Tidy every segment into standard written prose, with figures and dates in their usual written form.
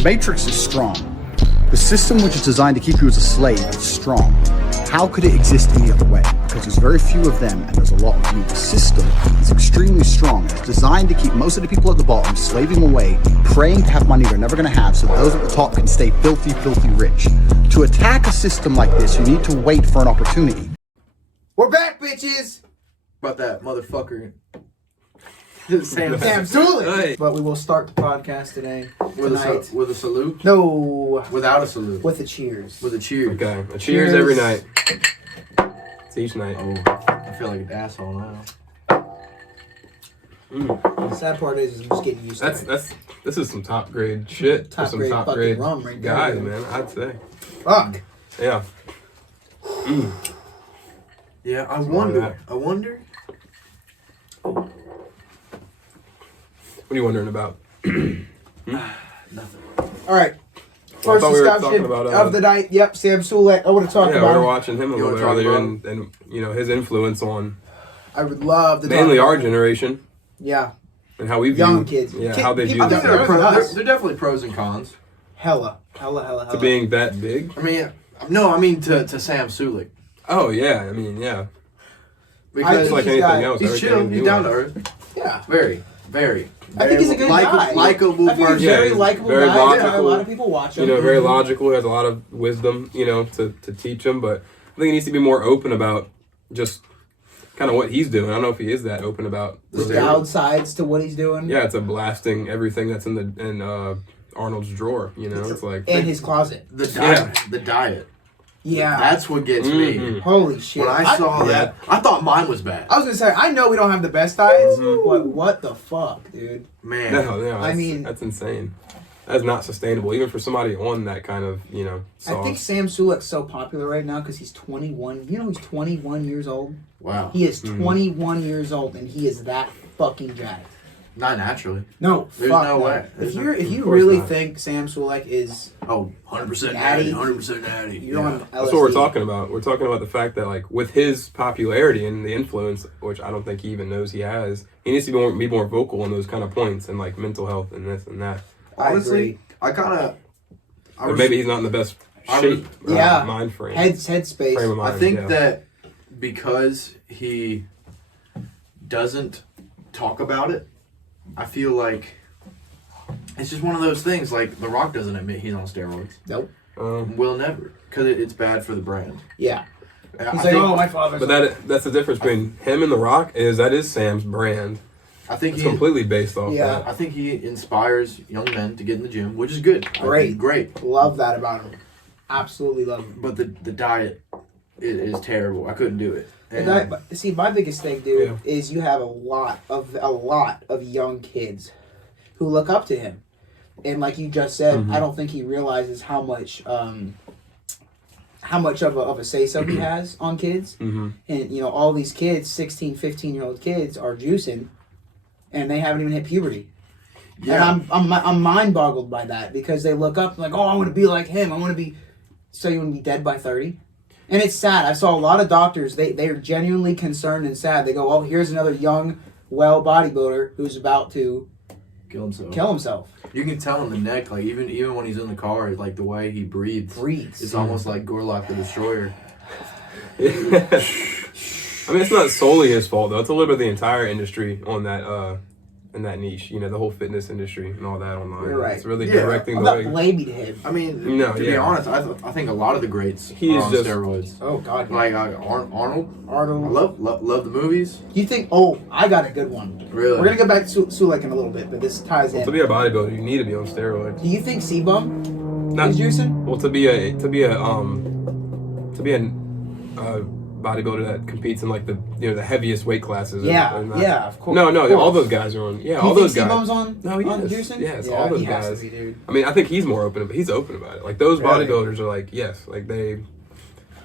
The Matrix is strong. The system which is designed to keep you as a slave is strong. How could it exist any other way? Because there's very few of them and there's a lot of you. The system is extremely strong. It's designed to keep most of the people at the bottom slaving away, praying to have money they're never going to have so those at the top can stay filthy, filthy rich. To attack a system like this, you need to wait for an opportunity. We're back, bitches! About that motherfucker. Sam Sulek. But we will start the podcast today. With a salute? No. Without a salute. With a cheers. With a cheers. Okay. A cheers every night. It's each night. Oh, I feel like an asshole now. The sad part is I'm just getting used to it. This is some top grade shit. Top some grade top fucking grade rum right there. guys, man. I'd say. Fuck. Yeah. Yeah, I wonder. What are you wondering about? Nothing. All right. First discussion of the night. Yep, Sam Sulek. I want to talk about. Yeah, we were watching him a little bit earlier, and you know his influence on. I would love to mainly talk our about generation. Yeah. And how we view young kids. Yeah, how they view people that. They're definitely pros and cons. Hella. To being that big. I mean, to Sam Sulek. Oh yeah, I mean yeah. Because it's like anything else. He's chill. He's down to earth. Yeah. Very, very. I think he's a good guy. Likable I think he's a very likable very guy. logical. A lot of people watch him. You know, very logical. He has a lot of wisdom, you know, to teach him. But I think he needs to be more open about just kind of what he's doing. I don't know if he is that open about the downsides to what he's doing. Yeah, it's a blasting everything that's in Arnold's drawer. You know, it's like in his closet. The diet. The diet. Yeah. That's what gets me. Holy shit. When I saw that, I thought mine was bad. I was going to say, I know we don't have the best diets, but what the fuck, dude? Man. No, I mean, that's insane. That's not sustainable, even for somebody on that kind of, you know, sauce. I think Sam Sulek's so popular right now because he's 21. You know he's 21 years old? Wow. He is 21 years old, and he is that fucking jacked. Not naturally. No, there's no way. If you really think Sam Sulek is 100% natty, 100% natty, you're on LSD. That's what we're talking about. We're talking about the fact that, like, with his popularity and the influence, which I don't think he even knows he has, he needs to be more vocal on those kind of points and like mental health and this and that. Honestly, maybe he's not in the best shape. Mind frame. Headspace. Frame of mind, I think that because he doesn't talk about it, I feel like it's just one of those things. Like The Rock doesn't admit he's on steroids. Nope. Will never, because it's bad for the brand. Yeah. He's like, oh, my father's. But that's the difference between him and The Rock that is Sam's brand. I think it's completely based off that. I think he inspires young men to get in the gym, which is good. Great. Love that about him. Absolutely love him. But the diet is terrible. I couldn't do it. See, my biggest thing, dude, is you have a lot of young kids who look up to him, and like you just said, I don't think he realizes how much of a say so he has on kids. And you know, all these kids, 16, 15-year-old kids, are juicing, and they haven't even hit puberty. Yeah. And I'm mind boggled by that because they look up like, oh, I want to be like him. I want to be. So you want to be dead by 30? And it's sad. I saw a lot of doctors, they are genuinely concerned and sad. They go, oh, here's another young, well bodybuilder who's about to kill himself. You can tell in the neck, like even when he's in the car, like the way he breathes. It's almost like Gorlock the Destroyer. I mean, it's not solely his fault, though. It's a little bit of the entire industry on that in that niche, you know, the whole fitness industry and all that online. You're right. It's really directing I'm the not way. blaming him. I mean, to be honest, I think a lot of the greats are on steroids. Oh God, like Arnold. I love the movies. You think? Oh, I got a good one. Really? We're gonna go back to Sulek in a little bit, but this ties in. To be a bodybuilder, you need to be on steroids. Do you think C-Bum is juicing? Well, to be a bodybuilder that competes in like the heaviest weight classes. Yeah, of course. No, all those guys are on. Yeah, all those guys. C-Bum's on? No, on juicing? Yes, all those guys. Has to be, dude. I mean, I think he's more open, but he's open about it. Like those bodybuilders are like, yes, like they.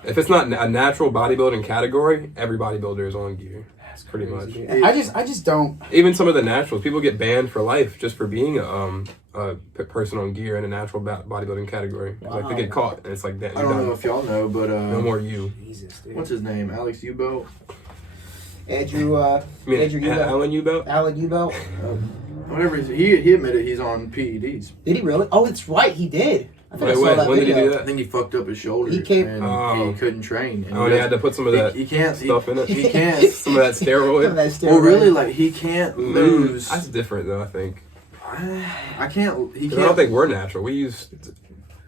If it's not a natural bodybuilding category, every bodybuilder is on gear. That's pretty much. Dude. I just don't. Even some of the naturals, people get banned for life just for being a person on gear in a natural bodybuilding category. Wow. Like they get caught, and it's like that. I don't know if y'all know, but no more you. Jesus, dude. What's his name? Alex U-Boat? Andrew Alan U-Boat? Alan U-Boat. Whatever. He admitted he's on PEDs. Did he really? Oh, it's right. He did. I think I saw Wait, that when did he video. do I that? think he fucked up his shoulder. He came- and he couldn't train. And Oh, he had to put some of that he can't stuff in it. He can't. Some of that steroid. Some of that steroid. Well, really, like he can't lose. That's different, though. I think. I can't. He 'Cause can't. I don't think we're natural. We use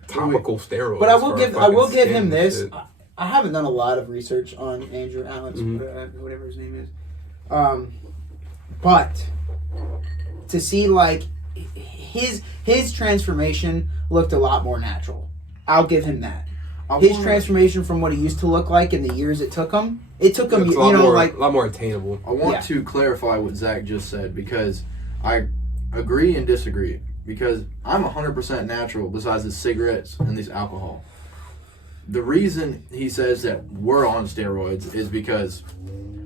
topical steroids. But I will for give our I will fucking give skin him and this. shit. I haven't done a lot of research on Andrew Alex, whatever his name is. But to see like his transformation looked a lot more natural. I'll give him that. His transformation from what he used to look like in the years it took him. It took him, It's you know, more, like a lot more attainable. I want Yeah. to clarify what Zach just said because I agree and disagree. Because I'm 100% natural besides the cigarettes and this alcohol. The reason he says that we're on steroids is because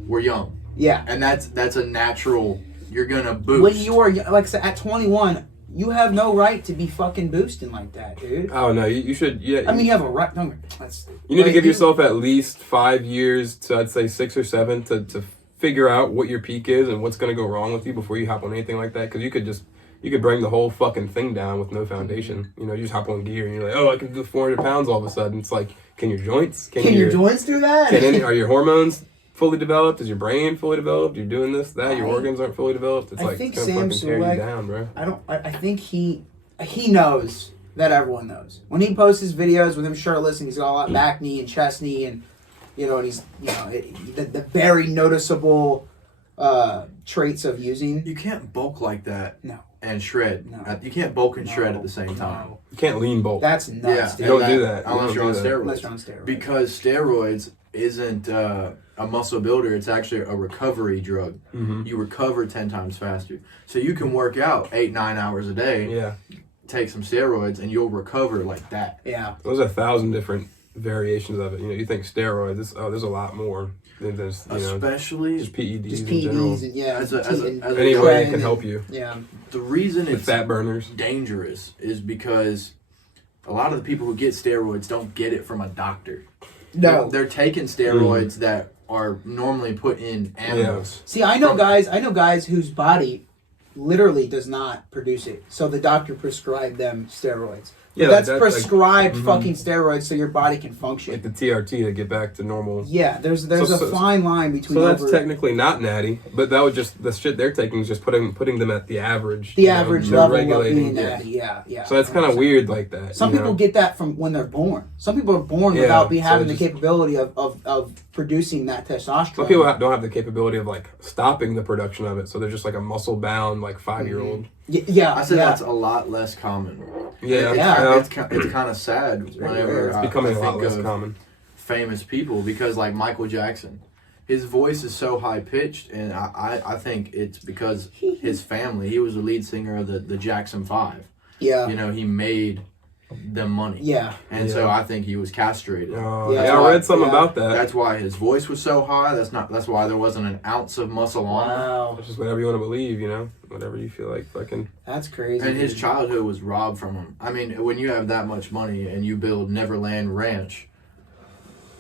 we're young. yeah. And that's a natural, you're gonna boost. When you are like I said, at 21, you have no right to be fucking boosting like that, dude. Oh no, you should. Yeah, I mean, you have a right. No, that's, you need to like, give yourself at least 5 years to, I'd say 6 or 7, to figure out what your peak is and what's gonna go wrong with you before you hop on anything like that. Because you could bring the whole fucking thing down with no foundation. You know, you just hop on gear and you're like, oh, I can do 400 pounds all of a sudden. It's like, can your joints? Can your joints do that? Are your hormones fully developed? Is your brain fully developed? You're doing this, that. Your organs aren't fully developed. It's I like think it's gonna Sam fucking tear you Sulek- down, bro. I think he knows that everyone knows. When he posts his videos with him shirtless and he's got a lot of back knee and chest knee and and he's the very noticeable traits of using. You can't bulk like that No. and shred. No. You can't bulk and shred at the same time. No. You can't lean bulk. That's nuts, Yeah, dude. You don't do that. You unless don't you're do on that. steroids. Unless you're on steroids. Because steroids isn't a muscle builder, it's actually a recovery drug. Mm-hmm. You recover 10 times faster. So you can work out 8-9 hours a day, Yeah, take some steroids, and you'll recover like that. Yeah. there's 1,000 different variations of it. You know, you think steroids. There's a lot more than there's Especially just PEDs Just in general. PEDs and yeah. As a- and Any Yeah. way it and- can help you. Yeah. the reason With it's fat burners. dangerous is because a lot of the people who get steroids don't get it from a doctor. No. They're taking steroids that are normally put in animals. See, I know guys whose body literally does not produce it. So the doctor prescribed them steroids. But Yeah, that's like prescribed fucking steroids so your body can function. Like the TRT to get back to normal. Yeah, there's So- a fine line between So that's over- technically not natty, but that would just the shit they're taking is just putting them at the average. the you know, average they're level of regulating being it. natty. Yeah. So that's kind of weird like that. Some you people know? get that from when they're born. Some people are born Yeah, without so having the just- capability of producing that testosterone. Some people don't have the capability of like stopping the production of it, so they're just like a muscle bound like 5-year-old. Yeah, I said yeah. that's a lot less common. Yeah, Yeah. It's kind of sad whenever It's I becoming a think lot less of common. famous people because like Michael Jackson, his voice is so high pitched, and I think it's because his family. He was the lead singer of the Jackson 5. Yeah. You know, he made them money. Yeah. And so I think he was castrated. Oh, Yeah, yeah, I read something yeah. about that. That's why his voice was so high. That's why there wasn't an ounce of muscle on him. Wow. It's just whatever you want to believe, you know, whatever you feel like fucking. That's crazy. And his dude. childhood was robbed from him. I mean, when you have that much money and you build Neverland Ranch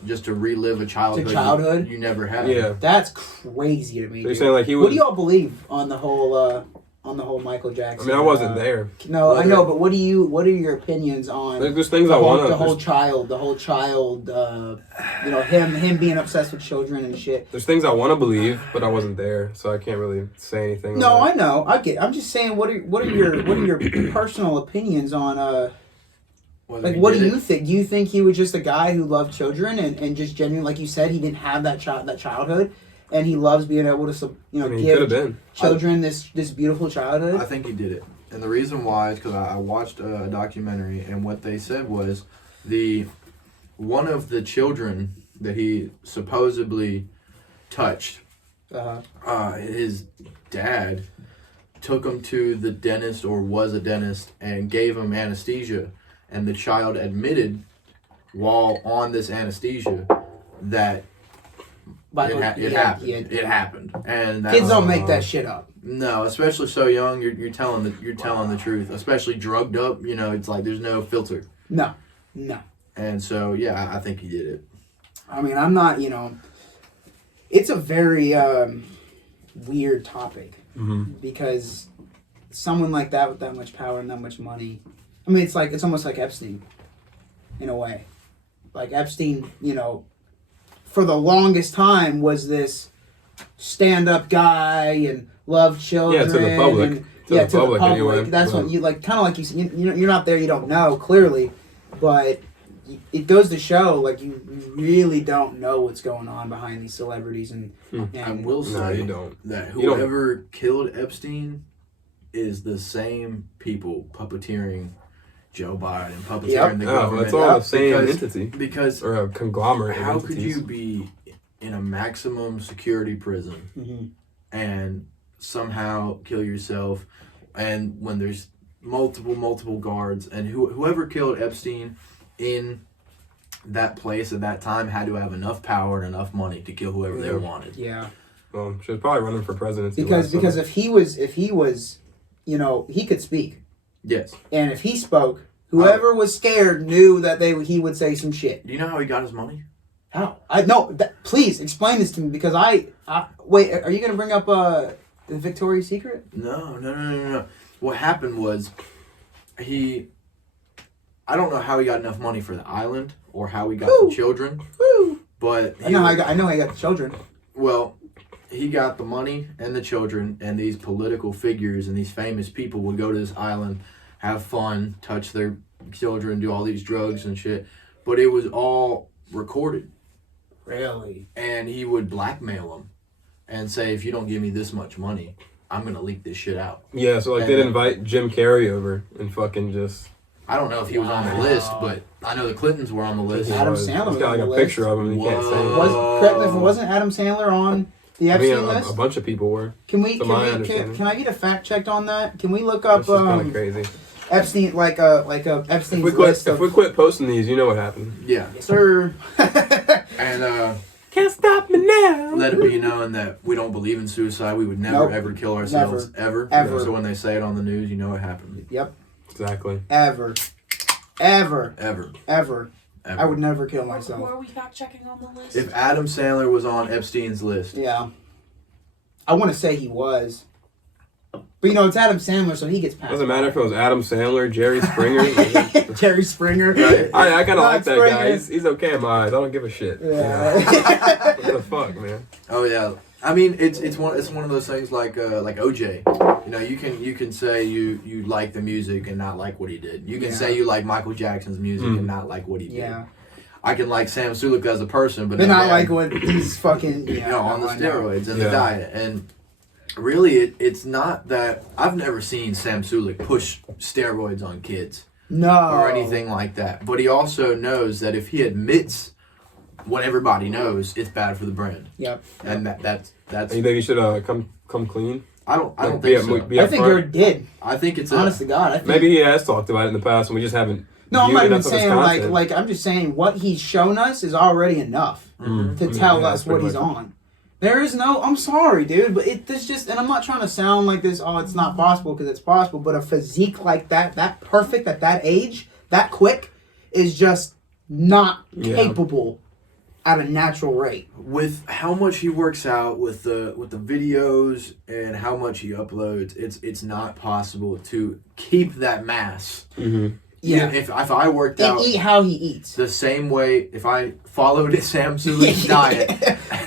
just to relive a childhood, you never had. Yeah. That's crazy to me. So you're dude. saying like he was? What do y'all believe on the whole Michael I Jackson? mean, I wasn't there. No, I know, but what are your opinions on Like, there's things the I whole, want the whole to. child, him being obsessed with children and shit. There's things I want to believe, but I wasn't there, so I can't really say anything. No, on I know, I'm just saying, what are your personal opinions on like, what do you think? Do you think he was just a guy who loved children and just genuinely, like you said, he didn't have that childhood, and he loves being able to, I mean, he could have give been. children this beautiful childhood? I think he did it. And the reason why is because I watched a documentary, and what they said was one of the children that he supposedly touched, his dad took him to the dentist, or was a dentist, and gave him anesthesia. And the child admitted while on this anesthesia that it happened. And Kids don't make that shit up. No, especially so young. You're telling the truth. Especially drugged up. You know, it's like there's no filter. No. And so yeah, I think he did it. I mean, I'm not. It's a very weird topic because someone like that with that much power and that much money. I mean, it's almost like Epstein, in a way. Like Epstein, you know, for the longest time was this stand-up guy and loved children. Yeah, to the public. And, to the public. Anyway. That's what you like. Kind of like you're not there. You don't know clearly, but it goes to show like you really don't know what's going on behind these celebrities. And I will say you don't. that whoever killed Epstein is the same people puppeteering Joe Biden, puppeteering the government. It's all the same entity. Because or a conglomerate. How of could you be in a maximum security prison and somehow kill yourself? And when there's multiple guards, and whoever killed Epstein in that place at that time had to have enough power and enough money to kill whoever they wanted. Yeah. Well, she was probably running for presidency. Because if he was, you know, he could speak. Yes. And if he spoke, whoever was scared knew that he would say some shit. Do you know how he got his money? How? Please explain this to me, because wait, are you going to bring up the Victoria's Secret? No. What happened was I don't know how he got enough money for the island or how he got the children. But I know how he got the children. Well, he got the money and the children, and these political figures and these famous people would go to this island, have fun, touch their children, do all these drugs and shit. But it was all recorded. Really? And he would blackmail them and say, if you don't give me this much money, I'm going to leak this shit out. Yeah, so like they'd invite Jim Carrey over and fucking just... I don't know if he was on the list, but I know the Clintons were on the list. Adam Sandler was got on like the a list. picture of him. You can't say. Correct me if it wasn't Adam Sandler on the Epstein list? A bunch of people were. Can I get a fact checked on that? Can we look up This is kind of crazy. Epstein like a Epstein's list? If we quit posting these, you know what happened. Yeah. Yes, sir. And can't stop me now. Let it be known that we don't believe in suicide. We would never ever kill ourselves ever. So when they say it on the news, you know what happened. Yep. Exactly. Ever. I would never kill myself. Who are we fact checking on the list? If Adam Sandler was on Epstein's list. Yeah. I want to say he was. But you know, it's Adam Sandler, so he gets passed. Doesn't matter if it was Adam Sandler, Jerry Springer. Jerry Springer. I kind of like that Springer. guy. He's okay in my eyes. I don't give a shit. Yeah. What the fuck, man? Oh yeah. I mean, it's one of those things like OJ. You know, you can say you like the music and not like what he did. You can say you like Michael Jackson's music and not like what he did. Yeah. I can like Sam Sulek as a person, but not like what he's fucking on the steroids and the diet. And really, it's not that. I've never seen Sam Sulek push steroids on kids or anything like that. But he also knows that if he admits what everybody knows, it's bad for the brand. Yep. And that's. You think he should come clean? I don't think so. I think he did. I think it's honest to God. I think maybe he has talked about it in the past, and we just haven't. No, I'm not even saying like. I'm just saying what he's shown us is already enough to tell us what he's on. There is no. I'm sorry, dude, but there's just, and I'm not trying to sound like this. Oh, it's not possible, because it's possible. But a physique like that perfect at that age, that quick, is just not capable at a natural rate. With how much he works out, with the videos and how much he uploads, it's not possible to keep that mass. Mm-hmm. Yeah. If I worked out and eat how he eats the same way, if I followed Sam Sulek's diet,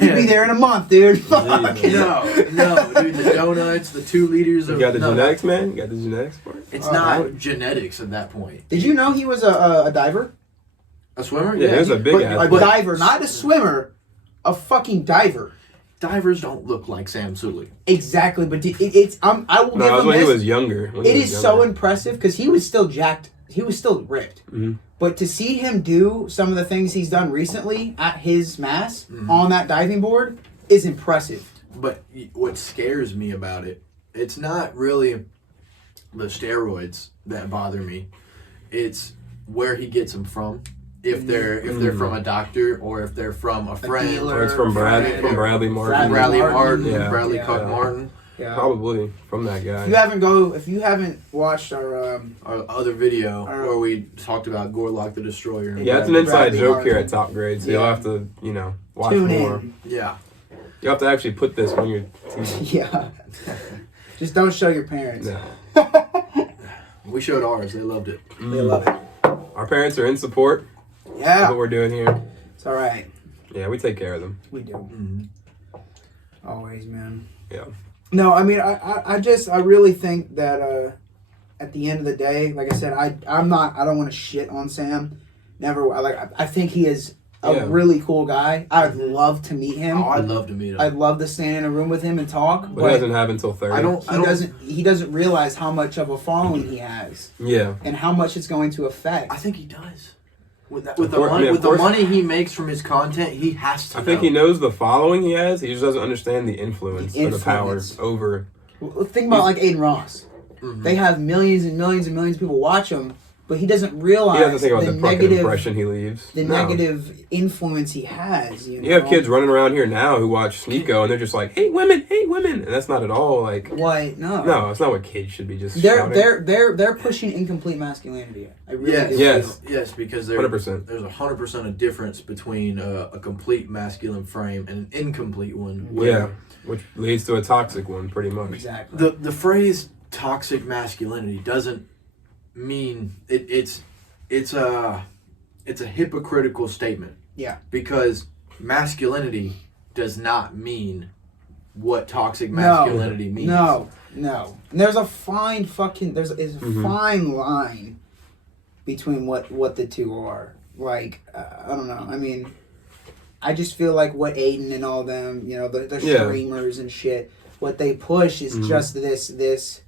you'd be there in a month, dude. No, dude, the donuts, the 2 liters of. You got the genetics, man. You got the genetics part. It's not genetics at that point. Did you know he was a diver? A swimmer? Yeah, there's a big a diver, not a swimmer, a fucking diver. Divers don't look like Sam Sulek. Exactly, but it's I will give him when this. He was younger. It is so impressive because he was still jacked. He was still ripped. Mm-hmm. But to see him do some of the things he's done recently at his mass on that diving board is impressive. But what scares me about it, it's not really the steroids that bother me. It's where he gets them from. If they're from a doctor, or if they're from a friend, dealer, or it's from Bradley Martin, Bradley Cock Martin. Yeah. Probably from that guy. If you haven't watched our other video where we talked about Gorlock the Destroyer. Yeah, it's an inside joke here at Top Grade, so you'll have to, watch Tune more. in. Yeah. You have to actually put this on your TV. Yeah. Just don't show your parents. No. We showed ours. They loved it. They love it. Our parents are in support of Yeah. what we're doing here. It's all right. Yeah, we take care of them. We do. Mm-hmm. Always, man. Yeah. No, I mean, I really think that at the end of the day, like I said, I don't want to shit on Sam. Never. I think he is a really cool guy. I'd love to meet him. Oh, I'd love to meet him. I'd love to stand in a room with him and talk. But he doesn't have until 30. He doesn't realize how much of a following he has. Yeah. And how much it's going to affect. I think he does. With the money he makes from his content, he has to. I think he knows the following he has. He just doesn't understand the influence or the power over. Well, think about like Aiden Ross. Mm-hmm. They have millions and millions and millions of people watch him, but he doesn't realize He doesn't think about the the fucking negative impression he leaves. the negative influence he has. You know? You have kids running around here now who watch Sneeko and they're just like, hate women, and that's not at all like. Why? No, it's not what kids should be just. shouting. They're pushing incomplete masculinity. I really do. Yes, because 100%. There's 100% a difference between a complete masculine frame and an incomplete one. Yeah, which leads to a toxic one, pretty much. Exactly. The phrase toxic masculinity doesn't mean it's a hypocritical statement. Yeah. Because masculinity does not mean what toxic masculinity means. No. And there's a fine fine line between what the two are. Like I don't know. I mean, I just feel like what Aiden and all them, you know, the streamers and shit, what they push is just this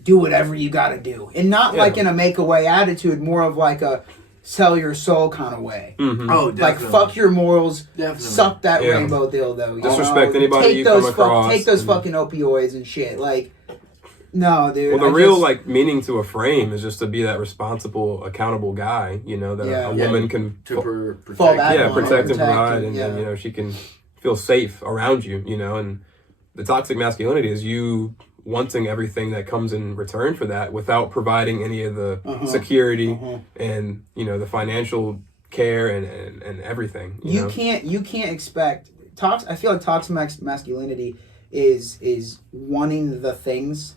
do whatever you got to do, and not like in a make away attitude, more of like a sell your soul kind of way. Mm-hmm. Oh, definitely. Like fuck your morals, Definitely. suck that rainbow dildo. Disrespect anybody you come across. Take those fucking opioids and shit. Like, no, dude. Well, the real like meaning to a frame is just to be that responsible, accountable guy. You know that a woman can protect. Fall back on, protect and provide, and you know she can feel safe around you. You know, and the toxic masculinity is you wanting everything that comes in return for that without providing any of the security and the financial care and everything. You know? can't expect I feel like toxic masculinity is wanting the things,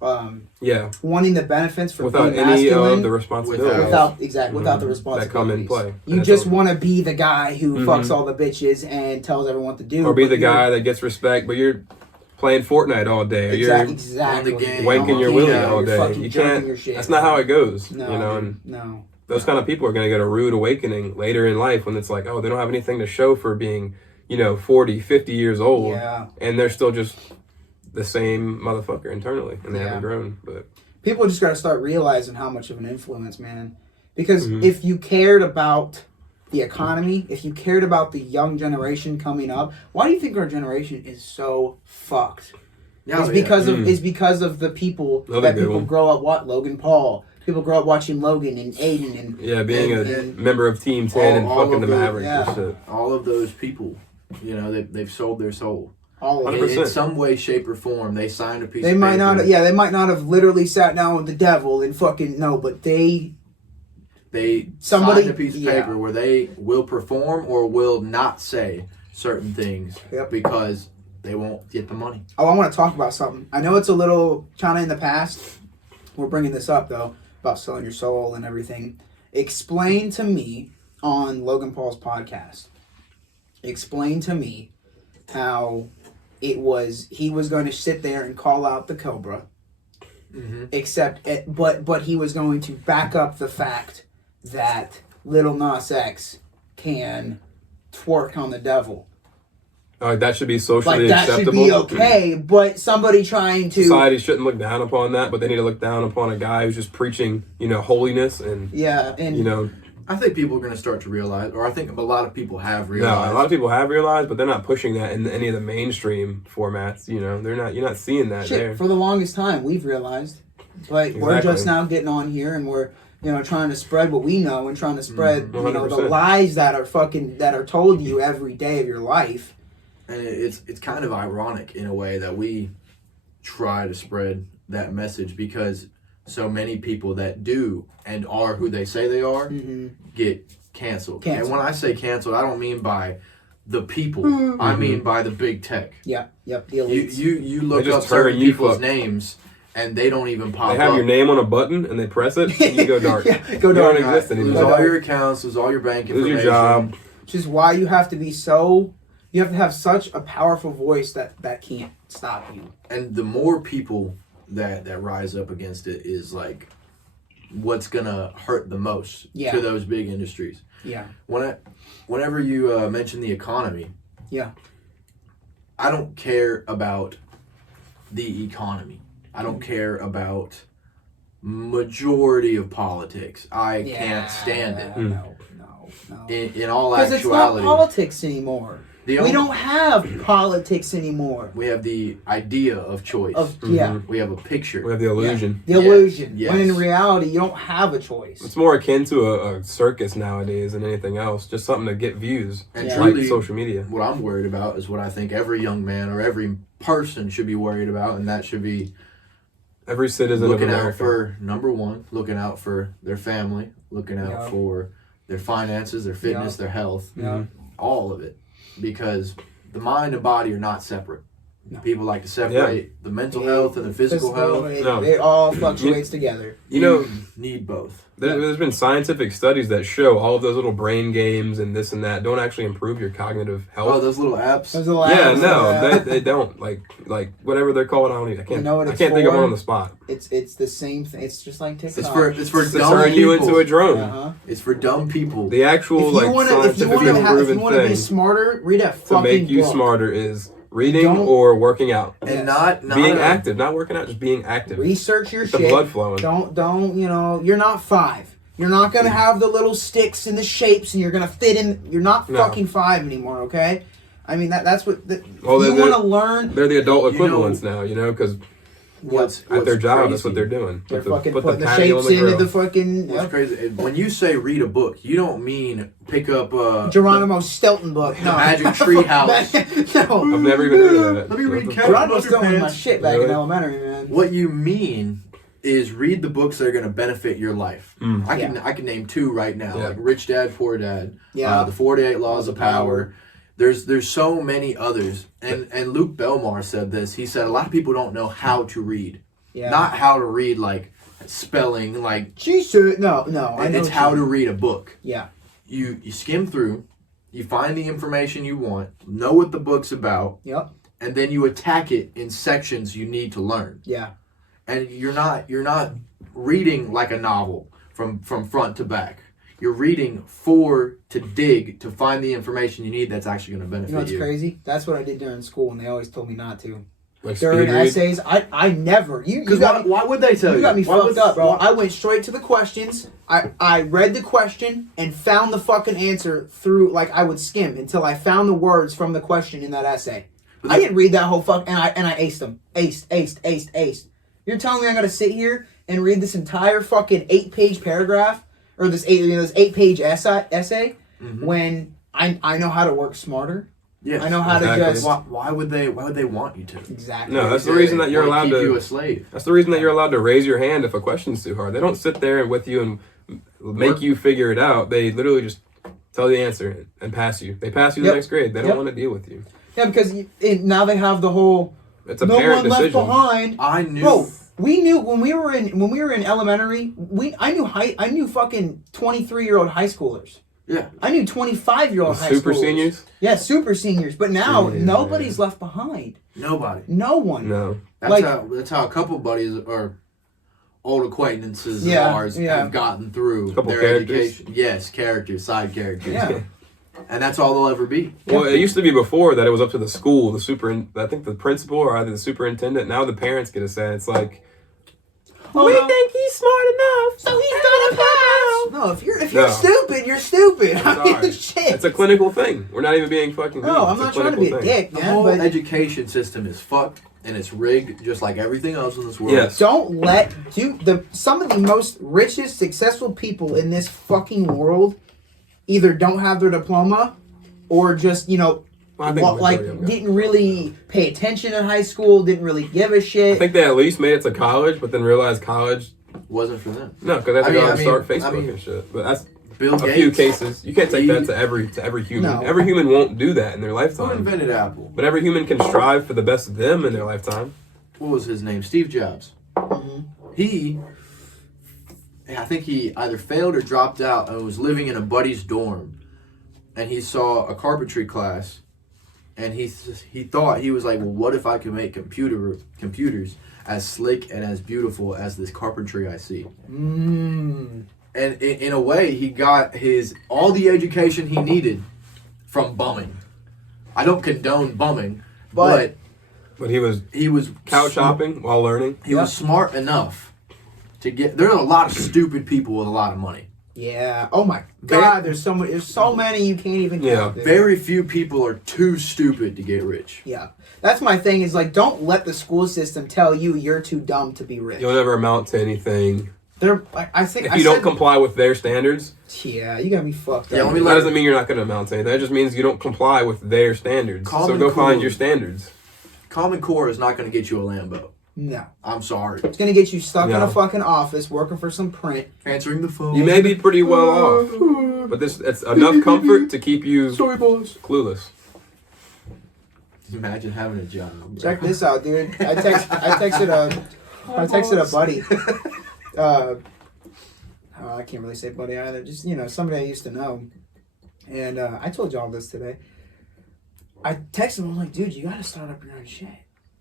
wanting the benefits for without being any masculine, of the responsibilities without the responsibilities that come in play. You just want to be the guy who fucks all the bitches and tells everyone what to do, or be the guy that gets respect, but you're playing Fortnite all day, or you're wanking your willy all day. You can't. That's not how it goes. No, no. Those kind of people are going to get a rude awakening later in life when it's like, oh, they don't have anything to show for being, 40, 50 years old, and they're still just the same motherfucker internally, and they haven't grown. But people just got to start realizing how much of an influence, man. Because if you cared about the economy, if you cared about the young generation coming up, why do you think our generation is so fucked? It's because of the people that people grow up Logan Paul. People grow up watching Logan and Aiden and being a member of Team 10 and fucking the Mavericks and shit. All of those people, they've sold their soul. All of it. In some way, shape, or form, they signed a piece. They might not. They might not have literally sat down with the devil and fucking but they signed a piece of paper where they will perform or will not say certain things because they won't get the money. Oh, I want to talk about something. I know it's a little kind of in the past. We're bringing this up, though, about selling your soul and everything. Explain to me on Logan Paul's podcast. Explain to me how he was going to sit there and call out the Cobra, but he was going to back up the fact that Lil Nas X can twerk on the devil. That should be socially acceptable. That should be okay, but somebody trying to... Society shouldn't look down upon that, but they need to look down upon a guy who's just preaching, holiness and... I think people are going to start to realize, or I think a lot of people have realized. No, a lot of people have realized, but they're not pushing that in any of the mainstream formats, They're not. You're not seeing that there. For the longest time, we've realized. But we're just now getting on here and we're... trying to spread what we know and trying to spread, the lies that are told to you every day of your life. And it's kind of ironic in a way that we try to spread that message because so many people that do and are who they say they are get canceled. And when I say canceled, I don't mean by the people. I mean by the big tech. Yeah, yep. The elites. You look up certain people's names and they don't even pop up. They have your name on a button and they press it and you go dark. Yeah, go dark. You don't exist Lose anymore. all your accounts, lose all your bank Lose information. your job. Which is why you have to be so. You have to have such a powerful voice that can't stop you. And the more people that rise up against it is like what's gonna hurt the most Yeah. to those big industries. Yeah. Whenever you mention the economy, Yeah. I don't care about the economy. I don't care about majority of politics. I can't stand it. No. In all Because it's not actuality, politics anymore. the We only- don't have politics anymore. We have the idea of choice. Yeah. We have a picture. We have the illusion. The illusion. Yes. When in reality, you don't have a choice. It's more akin to a circus nowadays than anything else. Just something to get views. And Yeah. Like truly, social media. what I'm worried about is what I think every young man or every person should be worried about, and that should be Every citizen looking of out America. for, number one, looking out for their family, looking out Yeah. for their finances, their fitness, Yeah. their health, Yeah. all of it. Because the mind and body are not separate. No. People like to separate the mental health and the physical health. No. It all fluctuates together. You know, need both. there's been scientific studies that show all of those little brain games and this and that don't actually improve your cognitive health. Oh, those little apps. There's a Yeah, lot- no, they don't. Like whatever they're called, I don't even. I can't. You know what I it's can't think of for? one on the spot. It's the same thing. It's just like TikTok. It's for To dumb turn you people. into a drone. Uh-huh. It's for dumb people. The actual If you want to scientifically be proven be thing smarter, read a to fucking make you book. smarter is reading Don't- or working out, And Yes. not being a- active, not working out, just being active. Research your Get the shit. blood flowing. Don't you're not 5. You're not gonna have the little sticks and the shapes, and you're gonna fit in. You're not No. fucking 5 anymore, okay? I mean that's what Well, you they're- want to learn. They're the adult You know- equivalents now, because What's at their job, that's crazy- what they're doing. They're Put fucking put putting the patty on shapes into grill. the fucking What's crazy? When you say read a book, you don't mean pick up Geronimo Stilton book. No, Magic Treehouse. No, I've never even heard of that. Let me read What the Cat- fuck? Geronimo Stilton was my shit back in Really? elementary, man. What you mean is read the books that are going to benefit your life. I can name 2 right now, Yeah. like Rich Dad Poor Dad, Yeah. the 48 Laws of Power. There's so many others, and Luke Belmar said this. He said a lot of people don't know how to read, Yeah. not how to read like spelling, like She said no. I know it's how to read a book. Yeah. You skim through, you find the information you want, know what the book's about, Yep. and then you attack it in sections you need to learn. Yeah. And you're not reading like a novel from front to back. You're reading to dig to find the information you need that's actually going to benefit You know what's you. crazy? That's what I did during school, and they always told me not to. Like During speed read? essays, I never. You Because got me. why would they tell you? You got me Why fucked would- up, bro. why- I went straight to the questions. I read the question and found the fucking answer through, like, I would skim until I found the words from the question in that essay. I didn't read that whole fuck, and I aced them. Aced. You're telling me I gotta sit here and read this entire fucking 8-page paragraph or this 8-page essay when I know how to work smarter. Yes. I know how Exactly. to just Why would they want you to? exactly. No, that's the reason that you're Wanna allowed keep you to. a slave. That's the reason that you're allowed to raise your hand if a question's too hard. They don't sit there with you and make you figure it out. They literally just tell the answer and pass you. They pass you the Yep. next grade. They don't Yep. want to deal with you. Yeah, because now they have the whole It's a no parent one left decision. behind. I knew. Bro, we knew when we were in elementary. I knew fucking 23-year-old high schoolers. Yeah. I knew 25-year-old high Super schoolers. seniors? Yeah, super seniors. But now Yeah. nobody's left behind. Nobody. No one. No. That's how a couple buddies or old acquaintances Yeah, of ours yeah. have gotten through Couple their characters. education. Yes, characters, side characters. Yeah. And that's all they'll ever be. Well, it used to be before that it was up to the school, I think the principal or either the superintendent. Now the parents get a say. It's like, Oh, we no. think he's smart enough, so he's gonna pass. No, if you're No. stupid, you're stupid. I Sorry. mean, shit. It's a clinical thing. We're not even being fucking. No, mean. I'm It's not trying to be a clinical thing. dick, The man. whole But education system is fucked and it's rigged just like everything else in this world. Yes. don't let some of the most richest, successful people in this fucking world either don't have their diploma or just Well, I think the majority of them got- didn't really pay attention in high school, didn't really give a shit. I think they at least made it to college, but then realized college. Wasn't for them. No, because they have to go and start I Facebook mean, and shit. But that's Bill a Gates. few cases. You can't take that to every human. No. Every human won't do that in their Who lifetime. invented Apple? But every human can strive for the best of them in their lifetime. What was his name? Steve Jobs. I think he either failed or dropped out and was living in a buddy's dorm, and he saw a carpentry class, and he thought, he was like, well, what if I could make computers as slick and as beautiful as this carpentry I see? And in a way, he got all the education he needed from bumming. I don't condone bumming, but he was couch hopping while learning. He was smart enough to get. There are a lot of stupid people with a lot of money. Yeah. Oh my God. There's so many you can't even count. Dude. Very few people are too stupid to get rich. Yeah. That's my thing. Is like, don't let the school system tell you you're too dumb to be rich. You'll never amount to anything. I think if you don't comply with their standards. Yeah, you gotta be fucked up. Yeah, that doesn't mean you're not gonna amount to anything. That just means you don't comply with their standards. So go find your standards. Common Core is not gonna get you a Lambo. No. I'm sorry. It's gonna get you stuck in a fucking office working for some print. Answering the phone. You may be pretty well off, but it's enough comfort to keep you clueless. Imagine having a job. Check this out, dude. I texted a buddy. I can't really say buddy either. Just, somebody I used to know. And I told y'all this today. I texted him, I'm like, dude, you gotta start up your own shit.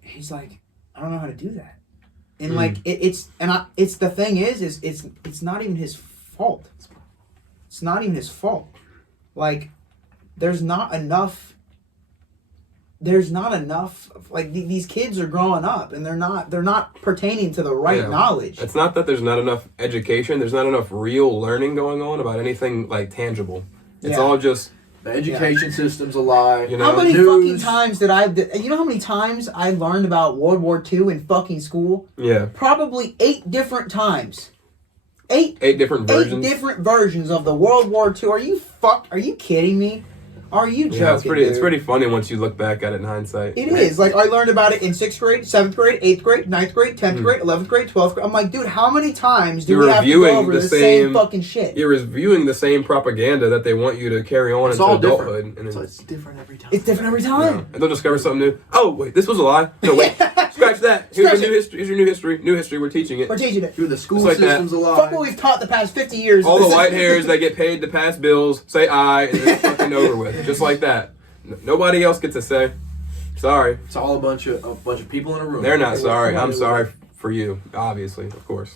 He's like, I don't know how to do that. And like, it's the thing is it's not even his fault. It's not even his fault. Like, there's not enough, like, these kids are growing up and they're not pertaining to the right knowledge. It's not that there's not enough education, there's not enough real learning going on about anything like tangible. It's all just the education system's a lie. How many fucking times how many times I learned about World War II in fucking school? Yeah. Probably 8 different times. 8 different versions. 8 different versions of the World War II. Are you kidding me? Are you joking? Yeah, it's pretty funny once you look back at it in hindsight. It is. Like, I learned about it in 6th grade, 7th grade, 8th grade, 9th grade, 10th grade, 11th grade, 12th grade. I'm like, dude, how many times do we have to go over the same fucking shit? You're reviewing the same propaganda that they want you to carry on into adulthood. And it's different every time. It's different every time. Yeah. And they'll discover something new. Oh, wait, this was a lie. No, wait. Scratch that. Here's your new history. New history. We're teaching it. We're teaching it. Through the school system's a lie. Fuck what we've taught the past 50 years. All the white hairs that get paid to pass bills say aye, and it's fucking over with. Just like that. Nobody else gets a say. Sorry. It's all a bunch of people in a room. They're not sorry. I'm sorry for you, obviously, of course.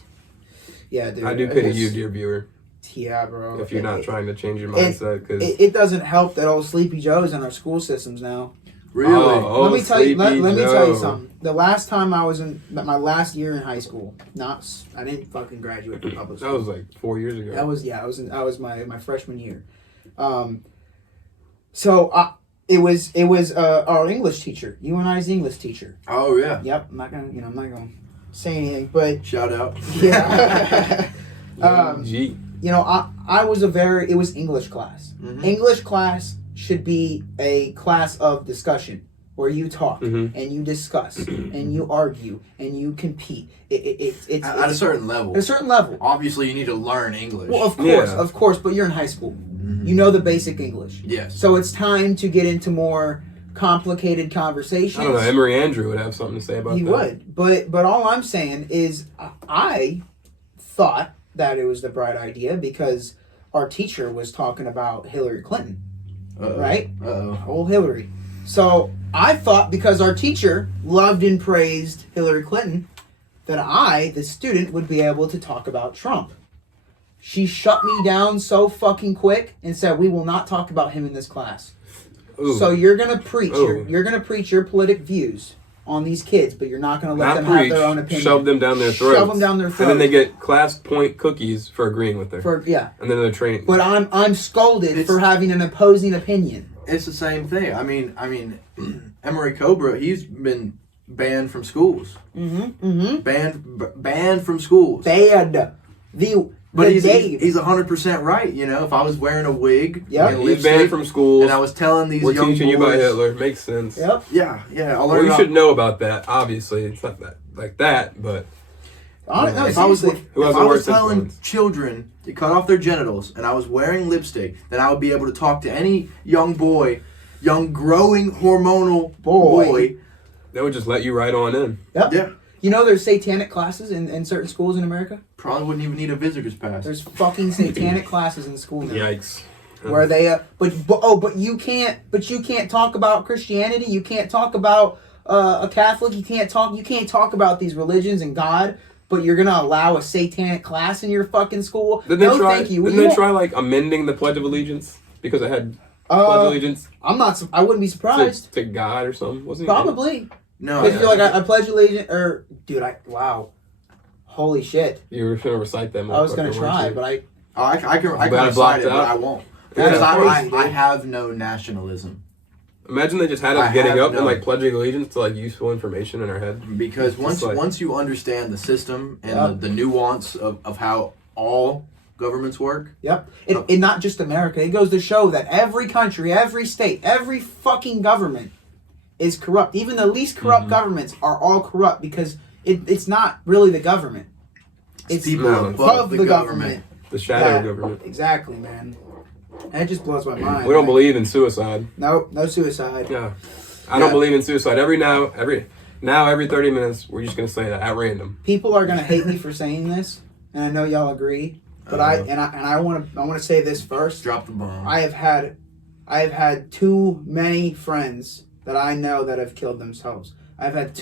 Yeah, dude. I do pity you, dear viewer. Yeah, bro. If you're not trying to change your mindset, because it doesn't help that old Sleepy Joe's in our school systems now. Really? Let me tell you something. The last time I was in my last year in high school, I didn't fucking graduate from public school. That was like 4 years ago. That was my freshman year. It was our English teacher, you and I's English teacher. Oh yeah. Yep. I'm not gonna say anything, but shout out. Yeah. It was English class. Mm-hmm. English class should be a class of discussion where you talk and you discuss and you argue and you compete. It's at a certain level. At a certain level. Obviously, you need to learn English. Well, of course, but you're in high school. Mm-hmm. You know the basic English. Yes. So it's time to get into more complicated conversations. I don't know. Emory Andrew would have something to say about that. He would, but all I'm saying is I thought that it was the bright idea because our teacher was talking about Hillary Clinton. Right? Old Hillary. So I thought because our teacher loved and praised Hillary Clinton, that I, the student, would be able to talk about Trump. She shut me down so fucking quick and said, we will not talk about him in this class. Ooh. So you're going to preach. You're going to preach your politic views on these kids, but you're not going to let them have their own opinion. Shove them down their throats. Shove them down their throats. And then they get class point cookies for agreeing with her. And then they're trained. But I'm scolded for having an opposing opinion. It's the same thing. I mean, Emory Cobra, he's been banned from schools. Banned from schools. But he's 100% right. You know, if I was wearing a wig, he's banned from schools, and I was telling these young boys, we're teaching you about Hitler. Makes sense. Yep. Yeah. Well, you should know about that. Obviously, it's not that like that, but if I was telling children to cut off their genitals, and I was wearing lipstick, then I would be able to talk to any young growing hormonal boy. They would just let you right on in. Yep. Yeah. You know there's satanic classes in certain schools in America? Probably wouldn't even need a visitor's pass. There's fucking satanic classes in school now. Yikes. Where they but you can't talk about Christianity, you can't talk about a Catholic, you can't talk about these religions and God, but you're gonna allow a satanic class in your fucking school? Thank you. Didn't they try like amending the Pledge of Allegiance because it had Pledge of Allegiance? I wouldn't be surprised. To God or something, wasn't it? Probably. No, Because you're like, I pledge allegiance, or dude, wow, holy shit. You were gonna recite them. I was gonna try, but I can Glad recite it, blocked but out. I won't. That's Because crazy, I dude. have no nationalism. Imagine they just had us I getting have up no- and like pledging allegiance to like useful information in our head. Because once like- once you understand the system and Yep. the nuance of how all governments work, Yep. And not just America. It goes to show that every country, every state, every fucking government is corrupt. Even the least corrupt governments are all corrupt because it's not really the government. It's people No. above the government. The shadow Yeah, government. Exactly, man. That just blows my mind. We don't Like, believe in suicide. No suicide. Yeah. I don't believe in suicide. Every 30 minutes, we're just gonna say that at random. People are gonna hate me for saying this, and I know y'all agree. But I want to say this first. Drop the bomb. I have had too many friends that I know that have killed themselves. I have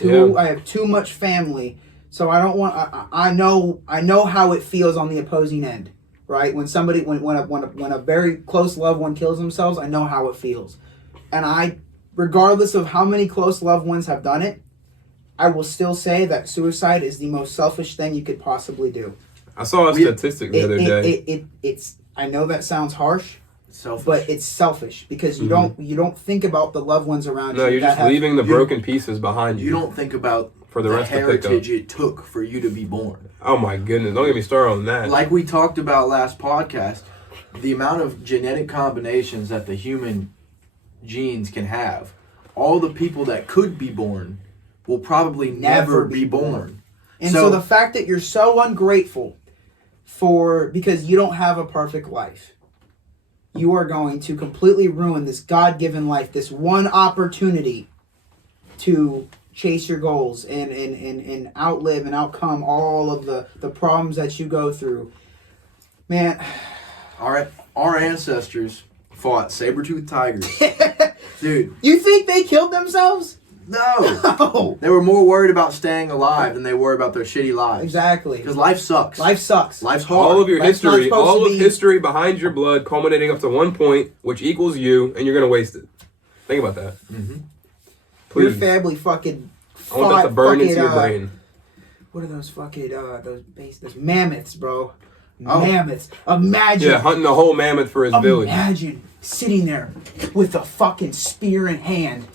too much family, so I don't want. I know how it feels on the opposing end, right? When a very close loved one kills themselves, I know how it feels, and regardless of how many close loved ones have done it, I will still say that suicide is the most selfish thing you could possibly do. I saw a statistic the other day. It's. I know that sounds harsh, Selfish. but it's selfish because you don't think about the loved ones around you. No, you're that just have- leaving the broken pieces behind you. You don't think about For the rest to pick up. heritage it took for you to be born. Oh my goodness! Don't get me started on that. Like we talked about last podcast, the amount of genetic combinations that the human genes can have, all the people that could be born will probably never be born. And so the fact that you're so ungrateful because you don't have a perfect life, you are going to completely ruin this God-given life, this one opportunity to chase your goals and outlive and outcome all of the problems that you go through. Man. Our ancestors fought saber-toothed tigers. Dude. You think they killed themselves? No. No. They were more worried about staying alive than they were about their shitty lives. Exactly. Because life sucks. Life sucks. Life's hard. All of your Life's not history, supposed all to of be- history behind your blood, culminating up to one point, which equals you, and you're gonna waste it. Think about that. Mm-hmm. Your Please. family fucking I want that to burn into your fucking, brain. What are those fucking those mammoths, bro? Oh. Mammoths. Imagine. Yeah, hunting a whole mammoth for his village. Imagine sitting there with a fucking spear in hand.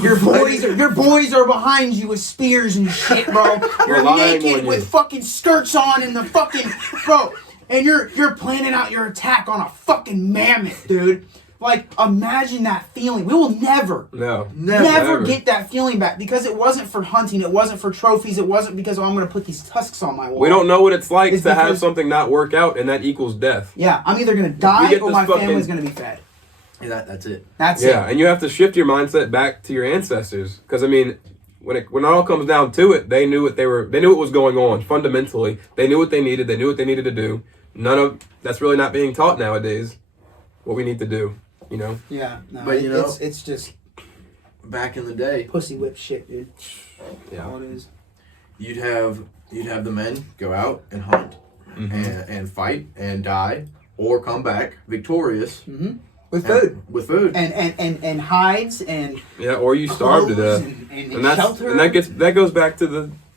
Your boys are behind you with spears and shit, bro. You're Relying on naked you. with fucking skirts on and the fucking bro. And you're planning out your attack on a fucking mammoth, dude. Like, imagine that feeling. We will never Never get that feeling back because it wasn't for hunting, it wasn't for trophies, it wasn't because I'm gonna put these tusks on my wall. We don't know what it's like It's to have because- something not work out, and that equals death. Yeah, I'm either gonna die get or this my fucking- family's gonna be fed. Yeah, that's it. That's Yeah, it. and you have to shift your mindset back to your ancestors, because I mean, when it all comes down to it, they knew what was going on fundamentally. They knew what they needed. They knew what they needed to do. That's really not being taught nowadays. What we need to do, you know. Yeah, no, But, you know- it's just Back in the day, pussy whip shit, dude. Yeah. All it is. you'd have the men go out and hunt and fight and die or come back victorious With food. with food. And hides and Yeah, or you starve to clothes death. and shelter. And that goes back to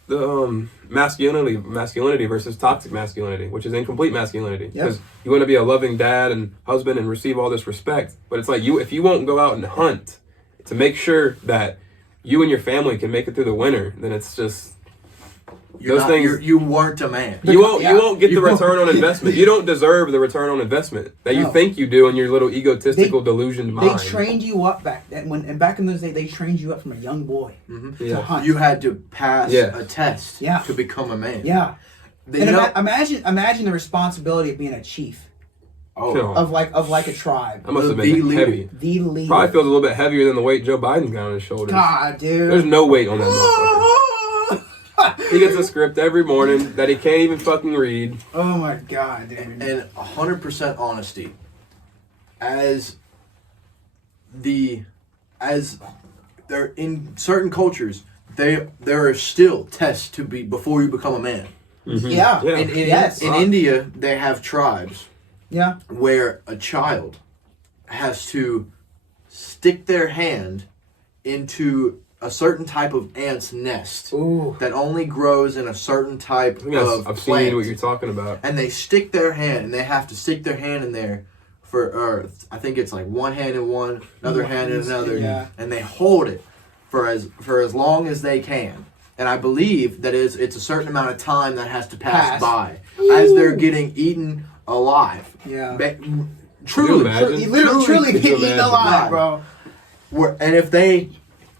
the masculinity versus toxic masculinity, which is incomplete masculinity. Yep. Because you want to be a loving dad and husband and receive all this respect, but it's like if you won't go out and hunt to make sure that you and your family can make it through the winter, then it's just You weren't a man. you won't get the You won't. return on investment. You don't deserve the return on investment that you No. think you do in your little egotistical delusioned They mind. trained you up back in those days. They trained you up from a young boy to Yeah. hunt. You had to pass Yeah. a test Yeah. to become a man. Yeah. They And know- imagine the responsibility of being a chief oh, of like a tribe. That must have The been leader. heavy. The leader. Probably feels a little bit heavier than the weight Joe Biden's got on his shoulders. God, dude. There's no weight on that motherfucker. He gets a script every morning that he can't even fucking read. Oh my god, dude. And 100% honesty. As they're in certain cultures, there are still tests to be before you become a man. Mm-hmm. Yeah. In India, they have tribes Yeah. where a child has to stick their hand into a certain type of ant's nest Ooh. that only grows in a certain type I think of I've plant. seen what you're talking about. And they stick their hand, and they have to stick their hand in there for, I think it's like one hand in one, another hand in another, Yeah. and they hold it for as long as they can. And I believe that it's a certain amount of time that has to pass by as they're getting eaten alive. Yeah. Truly, imagine? You literally, truly Could get you eaten imagine? alive, bro. And if they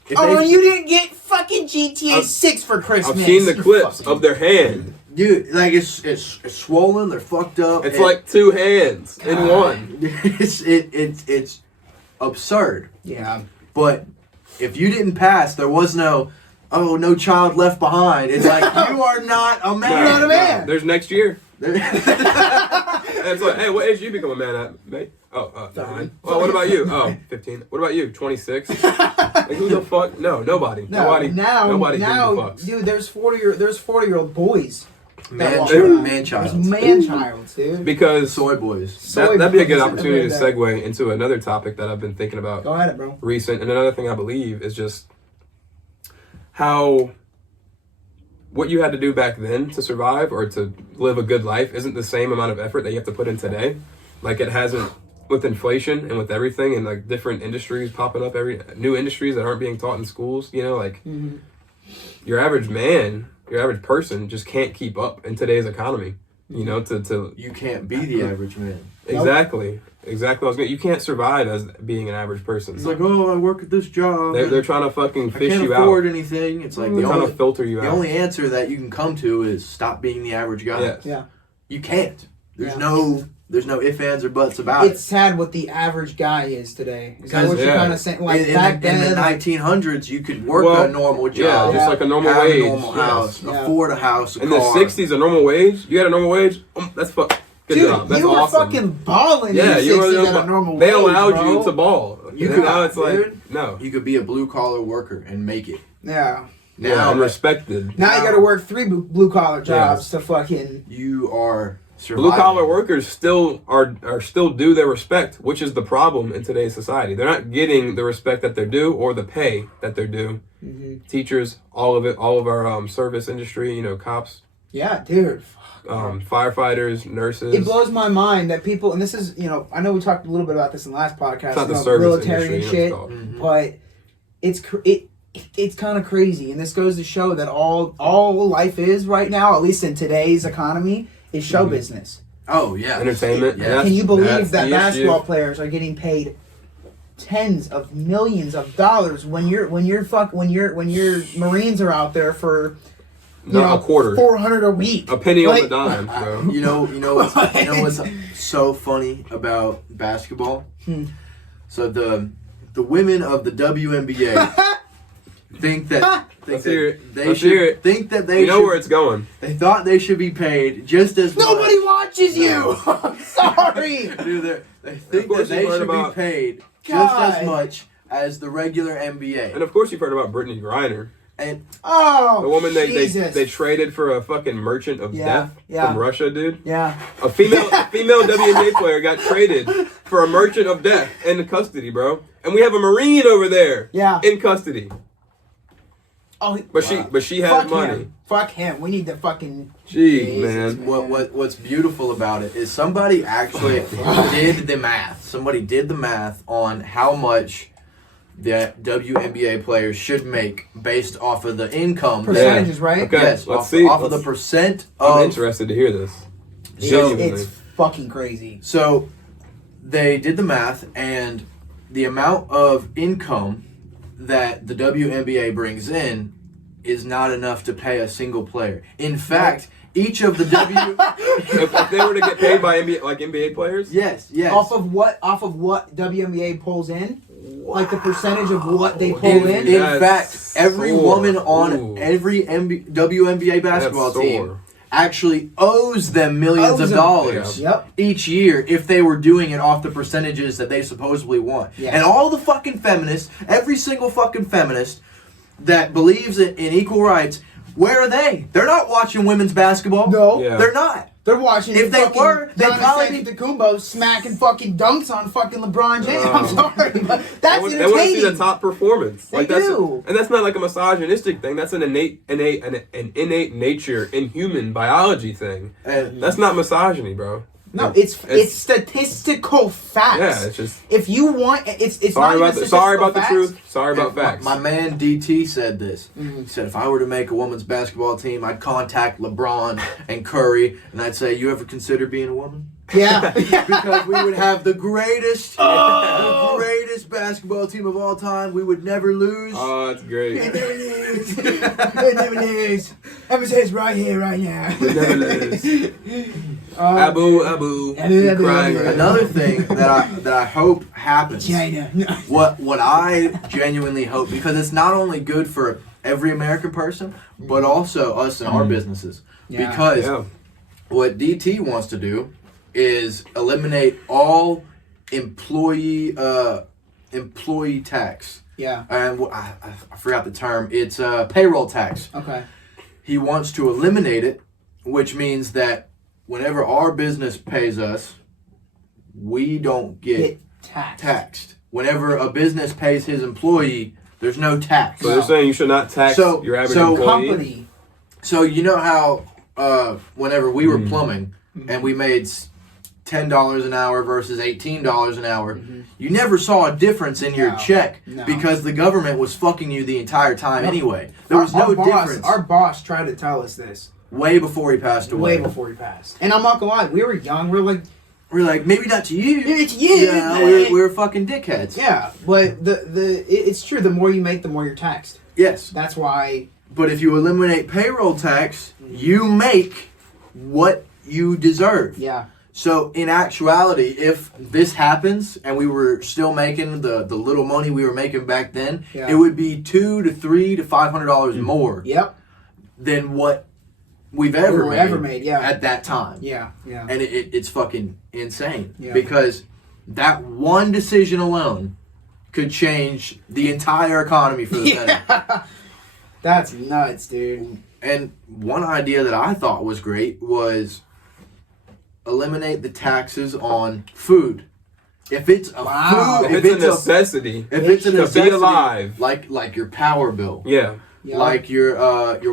You didn't get fucking GTA 6 for Christmas. I've seen the You clips fucking- of their hand. dude, like it's swollen, they're fucked up. It's like two hands in one. It's absurd. Yeah. But if you didn't pass, there was no child left behind. It's like you are not a man. You're not a man. There's next year. It's like, hey, what age you become a man at, mate? Oh, 9. Well, what about you? Oh, 15. What about you? 26. Like, who the fuck? No, nobody. Nobody gives a fuck. Dude, there's 40-year-old boys. Man There's child. man-childs, dude. Because Soy boys. that'd be a good boys. opportunity to segue into another topic that I've been thinking about Go ahead, bro. recent. And another thing I believe is just how what you had to do back then to survive or to live a good life isn't the same amount of effort that you have to put in today. Like, it hasn't, with inflation and with everything and like different industries popping up, new industries that aren't being taught in schools, you know, like your average man, your average person just can't keep up in today's economy, you know, to You can't be the average man. exactly. You can't survive as being an average person. It's like, I work at this job. They're trying to fucking I fish can't you afford out. anything. It's like They're trying to filter you the out. only answer that you can come to is stop being the average guy. Yes. Yeah. You can't. There's Yeah. no ifs, ands, or buts about It's sad what the average guy is today. Is that what you're Yeah. kind of saying? it. Like, back In then, the like, 1900s, you could work Well, a normal Yeah, job, just like a normal have wage. a normal house, Yeah. afford a house, a In car. the 60s, a normal wage? You had a normal wage? That's good dude, job. That's you were awesome. fucking balling Yeah, in the you 60s were. at a normal They wage, allowed bro. you to ball. You You know, could- it's like, dude. no. You could be a blue collar worker and make it. Yeah. Yeah, Now I'm respected. Now you got to work 3 blue collar jobs Yes. to fucking. you are surviving. Blue collar workers still are still due their respect, which is the problem in today's society. They're not getting the respect that they're due or the pay that they're due. Teachers, all of it, all of our service industry, you know, cops, Yeah, dude. firefighters, nurses. It blows my mind that people, and this is, you know, I know we talked a little bit about this in the last podcast, It's not the about service military industry, and you know what shit, it's called. but it's kind of crazy, and this goes to show that all life is right now, at least in today's economy, is show business. Oh yeah, Entertainment. Yeah. That's- Can you believe that's that the basketball issue. players are getting paid tens of millions of dollars when your Marines are out there for Not a quarter. $400 a week, A penny on Like, the dime, bro. You know what's so funny about basketball? So the women of the WNBA think that Let's hear it. they Let's should hear it. think that they You know should, where it's going. they thought they should be paid just as Nobody much. watches you. I'm sorry. Dude, they think course that they you've heard should about- be paid just God. as much as the regular And NBA. of course you've heard about Brittany Griner. And Oh, The woman Jesus. they traded for a fucking merchant of Yeah, death yeah. from Russia, dude. Yeah. A female WNBA player got traded for a merchant of death in custody, bro. And we have a Marine over there. Yeah. In custody. Oh, But she has fuck money. him. Fuck him. We need to fucking. Gee, Jesus, man. what's beautiful about it is somebody actually did the math. Somebody did the math on how much the WNBA players should make based off of the income. Percentages, right? Okay. Yes, let's off, see. off of the percent I'm of. interested to hear this. It's, Genuinely. it's fucking crazy. So they did the math, and the amount of income that the WNBA brings in is not enough to pay a single player. In fact, each of the if they were to get paid by NBA players? yes. Off of what WNBA pulls in? like the percentage of what they pull in. In fact, every sore. woman on Ooh. every WNBA basketball That's team sore. actually owes them millions Owes of them. dollars Yep. each year if they were doing it off the percentages that they supposedly want. Yeah. And all the fucking feminists, every single fucking feminist that believes in equal rights, where are they? They're not watching women's basketball. No. Yeah. They're not. They're watching. If they fucking were, they'd Giannis probably be- Antetokounmpo smacking fucking dunks on fucking LeBron James. I'm sorry, but that's They want to see the entertaining. top performance. They do. And that's not like a misogynistic thing. That's an innate nature in human biology thing. And That's not misogyny, bro. No, it's statistical facts. Yeah, it's just. If you want, it's Sorry not about even the facts. truth. Sorry about and facts. My man DT said this. Mm-hmm. He said, if I were to make a women's basketball team, I'd contact LeBron and Curry, and I'd say, you ever consider being a woman? Yeah. Because we would have the greatest basketball team of all time. We would never lose. Oh, that's great. Never lose. Never lose. Ever says right here, right now. We never lose. Oh, Abu. Abu, You Abu, crying Abu. right now. Another thing that I hope happens. China. What I genuinely hope, because it's not only good for every American person, but also us and our businesses. Yeah. Because Yeah. what DT wants to do is eliminate all employee tax. Yeah. And I forgot the term. It's payroll tax. Okay. He wants to eliminate it, which means that whenever our business pays us, we don't get taxed. taxed. Whenever a business pays his employee, there's no tax. So they're saying you should not tax your average employee? Company. So you know how whenever we were plumbing and we made $10 an hour versus $18 an hour, you never saw a difference in your No. check No. because the government was fucking you the entire time anyway. There was no difference. Our boss tried to tell us this Way before he passed away. way before he passed. And I'm not gonna lie, we were young. We were like, We're like, maybe not to you. it's you. Yeah, man. we're fucking dickheads. Yeah, but it's true. The more you make, the more you're taxed. Yes. That's why. But if you eliminate payroll tax, you make what you deserve. Yeah. So in actuality, if this happens and we were still making the little money we were making back then, Yeah. it would be $200 to $300 to $500 more Yep. than what we've ever made, yeah. at that time. Yeah. Yeah. And it's fucking insane Yeah. because that one decision alone could change the entire economy for the better. Yeah. That's nuts, dude. And one idea that I thought was great was eliminate the taxes on food. If it's a Wow. food, If it's a necessity if it's a to be necessity, alive. like your power bill, Yeah. Yeah. like your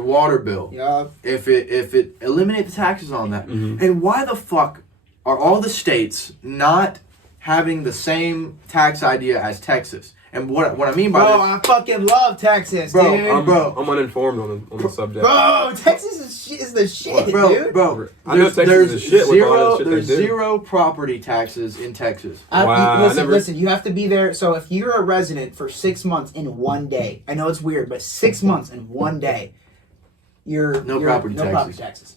water bill. Yeah. If it eliminate the taxes on that. And why the fuck are all the states not having the same tax idea as Texas? And what I mean by Bro, this, I fucking love Texas, Bro, dude. I'm uninformed on the subject. Bro, Texas is the shit, dude. bro, I know Texas is shit with all that shit they there's do. zero property taxes in Texas. Wow, Listen, you have to be there. So if you're a resident for 6 months in one day, I know it's weird, but 6 months in one day, you're No you're- property no taxes. property taxes.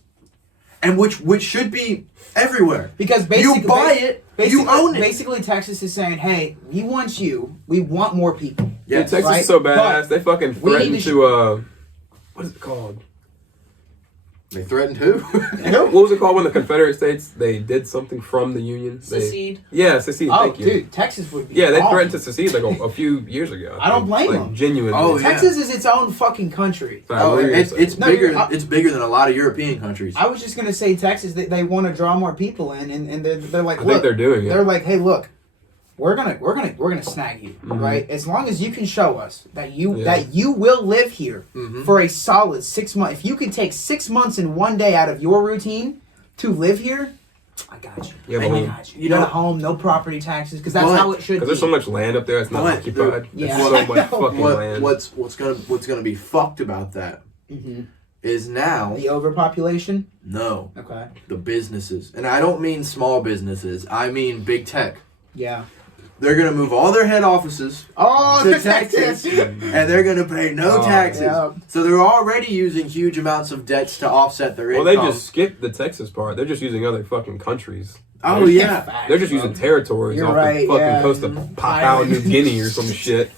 And which should be everywhere. Because basically, you buy it, you own it. Basically, Texas is saying, "Hey, we want more people." Yeah, Yes. Texas Right? is so badass. But They fucking we threatened need to what is it called? They threatened who? What was it called when the Confederate States they did something from the Union? Secede. Yeah, secede. Oh, Thank you. dude, Texas would be. Yeah, they awesome. threatened to secede like a few years ago. I don't blame like, them. Genuinely. Oh, yeah. Texas is its own fucking country. Sorry, Oh, what were you gonna it's say? No, bigger. I- It's bigger than a lot of European countries. I was just gonna say Texas. They want to draw more people in, and they're like, I look, think they're doing it. They're like, hey, look, we're gonna snag you, right? As long as you can show us that you will live here for a solid 6 months. If you can take 6 months and one day out of your routine to live here, I got you. You have a I home. got you. You You got know- a home, no property taxes, because that's But- how it should be. Because there's so much land up there that's not But, occupied. yeah. There's so much I know. fucking land. What's gonna be fucked about that is now The overpopulation. no Okay. the businesses, and I don't mean small businesses. I mean big tech. Yeah. They're gonna move all their head offices to Texas, and they're gonna pay no taxes. Yeah. So they're already using huge amounts of debts to offset their Well, income. they just skipped the Texas part. They're just using other fucking countries. Oh yeah. They're just using territories You're off right, the fucking yeah. coast of Papua New Guinea or some shit.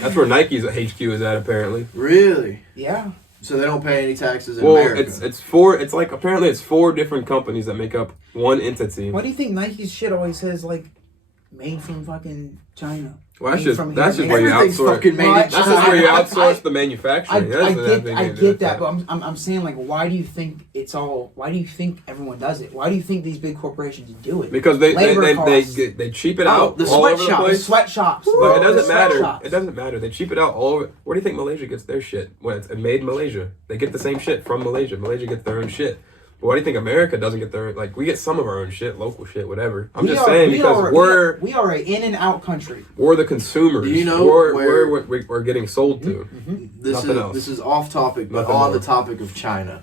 That's where Nike's HQ is at, apparently. Really? Yeah. So they don't pay any taxes in Well, America. it's like apparently it's 4 different companies that make up one entity. Why do you think Nike's shit always says like made from fucking China? Well, Made that's from just here. where you Everything's outsource. fucking made in That's That's China. just where you I- outsource the I manufacturing. I get that, but I'm saying like, why do you think it's all? Why do you think everyone does it? Why do you think these big corporations do it? because they Labor costs. cheap it out the all over the sweatshops. The place. sweatshops. Look, it The doesn't matter. sweatshops. It doesn't matter. They cheap it out all over. Where do you think Malaysia gets their shit? Well, it's made in Malaysia. They get the same shit from Malaysia. Malaysia gets their own shit. But why do you think America doesn't get their like? We get some of our own shit, local shit, whatever. I'm just saying because we are an in and out country. we're the consumers. Do you know where where- we're getting sold to? Nothing else. This is off topic, but Nothing on more. the topic of China,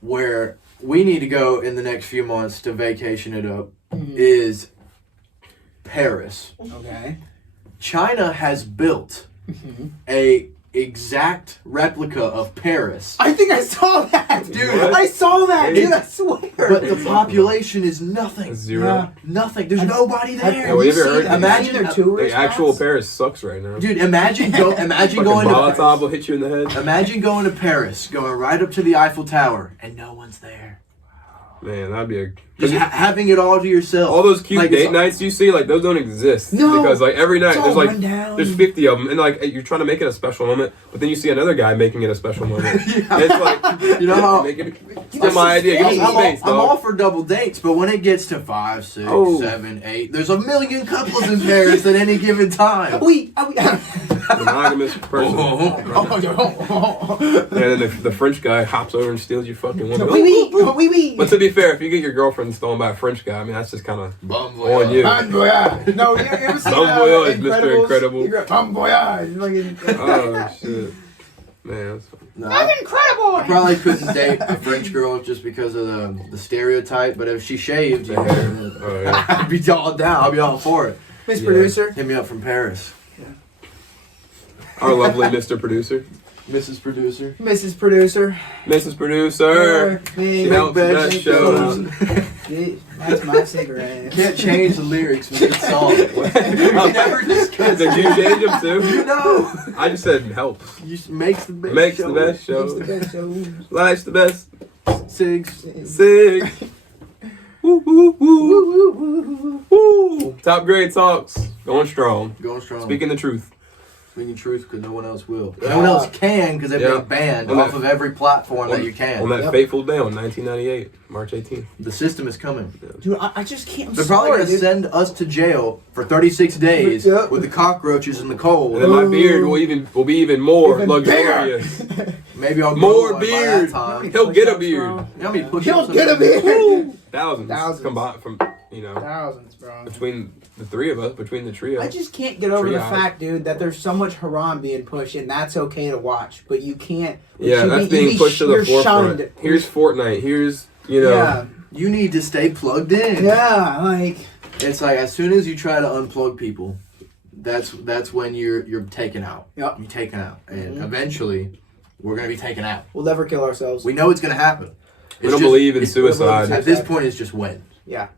where we need to go in the next few months to vacation it up, is Paris. Okay. China has built a exact replica of Paris, I think I saw that, Dude, what? I saw that, dude. I swear. but the population is nothing. Zero. Yeah. Nothing. There's nobody Have there. Well, you have you seen, heard- have you imagine seen their the tourist The actual spots? Paris sucks right now. Dude, imagine Fucking going to Molotov will hit you in the head. Imagine going to Paris, going right up to the Eiffel Tower, and no one's there. Man, that'd be a. Just having it all to yourself. All those cute Like, date it's- nights you see, like those don't exist. No. Because like every night It's all there's like run down. there's 50 of them, and like you're trying to make it a special moment, but then you see another guy making it a special moment. Yeah. It's like You know how- make it, still my idea. Give me some space, I'm all dog. for double dates, but when it gets to 5, 6, Oh. 7, 8, there's a million couples in Paris at any given time. Monogamous person. And then the French guy hops over and steals your fucking woman. But to be fair, if you get your girlfriend stolen by a French guy, I mean that's just kind of Bon on you. voyage. No, you ever seen Bon voyage, Mr. Incredible. Bon voyage. Oh shit, man. That's funny. No, That's incredible. I probably couldn't date a French girl just because of the stereotype, but if she shaved, you know, Oh yeah. I'd be all down. I'd be all for it. Miss Yeah. Producer. Hit me up from Paris. Our lovely Mr. Producer, Mrs. Producer. Mrs. Producer. Mrs. Producer. She helps with that show. That's my cigarette. Can't change the lyrics mid-song. We never discussed Did you change them too? No. I just said helps. Makes the best Makes show. the best show. Life's the best. Sigs. Sig. Woo, woo, woo. Woo. Top grade talks. Going strong. Going strong. Speaking the truth. Speaking truth because no one else will. No one else can because they've Yeah. been banned On off that- of every platform that you On can. that Yep. fateful day on 1998, March 18th. The system is coming. Dude, I just can't. I'm They're probably sorry, going to dude. send us to jail for 36 days Yep. with the cockroaches and the cold. And then my beard will be even more Even luxurious. Maybe I'll More grow one by beard. that time. He'll get a Push-ups, beard. bro. I'll be pushing He'll some- get a beard. Thousands combined from Thousands, bro. between the three of us, between the trio. I just can't get over the Triage. fact, dude, that there's so much haram being pushed, and that's okay to watch, but you can't. Yeah, you that's be- you being be pushed to the you're forefront. shunned. Here's Fortnite. Here's you know. Yeah, You need to stay plugged in. yeah, like It's like as soon as you try to unplug people, that's when you're taken out. Yep. You're taken out, and eventually we're gonna be taken out. we'll never kill ourselves. We know it's gonna happen. We don't believe in it's- suicide. At this point, it's just when, Yeah,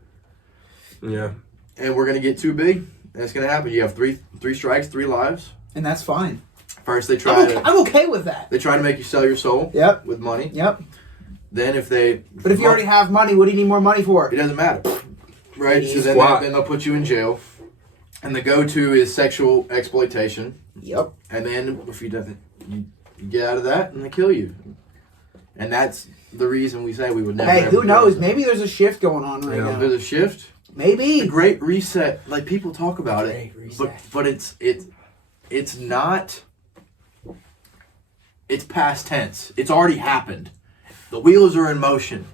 Yeah. and we're gonna get too big. And it's gonna happen. You have three strikes, 3 lives. and that's fine. First, they try to I'm okay with that. they try to make you sell your soul. Yep. With money. Yep. Then if they But if you already have money, what do you need more money for? it doesn't matter, right? So then, Squat. then they'll put you in jail, and the go-to is sexual exploitation. Yep. And then if you doesn't, you get out of that, and they kill you. And that's the reason we say we would never. Hey, ever who do knows? that. Maybe there's a shift going on right Yeah. now. There's a shift. The Maybe. Great Reset. Like people talk about it, Great Reset. but it's not. It's past tense. It's already happened. The wheels are in motion.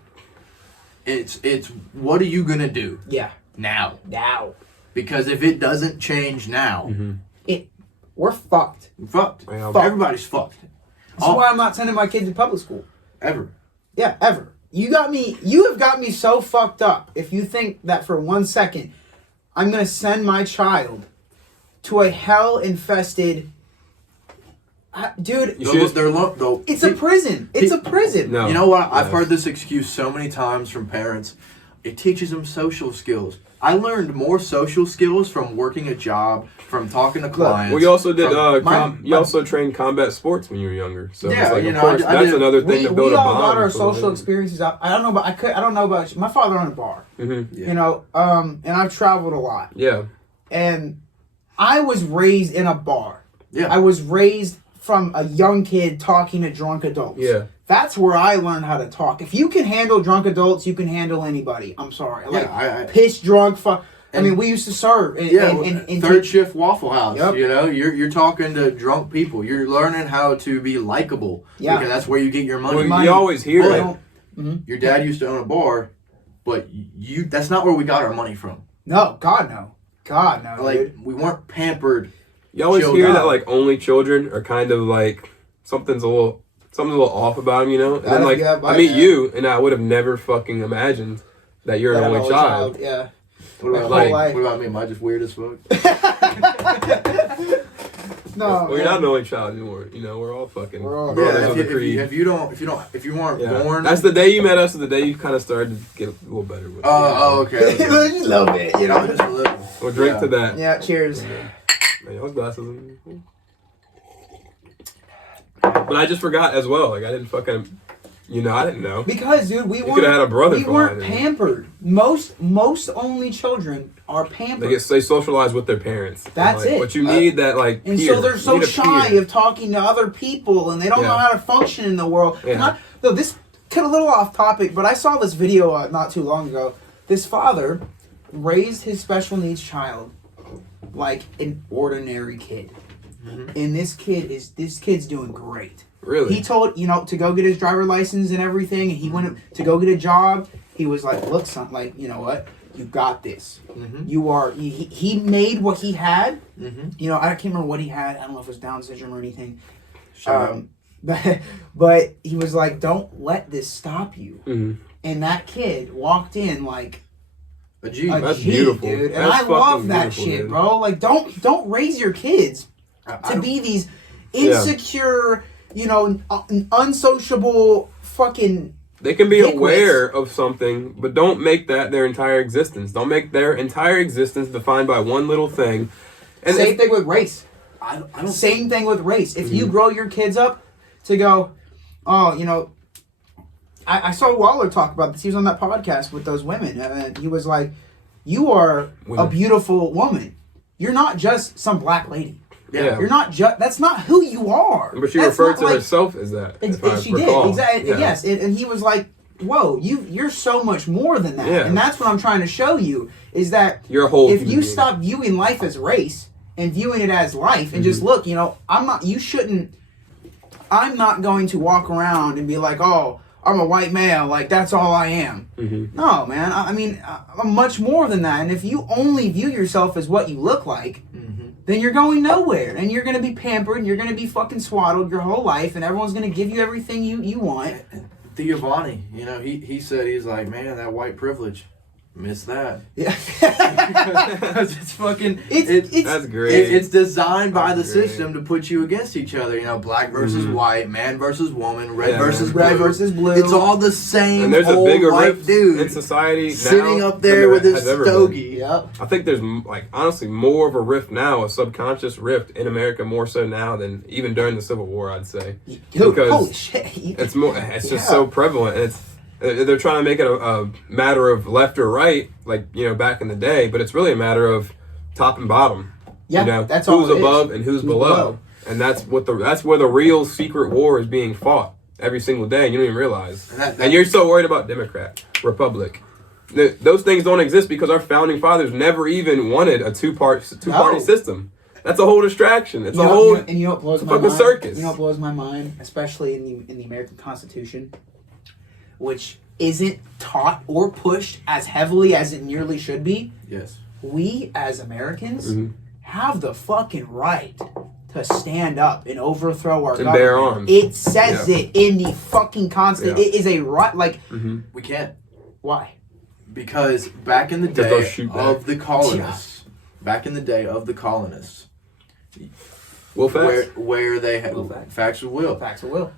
It's what are you gonna do Yeah. now? Now. Because if it doesn't change now, We're fucked. we're fucked. Yeah. Everybody's fucked. That's why I'm not sending my kid to public school. Ever. Yeah, ever. You have got me so fucked up if you think that for 1 second I'm going to send my child to a hell-infested... Dude, it's a prison. It's a prison. No. You know what? I've heard this excuse so many times from parents. It teaches them social skills. I learned more social skills from working a job, from talking to clients. Well, you also did. You also trained combat sports when you were younger. So yeah, it's like, you of know, course, I that's did. another thing to build we a all bond. got our with social someone. experiences out. I don't know about you. My father owned a bar. Mm-hmm. Yeah. You know, and I've traveled a lot. Yeah. And I was raised in a bar. Yeah. I was raised from a young kid talking to drunk adults. Yeah. That's where I learned how to talk. If you can handle drunk adults, you can handle anybody. I'm sorry. Like, I piss drunk, we used to serve. In third shift Waffle House. Yep. You know, you're talking to drunk people. You're learning how to be likable. Yeah. Because that's where you get your money. Well, you always hear it. Your dad used to own a bar, but that's not where we got our money from. No, God no. God no, Like, dude. we weren't pampered. You always chilled hear out. that like only children are kind of like something's a little off about them, you know. And then like I meet you, and I would have never fucking imagined that you're an only child. Yeah. What about, My whole life. what about me? Am I just weird as fuck? No, Well, you're not an only child anymore. You know, we're all fucking. We're all- brothers Yeah, of the creed. if you weren't Yeah. born. That's the day you met us. Is the day you kind of started to get a little better with. Okay. Just a little bit, you know. Just a little. Well, drink Yeah. to that. Yeah, cheers. Man, y'all's glasses. But I just forgot as well. Like I didn't fucking. I didn't know. Because, dude, we coulda had a brother We for weren't all I knew. pampered. Most only children are pampered. They socialize with their parents. That's like, it. But you need that like. And peer. so they're You so need a shy peer. of talking to other people, and they don't know Yeah. how to function in the world. Yeah. Though this got a little off topic, but I saw this video not too long ago. This father raised his special needs child like an ordinary kid, and this kid's doing great. Really? He told to go get his driver license and everything, and he went to go get a job. He was like, "Look, son, like you know what? You got this. You are." He made what he had. I can't remember what he had. I don't know if it was Down syndrome or anything. But he was like, "Don't let this stop you." Mm-hmm. And that kid walked in like A G. That's G, beautiful. dude. And That's I love fucking that beautiful, shit, dude. bro. Like, don't raise your kids to be these insecure, unsociable fucking. They can be dickwits. aware of something, but don't make that their entire existence. Don't make their entire existence defined by one little thing. And Same thing with race. I don't. Same thing with race. If you grow your kids up to go, I saw Waller talk about this. He was on that podcast with those women, and he was like, "You are a beautiful woman. You're not just some black lady. Yeah. You're not just. That's not who you are." But she That's referred not to like- herself as that. if I She recall. did exactly. Yeah. Yes, and he was like, "Whoa, you're so much more than that." Yeah. And that's what I'm trying to show you is that You're a whole if human you being. stop viewing life as race and viewing it as life, and just look, I'm not. You shouldn't. I'm not going to walk around and be like, "Oh, I'm a white male. Like that's all I am." No, man. I mean, I'm much more than that. And if you only view yourself as what you look like, then you're going nowhere. And you're going to be pampered. And you're going to be fucking swaddled your whole life. And everyone's going to give you everything you want. Giovanni, he said, he's like, man, that white privilege, miss that. Yeah. It's fucking. That's great. It's designed by the That's great. system to put you against each other. Black versus white, man versus woman, red Yeah, versus Red blue. versus blue. It's all the same. And there's a old bigger white rift dude in society now sitting up than there with his has ever been. stogie. Yep. I think there's honestly more of a rift now, a subconscious rift in America more so now than even during the Civil War, I'd say. Dude, Because holy shit. It's more. It's just so prevalent. And they're trying to make it a matter of left or right, like back in the day. But it's really a matter of top and bottom. Yeah, that's all who's it is. above and who's below. And that's where the real secret war is being fought every single day. And you don't even realize. And you're so worried about Democrat, Republic. Those things don't exist because our founding fathers never even wanted a two-party system. That's a whole distraction. It's a whole and you know what blows my fucking mind? circus. You know what blows my mind, especially in the American Constitution, which isn't taught or pushed as heavily as it nearly should be. Yes. We as Americans have the fucking right to stand up and overthrow our government. bear arms. It says it in the fucking Constitution. Yeah. It is a right. Like, We can't. why? Because back in the Because they'll day shoot of the colonists, Will facts? where they had Will facts. facts with will. Facts of will.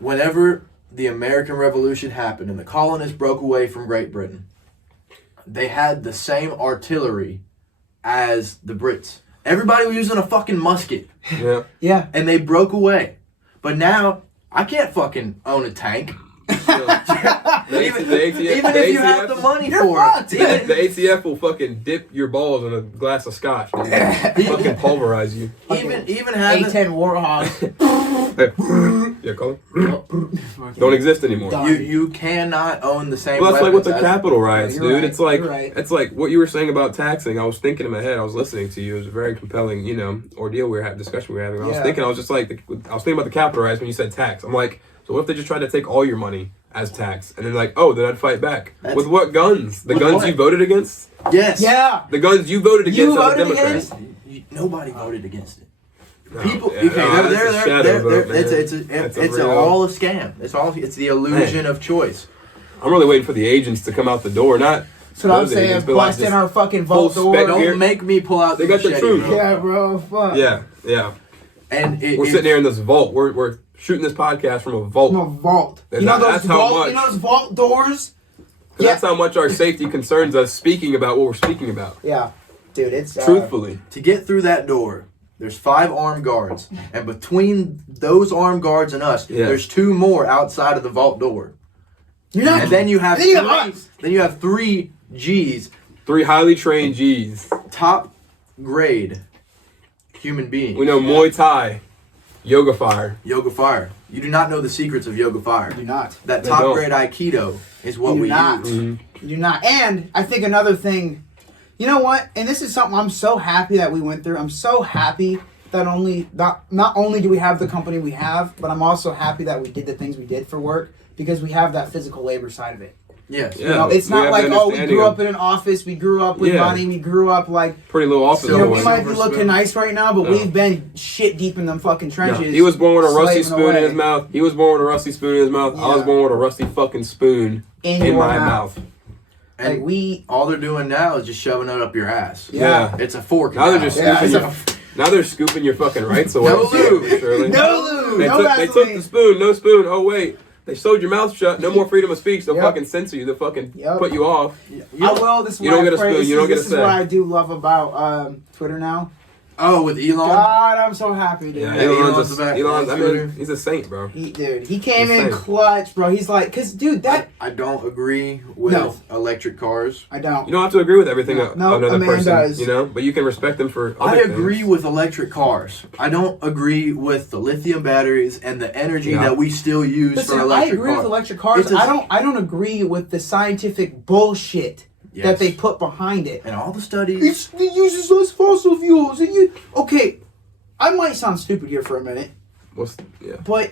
Whenever the American Revolution happened and the colonists broke away from Great Britain, they had the same artillery as the Brits. Everybody was using a fucking musket, Yeah. Yeah. and they broke away. But now, I can't fucking own a tank. Even if you have the money You're for fucked. it. The ATF will fucking dip your balls in a glass of scotch, dude. Fucking pulverize you. Even having... A10 Warhawk. Yeah, call it. Don't exist anymore. Done. You cannot own the same Well, that's like with weapons the as- Capitol riots, You're dude. right, It's like you're right. it's like what you were saying about taxing. I was thinking in my head. I was listening to you. It was a very compelling, ordeal we were having, discussion we were having. I was Yeah. thinking. I was just like, I was thinking about the Capitol riots when you said tax. I'm like, so what if they just tried to take all your money as tax, and then like, oh, then I'd fight back. With what guns? The With guns what? you voted against? Yes. Yeah. The guns you voted against You as a voted Democrat. against? Nobody voted against it. No, People, yeah, okay, no, that's a shadow vote, man. it's real- all a scam. It's the illusion of choice. I'm really waiting for the agents to come out the door. Not That's what I'm those saying. agents, but like Busting just our fucking full vault door. spec- Don't Here- make me pull out They the got the machete, truth. bro. Yeah, bro. Fuck. Yeah. And We're sitting there in this vault. We're shooting this podcast from a vault. From a vault. And You know that's those how vault? much. You know those vault doors? That's how much our safety concerns us speaking about what we're speaking about. Yeah, dude. It's Truthfully. to get through that door, there's 5 armed guards, and between those armed guards and us, Yeah. there's 2 more outside of the vault door. You're not. And then you have then you have three. us. Then you have 3 G's, 3 highly trained G's. top grade human beings. We know Muay Thai, Yoga Fire. Yoga Fire. You do not know the secrets of Yoga Fire. Do not. That They top don't. grade Aikido is what Do we not. use. Mm-hmm. You do not. And I think another thing, you know what? And this is something I'm so happy that we went through. I'm so happy that not only do we have the company we have, but I'm also happy that we did the things we did for work because we have that physical labor side of it. Yes. Yeah. You know, it's we not have like, the oh, we understanding grew of up in an office, we grew up with Yeah. money, we grew up like, Pretty little office. you know, we boy. might be Silver looking spoon. nice right now, but No. we've been shit deep in them fucking No, trenches. he was born with a rusty slaving spoon in away. his mouth. He was born with a rusty spoon in his mouth. I was Yeah. born with a rusty fucking spoon In in your my mouth. mouth. And Like we, all they're doing now is just shoving it up your ass. Yeah. It's a fork. Now they're just Yeah, scooping it's your, now they're scooping your fucking rights away. No lube. Shirley. no lube, They, no took, they took Vaseline. the spoon, no spoon. Oh wait, they sewed your mouth shut. No more freedom of speech. They'll Yep. fucking censor you. They'll fucking Yep. put you off. I will. This is You what don't I get a pray. spoon, This you is- don't get a This is say. what I do love about Twitter now. Oh, with Elon? God, I'm so happy, dude. Yeah, Yeah, Elon's, Elon's a, the back- Elon's I Twitter. mean, he's a saint, bro. He came in Insane. clutch, bro. He's like, cause dude, that I don't agree with No. electric cars. I don't. You don't have to agree with everything No, another a man person, does. but you can respect them for other I things. agree with electric cars. I don't agree with the lithium batteries and the energy Yeah. that we still use Listen, for I electric agree cars. with electric cars. It's a- I don't agree with the scientific bullshit that Yes. they put behind it. And all the studies. It uses less fossil fuels. Okay, I might sound stupid here for a minute, Yeah. but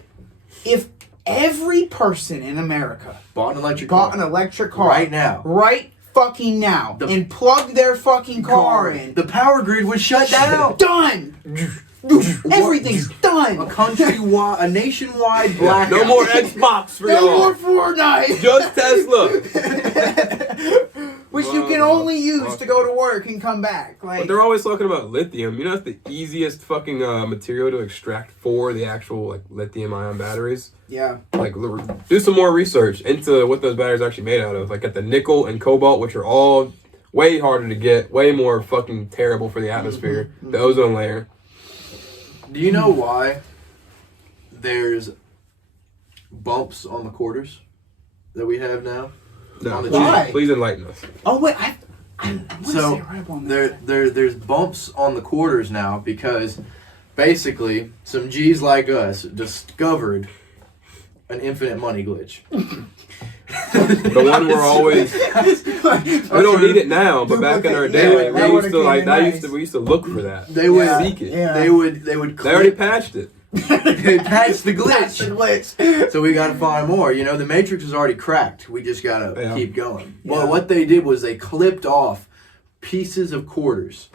if every person in America Bought an electric bought car an electric car right now. right fucking now, The- and plugged their fucking car in, The power grid would shut down. done. Everything's done. A nationwide blackout. No more Xbox for No y'all. more Fortnite. Just Tesla. Which you can only use to go to work and come back. But Like, they're always talking about lithium. You know, that's the easiest fucking material to extract for the actual like lithium-ion batteries. yeah. Like, do some more research into what those batteries are actually made out of. Like, at the nickel and cobalt, which are all way harder to get, way more fucking terrible for the atmosphere, the ozone layer. Do you know why there's bumps on the quarters that we have now? No, On the Why? please enlighten us. Oh wait, I want to So say right up on that. there's bumps on the quarters now because basically some G's like us discovered an infinite money glitch. The one we're always we don't need it now, but back in our day, Yeah, that we used to would've like came that in used to we used to look for that. They would Yeah. seek it. Yeah. They would They already click, patched it. they patched the That's the glitch. glitch. So we got to find more. You know, the Matrix is already cracked. We just got to Yeah. keep going. Yeah. Well, what they did was they clipped off pieces of quarters.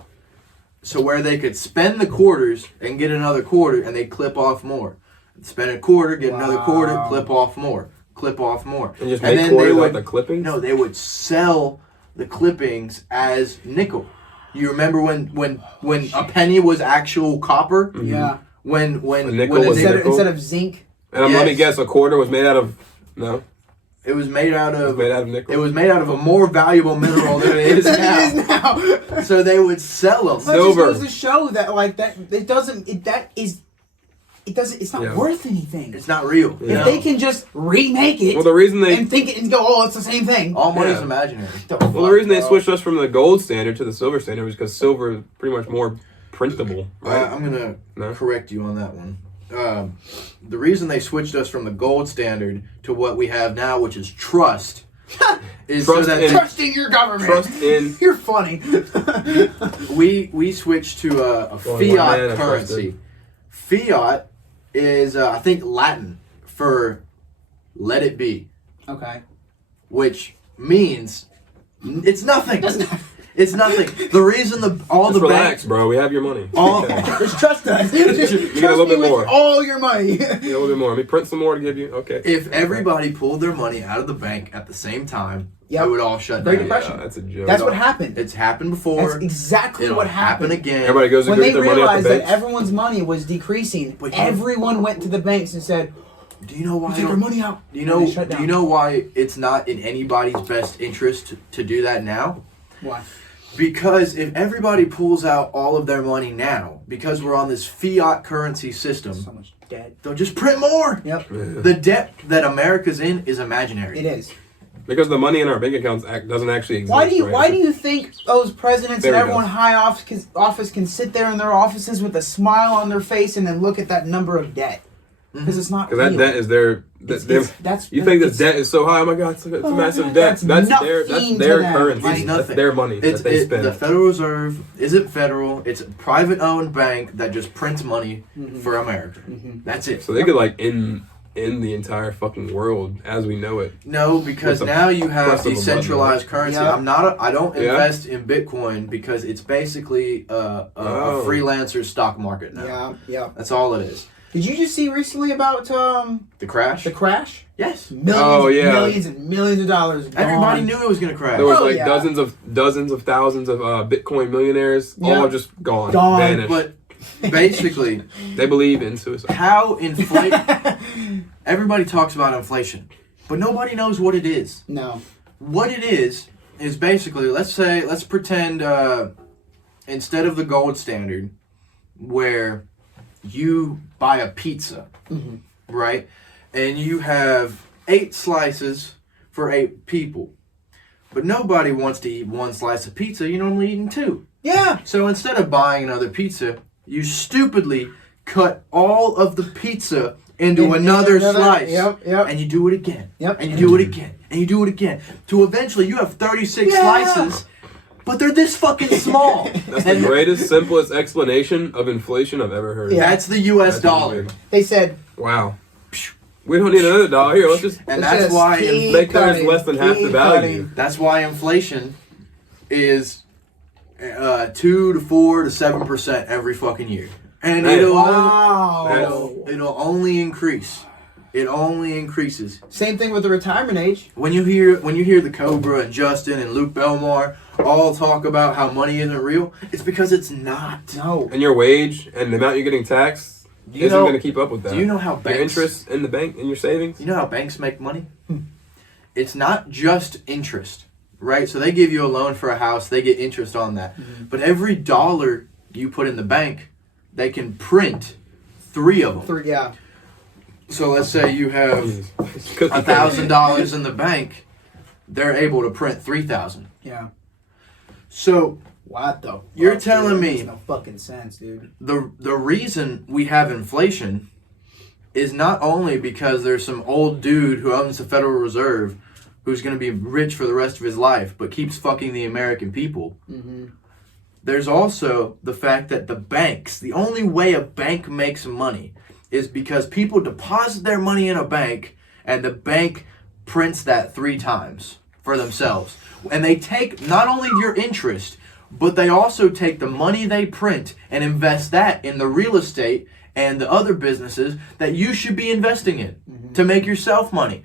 So where they could spend the quarters and get another quarter, and they clip off more. Spend a quarter, get another quarter, Wow. clip off more. clip off more. And just And make then they quarters out would the clippings? no, they would sell the clippings as nickel. You remember when a penny was actual copper? Yeah. When A nickel when was it, nickel? Instead of zinc. And let me Yes. guess, a quarter was made out of no. it was made out It was of made out of nickel. it was made out of a more valuable mineral than it is It now. is now. So they would sell them. But it just Silver. goes to show that like that it doesn't it that is it doesn't it's not Yeah. worth anything. It's not real. Yeah. If they can just remake it Well, the reason they and think it and go, oh, it's the same thing. All money's Yeah. imaginary. well, the reason they switched us from the gold standard to the silver standard was because silver is pretty much more printable, right? I'm gonna No? correct you on that one. The reason they switched us from the gold standard to what we have now, which is trust, is Trust so that in- Trusting your government. Trust in You're funny. we switched to a Well, one man fiat I currency. Fiat is I think Latin for "let it be," Okay. which means it's nothing. It's nothing. The reason all just the relax, banks, bro. We have your money. all Just trust us. Just get a trust little me bit with more. all your money. Yeah, a little bit more. Let me print some more to give you. Okay. if everybody pulled their money out of the bank at the same time, Yep. it would all shut Great down. Depression. Yeah, that's a joke. That's what happened. It's happened before. That's exactly It'll what happen happened. again. Everybody goes to When they get their money at realized the that banks. everyone's money was decreasing, But you- everyone went to the banks and said, Do you know why? "We take our money out." Do you And know? they shut Do down. you know why it's not in anybody's best interest to do that now? Why? Because if everybody pulls out all of their money now, because we're on this fiat currency system, So much debt. they'll just print more. Yep. The debt that America's in is imaginary. It is. Because the money in our bank accounts doesn't actually exist. Why do you right? Why do you think those presidents There and we go. everyone high office can sit there in their offices with a smile on their face and then look at that number of debt? Because it's not. Because that real. debt is their. That's You think this it's- debt is so high? Oh my God, it's a Oh, massive God, debt. that's That's their nothing to them. currency. It's nothing. That's their money It's that they spend. the Federal Reserve isn't federal. It's a private-owned bank that just prints money for America. That's it. So they could like end the entire fucking world as we know it. No, because With the now you have press of a decentralized currency. Yeah. I don't Yeah. invest in Bitcoin because it's basically a Oh. freelancer stock market now. Yeah, yeah. That's all it is. Did you just see recently about The crash? the crash? Yes. Millions, Oh, yeah. millions and millions of dollars. Everybody gone. knew it was going to crash. There was Oh, like yeah. dozens of thousands of Bitcoin millionaires, Yeah. all just gone, Gone. vanished. But basically, They believe in suicide. how everybody talks about inflation, but nobody knows what it is. No. What it is basically, let's pretend instead of the gold standard where you buy a pizza, right? And you have 8 slices for 8 people. But nobody wants to eat 1 slice of pizza. You're normally eating 2. Yeah. So instead of buying another pizza, you stupidly cut all of the pizza into another slice. Yep. And you do it again. Yep. And you do it again. And you do it again. To eventually you have 36 Yeah. slices, but they're this fucking small. That's the greatest, simplest explanation of inflation I've ever heard. Yeah. That's the US That's dollar. weird. They said, Wow. We don't need another dollar here. Let's just And Let's that's just why keep make theirs cutting, less than half the keep value. cutting. that's why inflation is 2 to 4 to 7% every fucking year. And Hey. Wow. it'll only increase. It only increases. Same thing with the retirement age. When you hear the Cobra and Justin and Luke Belmar all talk about how money isn't real, it's because it's not. No. and your wage and the amount you're getting taxed You isn't know- going to keep up with that. Do you know how your banks interest in the bank in your savings? You know how banks make money? It's not just interest, right? So they give you a loan for a house, they get interest on that. But every dollar you put in the bank, they can print 3 of them. 3, yeah. So let's say you have Cookie $1,000 in the bank, they're able to print 3,000. Yeah. So What the You're fuck, telling dude? me- Makes no fucking sense, dude. the reason we have inflation is not only because there's some old dude who owns the Federal Reserve who's going to be rich for the rest of his life but keeps fucking the American people. There's also the fact that the banks, the only way a bank makes money is because people deposit their money in a bank and the bank prints that 3 times for themselves. And they take not only your interest, but they also take the money they print and invest that in the real estate and the other businesses that you should be investing in to make yourself money.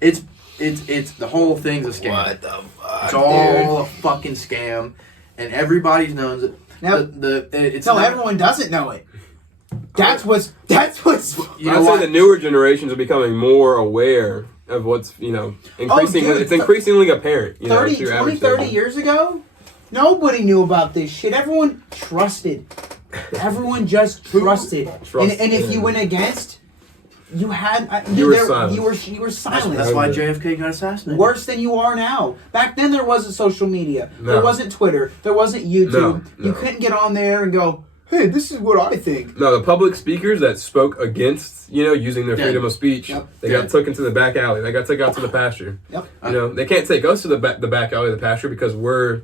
It's the whole thing's a scam. What the fuck? It's all a fucking scam, and everybody knows it. Now, It's no, not- everyone doesn't know it. That's what's. You know I'd say what? the newer generations are becoming more aware of what's, increasingly, dude, it's increasingly apparent. 30, to your 20, average 30 citizen. years ago, nobody knew about this shit. Everyone trusted. Everyone just trusted. And if you went against, you had You were silent. You were silent. That's why JFK got assassinated. Worse than you are now. Back then, there wasn't social media. No. There wasn't Twitter. There wasn't YouTube. No. You couldn't get on there and go, "Hey, this is what I think." No, the public speakers that spoke against, using their Dead. freedom of speech, Yep. they Dead. got took into the back alley. They got took out to the pasture. Yep. They can't take us to the back alley of the pasture because we're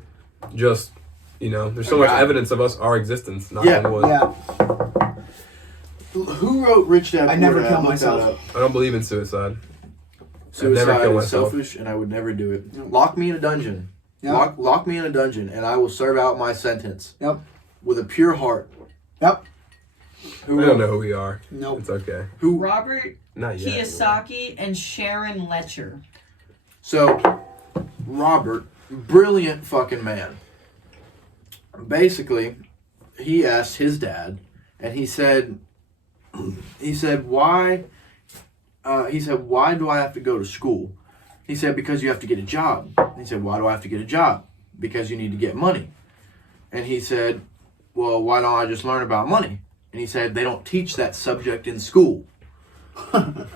just, there's so much God. evidence of our existence. Knock Yeah. on wood. Yeah. Who wrote Rich Dad Poor Dad? I never kill Look that myself. up. I don't believe in suicide. Suicide never kill is myself. selfish, and I would never do it. Lock me in a dungeon. Yep. Lock me in a dungeon, and I will serve out my sentence Yep. with a pure heart. Yep. Who We don't know who we are. Nope. It's okay. Who? Robert Not yet. Kiyosaki and Sharon Letcher. So, Robert, brilliant fucking man. Basically, he asked his dad, and he said, why? He said, why do I have to go to school? He said, because you have to get a job. He said, why do I have to get a job? Because you need to get money. And he said, well, why don't I just learn about money? And he said, they don't teach that subject in school. And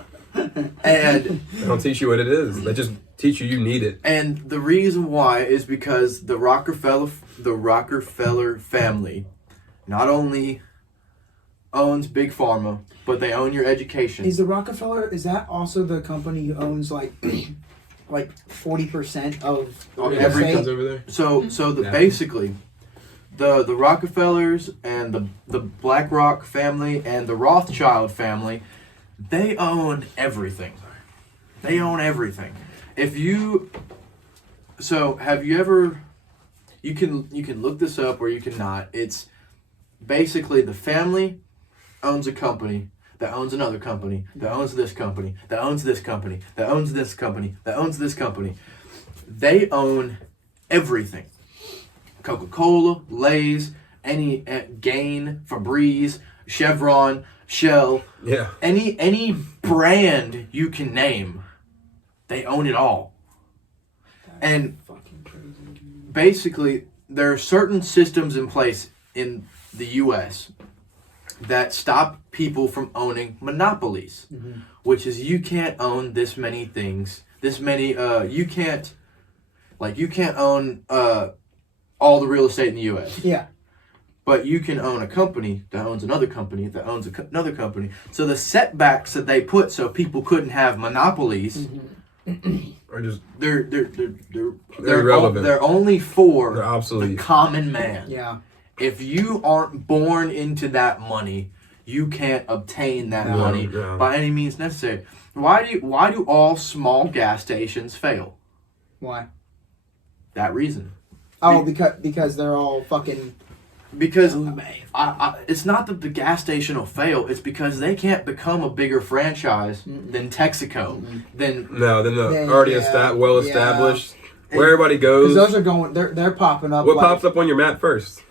They don't teach you what it is. They just teach you need it. And the reason why is because the Rockefeller family not only owns Big Pharma, but they own your education. Is the Rockefeller? Is that also the company who owns like 40% of On real every- estate? over there. So Yeah. basically, the Rockefellers and the BlackRock family and the Rothschild family, they own everything. They own everything. Have you ever? You can look this up or you can not. It's basically the family owns a company that owns another company that owns this company that owns this company that owns this company that owns this company. They own everything. Coca-Cola, Lay's, any Gain, Febreze, Chevron, Shell, Yeah. any brand you can name, they own it all. And Fucking crazy. basically, there are certain systems in place in the U.S. that stop people from owning monopolies, which is you can't own this many things, you can't own all the real estate in the U.S. Yeah. But you can own a company that owns another company that owns another company. So the setbacks that they put so people couldn't have monopolies, Or just they're irrelevant. They're only for They're obsolete. the common man. Yeah. If you aren't born into that money, you can't obtain that money no. by any means necessary. Why do all small gas stations fail? Why? That reason. Oh, because they're all fucking. Because it's not that the gas station will fail. It's because they can't become a bigger franchise than Texaco. Then already Yeah, well established. Where everybody goes. Because those are going. They're popping up. What like, pops up on your map first?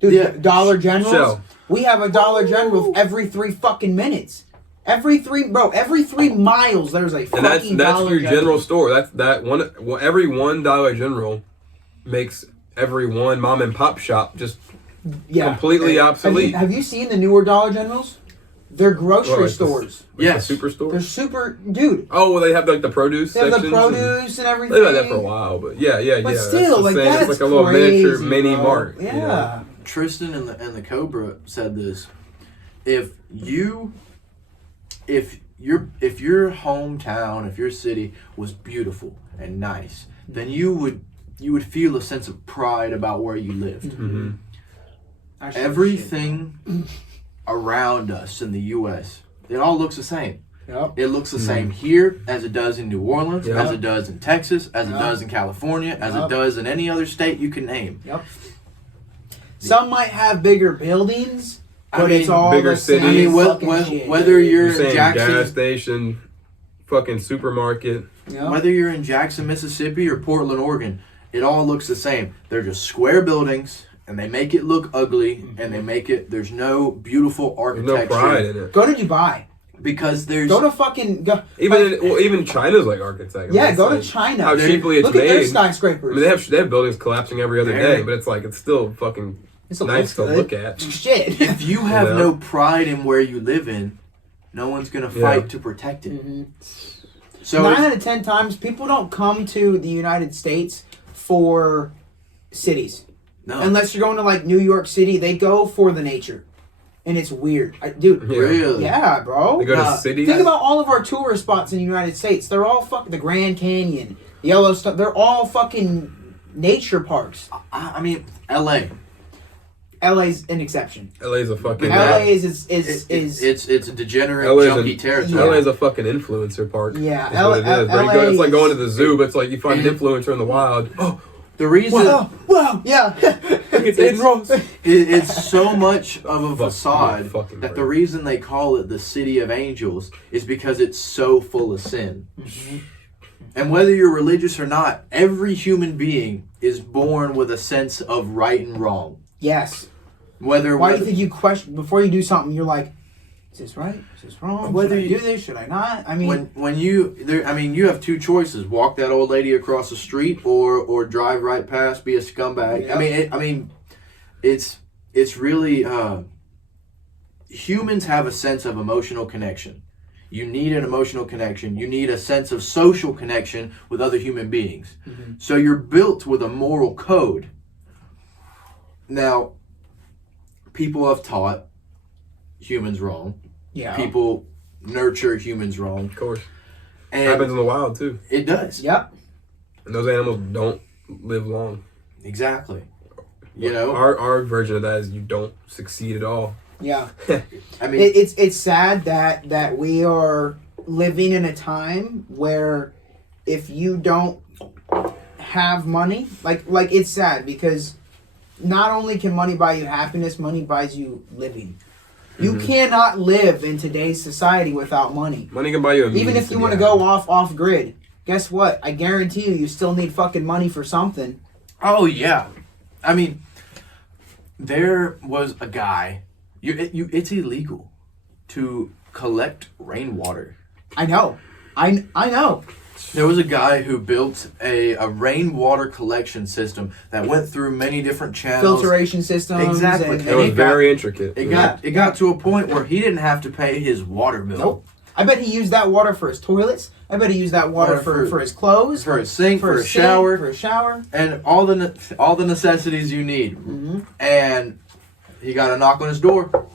Dude, Yeah. Dollar Generals. Shell. We have a Dollar General every 3 fucking minutes. Every 3 miles there's a fucking And that's Dollar your General. general store. That's one. Well, every $1 General makes every one mom and pop shop just completely obsolete. Have you seen the newer Dollar Generals? They're grocery Like stores. Yes. the superstore. They're super, dude. Oh, well, they have like the produce They have sections. the produce and everything. They've had that for a while, but yeah. But That's still, the like same. that's It's like a little crazy, miniature mini bro. mart. Yeah. Tristan and the Cobra said this: if your hometown, if your city was beautiful and nice, then you would feel a sense of pride about where you lived. Mm-hmm. Actually, Everything around us in the U.S., it all looks the same. Yep. It looks the same here as it does in New Orleans, Yeah. as it does in Texas, as it does in California, as it Yep. does in any other state you can name. Yep. Some might have bigger buildings, I but mean, it's all bigger the same cities. I mean, fucking shit. whether you're You're in saying Jackson, gas station, fucking supermarket. Yeah. Whether you're in Jackson, Mississippi or Portland, Oregon, it all looks the same. They're just square buildings, and they make it look ugly, and they make it, there's no beautiful There's architecture. no pride in it. Go to Dubai. Because there's... Go to fucking... Go, Even China's like architecture. yeah, It's go to like China. How cheaply it's Look made. at their skyscrapers. I mean, they have buildings collapsing every other Very. day, but it's like it's still fucking It nice to looks good. look at. Shit. If you have You know? no pride in where you live in, no one's going to fight Yeah. to protect it. Mm-hmm. So 9 out of 10 times, people don't come to the United States for cities. no. Unless you're going to, like, New York City, they go for the nature. And it's weird. Dude, Yeah. Really? yeah, bro. They go Nah, to cities. Think about all of our tourist spots in the United States. They're all fucking... The Grand Canyon, Yellowstone. They're all fucking nature parks. I mean, L.A. LA's an exception. LA's a fucking. LA is It's a degenerate, LA's junky an- territory. LA's a fucking influencer park. Yeah, Is what it is. But you go, it's like going to the zoo, but it's like you find an influencer in the wild. Oh, The reason Wow, yeah. it's so much of a Fuck, facade fucking that the right. reason they call it the City of Angels is because it's so full of sin. And whether you're religious or not, every human being is born with a sense of right and wrong. Yes. Why Why do you think you question before you do something? You're like, is this right? Is this wrong? Whether Should I you- do this? Should I not? I mean, you have two choices: walk that old lady across the street, or drive right past, be a scumbag. Yeah. It's really humans have a sense of emotional connection. You need an emotional connection. You need a sense of social connection with other human beings. Mm-hmm. So you're built with a moral code. Now, people have taught humans wrong. yeah. People nurture humans wrong. Of course. And Happens in the wild too. it does. Yep. And those animals don't live long. Exactly. You know? Our version of that is you don't succeed at all. Yeah. I mean, It's sad that we are living in a time where if you don't have money, like it's sad because not only can money buy you happiness, money buys you living. You cannot live in today's society without money. Money can buy you a Even means if you be want to happy. go off grid, guess what? I guarantee you still need fucking money for something. oh, yeah. I mean, there was a guy. It's illegal to collect rainwater. I know. I know. There was a guy who built a rainwater collection system that went through many different channels. Filtration systems. Exactly. And, It was it got- very intricate. It got to a point where he didn't have to pay his water bill. Nope. I bet he used that water for his toilets. I bet he used that water Water for his clothes. For a sink, for a his sink, shower, For a shower. and all the necessities you need. Mm-hmm. And he got a knock on his door.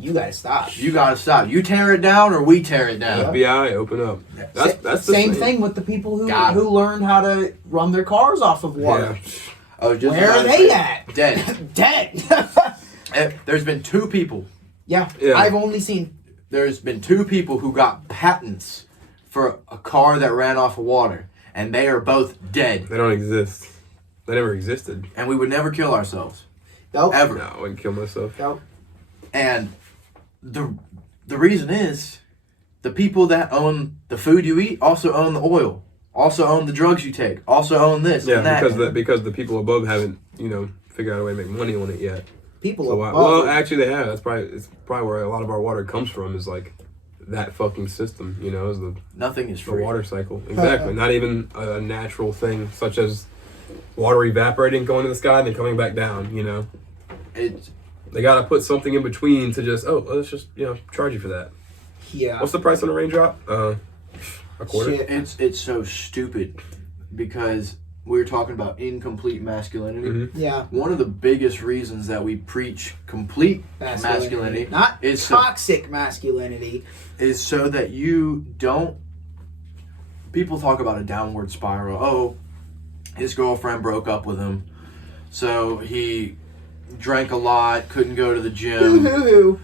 You gotta stop. You gotta stop. You tear it down, or we tear it down. FBI, open up. That's the Same thing with the people Got who learned how to run their cars off of water. Yeah. I was just Where about are to they say, at? Dead. Dead. There's been two people. Yeah. Yeah. I've only seen. There's been two people who got patents for a car that ran off of water, and they are both dead. They don't exist. They never existed. And we would never kill ourselves, Nope. ever. No, I wouldn't kill myself. Nope. And the reason is, the people that own the food you eat also own the oil, also own the drugs you take, also own this Yeah, and that. because the people above haven't figured out a way to make money on it yet. People. So above- actually they have. It's probably where a lot of our water comes from is like that fucking system. Is the Nothing is the free. water cycle. Exactly. Not even a natural thing such as water evaporating, going to the sky, and then coming back down. It's They gotta put something in between to just let's just charge you for that. Yeah. What's the price on a raindrop? A quarter. Shit. it's so stupid because we were talking about incomplete masculinity. Mm-hmm. Yeah. One of the biggest reasons that we preach complete masculinity Not is toxic masculinity. is so that you don't. People talk about a downward spiral. Oh, his girlfriend broke up with him, so he drank a lot, couldn't go to the gym, Ooh.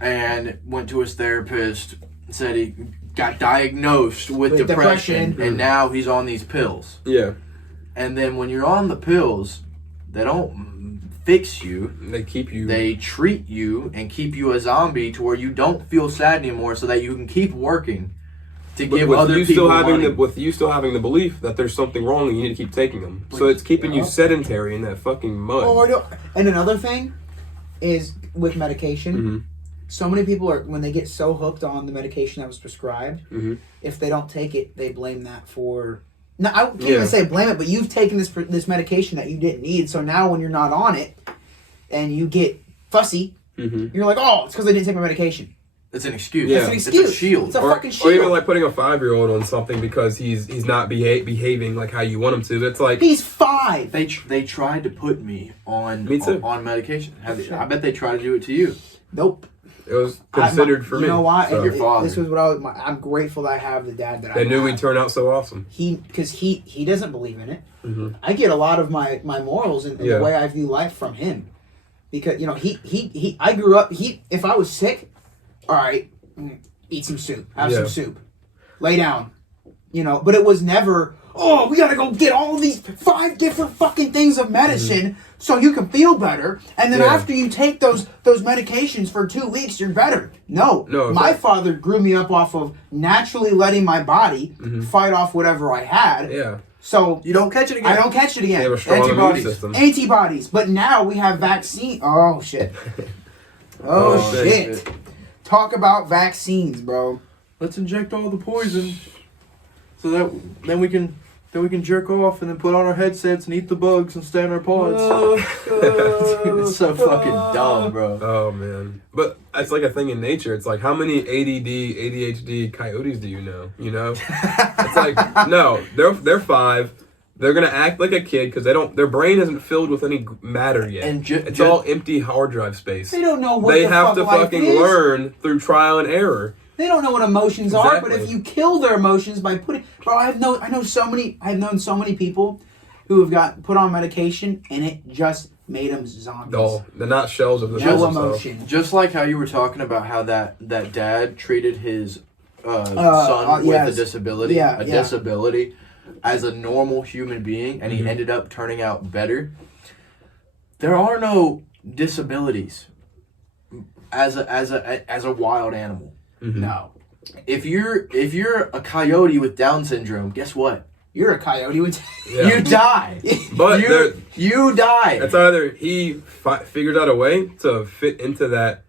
and went to his therapist. Said he got diagnosed with depression, and now he's on these pills. Yeah. And then when you're on the pills, they don't fix you. They keep you. They treat you and keep you a zombie to where you don't feel sad anymore so that you can keep working. to give other you people still having money. with you still having the belief that there's something wrong and you need to keep taking them. So it's keeping you sedentary in that fucking mud. Oh, I know. And another thing is with medication. Mm-hmm. So many people are, when they get so hooked on the medication that was prescribed, Mm-hmm. if they don't take it, they blame that for. No, I can't even say blame it, but you've taken this medication that you didn't need. So now when you're not on it, and you get fussy, you're like, oh, it's because I didn't take my medication. It's an excuse. Yeah. It's an excuse. It's a shield. It's a fucking shield. Or even like putting a 5-year-old on something because he's not behaving like how you want him to. It's like He's 5. They tried to put me on Me too. on medication. I bet they tried to do it to you. Nope. it was considered for me. You know why? So. Your father. This was what I'm grateful that I have the dad that I They knew have. we'd turn out so awesome. Because he doesn't believe in it. Mm-hmm. I get a lot of my morals and Yeah. the way I view life from him. Because, you know, he I grew up, if I was sick, all right, eat some soup. Have some soup. Lay down. You know, but it was never, oh, we gotta go get all these 5 different fucking things of medicine so you can feel better. And then after you take those medications for 2 weeks, you're better. No. My father grew me up off of naturally letting my body fight off whatever I had. Yeah. So You don't catch it again. I don't catch it again. They have a strong immune system. Antibodies. But now we have vaccine. Oh, shit. Oh, shit. Talk about vaccines, bro. Let's inject all the poison, so that then we can jerk off and then put on our headsets and eat the bugs and stay in our pods. Dude, it's so fucking dumb, bro. Oh man, but it's like a thing in nature. It's like how many ADD, ADHD coyotes do you know? You know, it's like no, they're 5. They're gonna act like a kid because their brain isn't filled with any matter yet. And it's all empty hard drive space. They don't know what they the have fuck to life fucking is. learn through trial and error. They don't know what emotions are, but Exactly. if you kill their emotions by putting, bro, I've known so many people who have got put on medication and it just made them zombies. Oh, they're not shells of the No themselves. emotion. Just like how you were talking about how that dad treated his son with a disability, disability, as a normal human being, and he ended up turning out better. There are no disabilities as a wild animal. No. If you're a coyote with Down syndrome, guess what? You're a coyote with... Yeah. You die. But you die. it's either he figures out a way to fit into that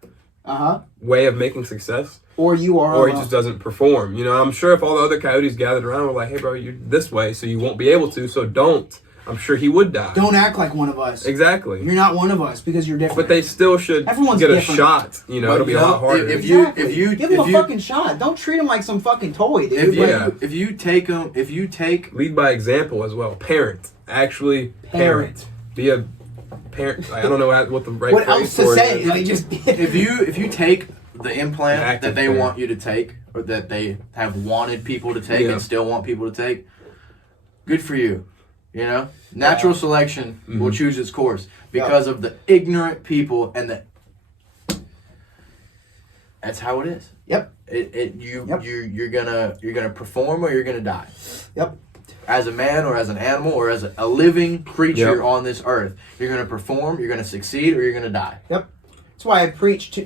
way of making success, or you are or he just doesn't perform. You know, I'm sure if all the other coyotes gathered around were like, hey bro, you're this way, so you won't be able to, so don't. I'm sure he would die. Don't act like one of us. Exactly. You're not one of us because you're different. But they still should Everyone's get different. a shot. You know, it'll be a lot harder. If Exactly. you give him a fucking shot. Don't treat him like some fucking toy, dude. if you take lead by example as well. Parent. Actually parent. Be a parent. I don't know what the right what phrase else to for it say? is. Like just if you take the implant Active that they parent. want you to take, or that they have wanted people to take Yeah. and still want people to take, good for you. You know, natural selection will choose its course because of the ignorant people, and that's how it is. Yep. You're gonna perform or you're gonna die. Yep. As a man or as an animal or as a living creature Yep. on this earth, you're gonna perform, you're gonna succeed, or you're gonna die. Yep. That's why I preach to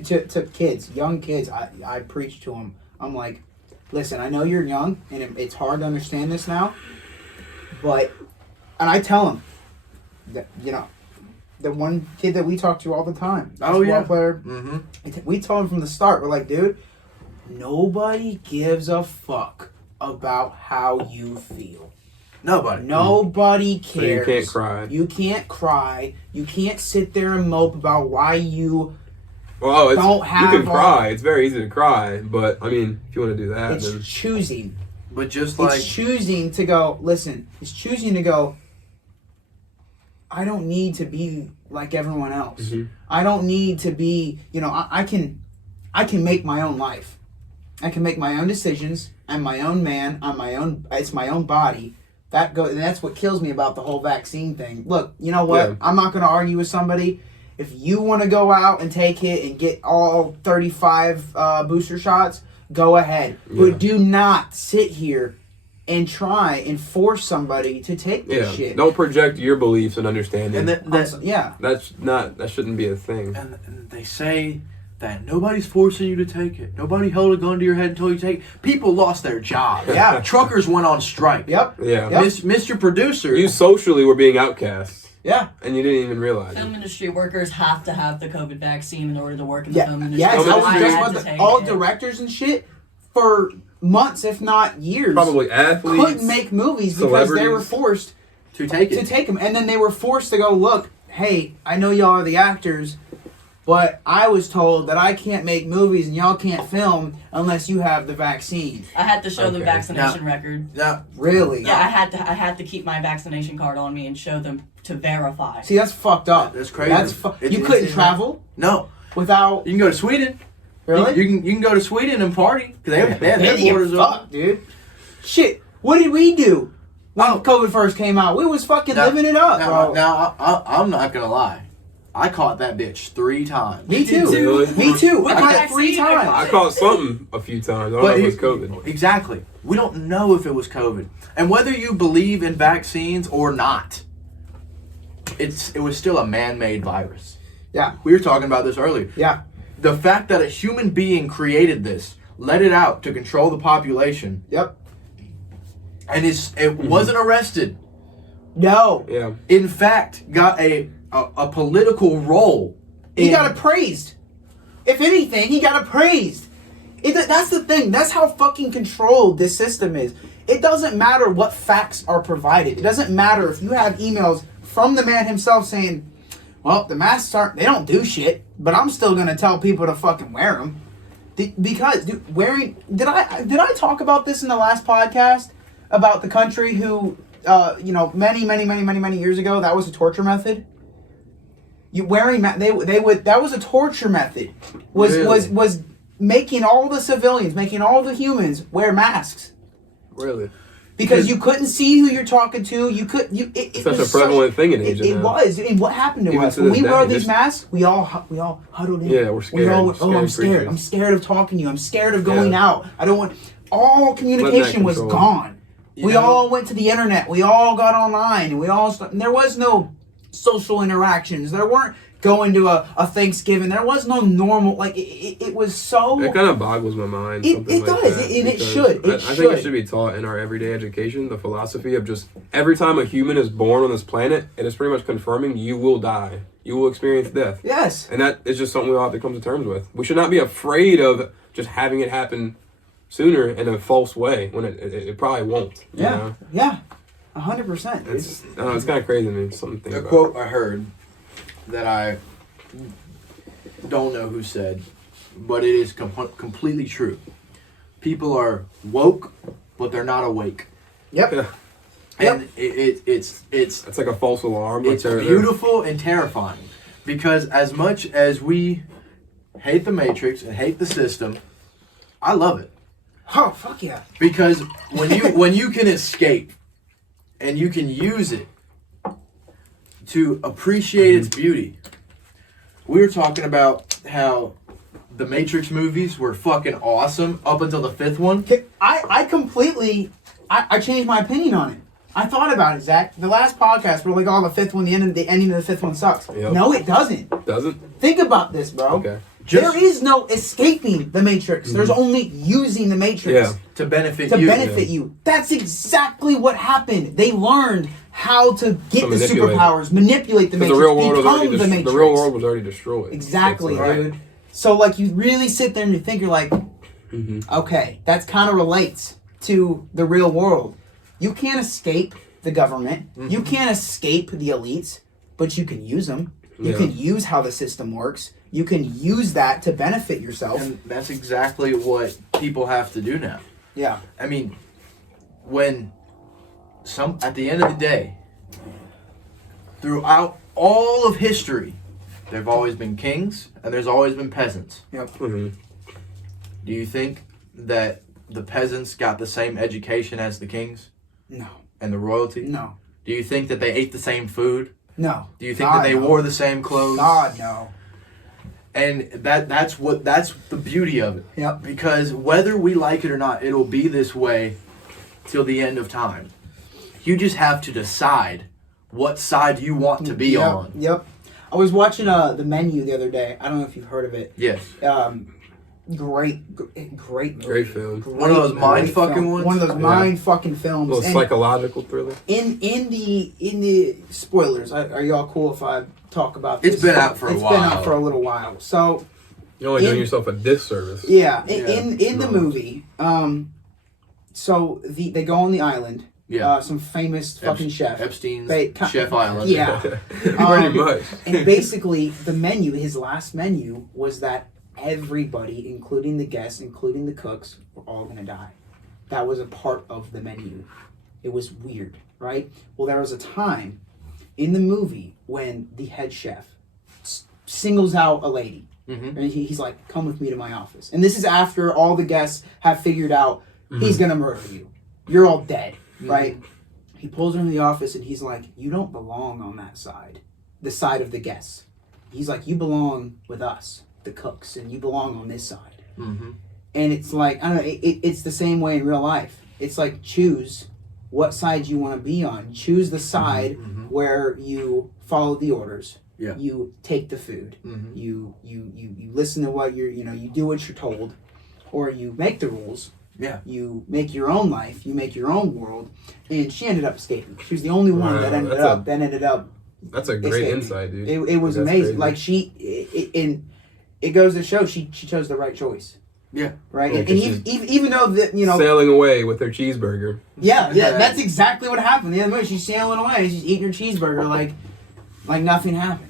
kids, young kids. I preach to them. I'm like, listen, I know you're young and it's hard to understand this now, but, and I tell them that, you know, the one kid that we talk to all the time, basketball player, we told him from the start, we're like, dude, nobody gives a fuck about how you feel. Nobody cares. So you can't cry. You can't cry. You can't sit there and mope about why you Well, don't have you can cry. It's very easy to cry, but I mean, if you want to do that, It's then choosing. But just like It's choosing to go, listen, it's choosing to go, I don't need to be like everyone else. I don't need to be, you know, I can make my own life. I can make my own decisions. I'm my own man. It's my own body. And that's what kills me about the whole vaccine thing. Look, you know what? Yeah. I'm not going to argue with somebody. If you want to go out and take it and get all 35 booster shots, go ahead. Yeah. But do not sit here and try and force somebody to take this shit. Don't project your beliefs and understanding. and Yeah. that shouldn't be a thing. and they say that nobody's forcing you to take it. Nobody held a gun to your head until you take it. People lost their jobs. Yeah. Truckers went on strike. Yep. Yeah. Yep. Mr. Producer. You socially were being outcast, Yeah. and you didn't even realize Film it. industry workers have to have the COVID vaccine in order to work in the Yeah. film industry. Yes. Film I was I just had about to to, take all it. directors and shit for months, if not years, Probably athletes. couldn't make movies because they were celebrities. forced to take to it. take them, and then they were forced to go, look, hey, I know y'all are the actors, but I was told that I can't make movies and y'all can't film unless you have the vaccine. I had to show them Okay. vaccination record. Now, Really? Yeah, I had to keep my vaccination card on me and show them to verify. See, that's fucked up. That's crazy. That's you couldn't it's- travel no. without. You can go to Sweden. Really? You can go to Sweden and party. Because they have their They get borders open. fucked, dude. Shit, what did we do when COVID first came out? We was fucking living it up, bro. Now, I'm not going to lie. I caught that bitch 3 times. Me too. Really? Me too. I With got the it 3 vaccine, I times. I caught something a few times. I don't know if it was COVID. Exactly. We don't know if it was COVID. And whether you believe in vaccines or not, it was still a man-made virus. Yeah. We were talking about this earlier. Yeah. The fact that a human being created this, let it out to control the population, Yep. and it wasn't arrested. No. Yeah. In fact, got a political role. He in- got appraised. If anything, he got appraised. That's the thing. That's how fucking controlled this system is. It doesn't matter what facts are provided. It doesn't matter if you have emails from the man himself saying, well, the masks they don't do shit, but I'm still going to tell people to fucking wear them. Because, dude, did I talk about this in the last podcast? About the country who, many years ago, that was a torture method? That was a torture method. Really? Was making all the civilians, making all the humans wear masks Really? because you couldn't see who you're talking to. It's Such a prevalent thing in Asia It now. was, and what happened to Even us to when this we wear day, these just- masks? We all huddled in. Yeah, we're scared. I'm Scared scared. creatures. I'm scared of talking to you. I'm scared of going Yeah. out. I don't want. All communication was control. gone. You We know- all went to the internet. We all got online, and and there was no social interactions. There weren't going to a Thanksgiving. There was no normal. Like it was so. It kind of boggles my mind. It something like does, that, and it because should. I think it should be taught in our everyday education. The philosophy of just every time a human is born on this planet, it is pretty much confirming you will die. You will experience death. Yes. And that is just something we all have to come to terms with. We should not be afraid of just having it happen sooner in a false way when it probably won't. You Yeah. know? Yeah. 100%. Dude. It's kind of crazy to me. Something to think A about. quote I heard that I don't know who said, but it is completely true. People are woke, but they're not awake. Yep. Yeah. And it's It's like a false alarm. Like it's beautiful and terrifying, because as much as we hate the Matrix and hate the system, I love it. Oh fuck yeah. Because when you can escape and you can use it to appreciate its beauty. We were talking about how the Matrix movies were fucking awesome up until the 5th one. I completely I changed my opinion on it. I thought about it, Zach. The last podcast, we're like, oh, the 5th one, the ending of the 5th one sucks. Yep. No, it doesn't. Doesn't? Think about this, bro. Okay. There is no escaping the Matrix. There's only using the Matrix Yeah. To benefit to you. benefit you. That's exactly what happened. They learned how to get To the manipulate it. superpowers, manipulate the Because Matrix, the real world was become already the Matrix. the real world was already destroyed. Exactly, That's dude. So, like, you really sit there and you think, you're like, okay, that kind of relates to the real world. You can't escape the government. You can't escape the elites, but you can use them. You Yeah. can use how the system works. You can use that to benefit yourself. And that's exactly what people have to do now. Yeah. I mean, at the end of the day, throughout all of history, there've always been kings and there's always been peasants. Yep. Do you think that the peasants got the same education as the kings No. and the royalty? No. Do you think that they ate the same food? No. Do you think God, that they no. wore the same clothes? God, no. And that's the beauty of it. Yep. Because whether we like it or not, it'll be this way till the end of time. You just have to decide what side you want to be Yep. on. Yep. I was watching The Menu the other day. I don't know if you've heard of it. Yes. Great movie. Great film. One of those mind-fucking film. ones? One of those Yeah. mind-fucking films. A little And psychological thriller. in the spoilers, are y'all cool if I talk about this? It's been out for a It's while. been out for a little while. So You're only doing yourself a disservice. yeah, Yeah. in the No. movie, so they go on the island. Yeah. Some famous fucking chef. Epstein's They- Chef Island. Yeah. Pretty much. And basically, the menu, his last menu, was that everybody, including the guests, including the cooks, were all gonna die. That was a part of the menu. It was weird, right? Well, there was a time in the movie when the head chef singles out a lady. Mhm. And he's like, come with me to my office. And this is after all the guests have figured out he's gonna murder you. You're all dead, right? He pulls her in the office and he's like, you don't belong on that side. The side of the guests. He's like, you belong with us, the cooks, and you belong on this side. Mm-hmm. And it's like, I don't know, it's the same way in real life. It's like, choose what side you want to be on. Choose the side where you follow the orders. Yeah. You take the food. Mhm. You listen to what you do what you're told, or you make the rules. Yeah. You make your own life. You make your own world. And she ended up escaping. She was the only one Wow, that ended that's up. That's a great escaping. insight, dude. It was That's amazing. crazy. Like and it goes to show she chose the right choice. Yeah. Right. Yeah, and 'cause even though that sailing away with her cheeseburger. yeah, that's exactly what happened. The other movie, she's sailing away. She's eating her cheeseburger like nothing happened.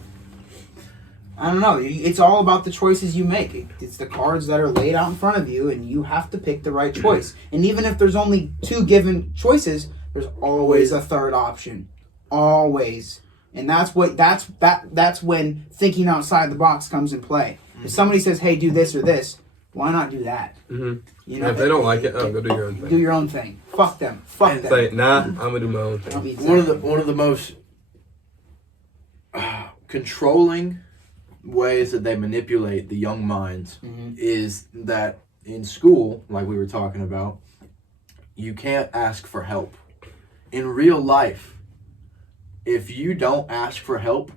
I don't know. It's all about the choices you make. It's the cards that are laid out in front of you, and you have to pick the right choice. And even if there's only two given choices, there's always a third option. Always. And that's when thinking outside the box comes in play. If somebody says, "Hey, do this or this," why not do that? Mm-hmm. You And if they don't like it, go do your own thing. Do your own thing. Fuck them. Fuck And them. Say, nah, I'm gonna do my own thing. One of the most controlling ways that they manipulate the young minds is that in school, like we were talking about, you can't ask for help. In real life, if you don't ask for help,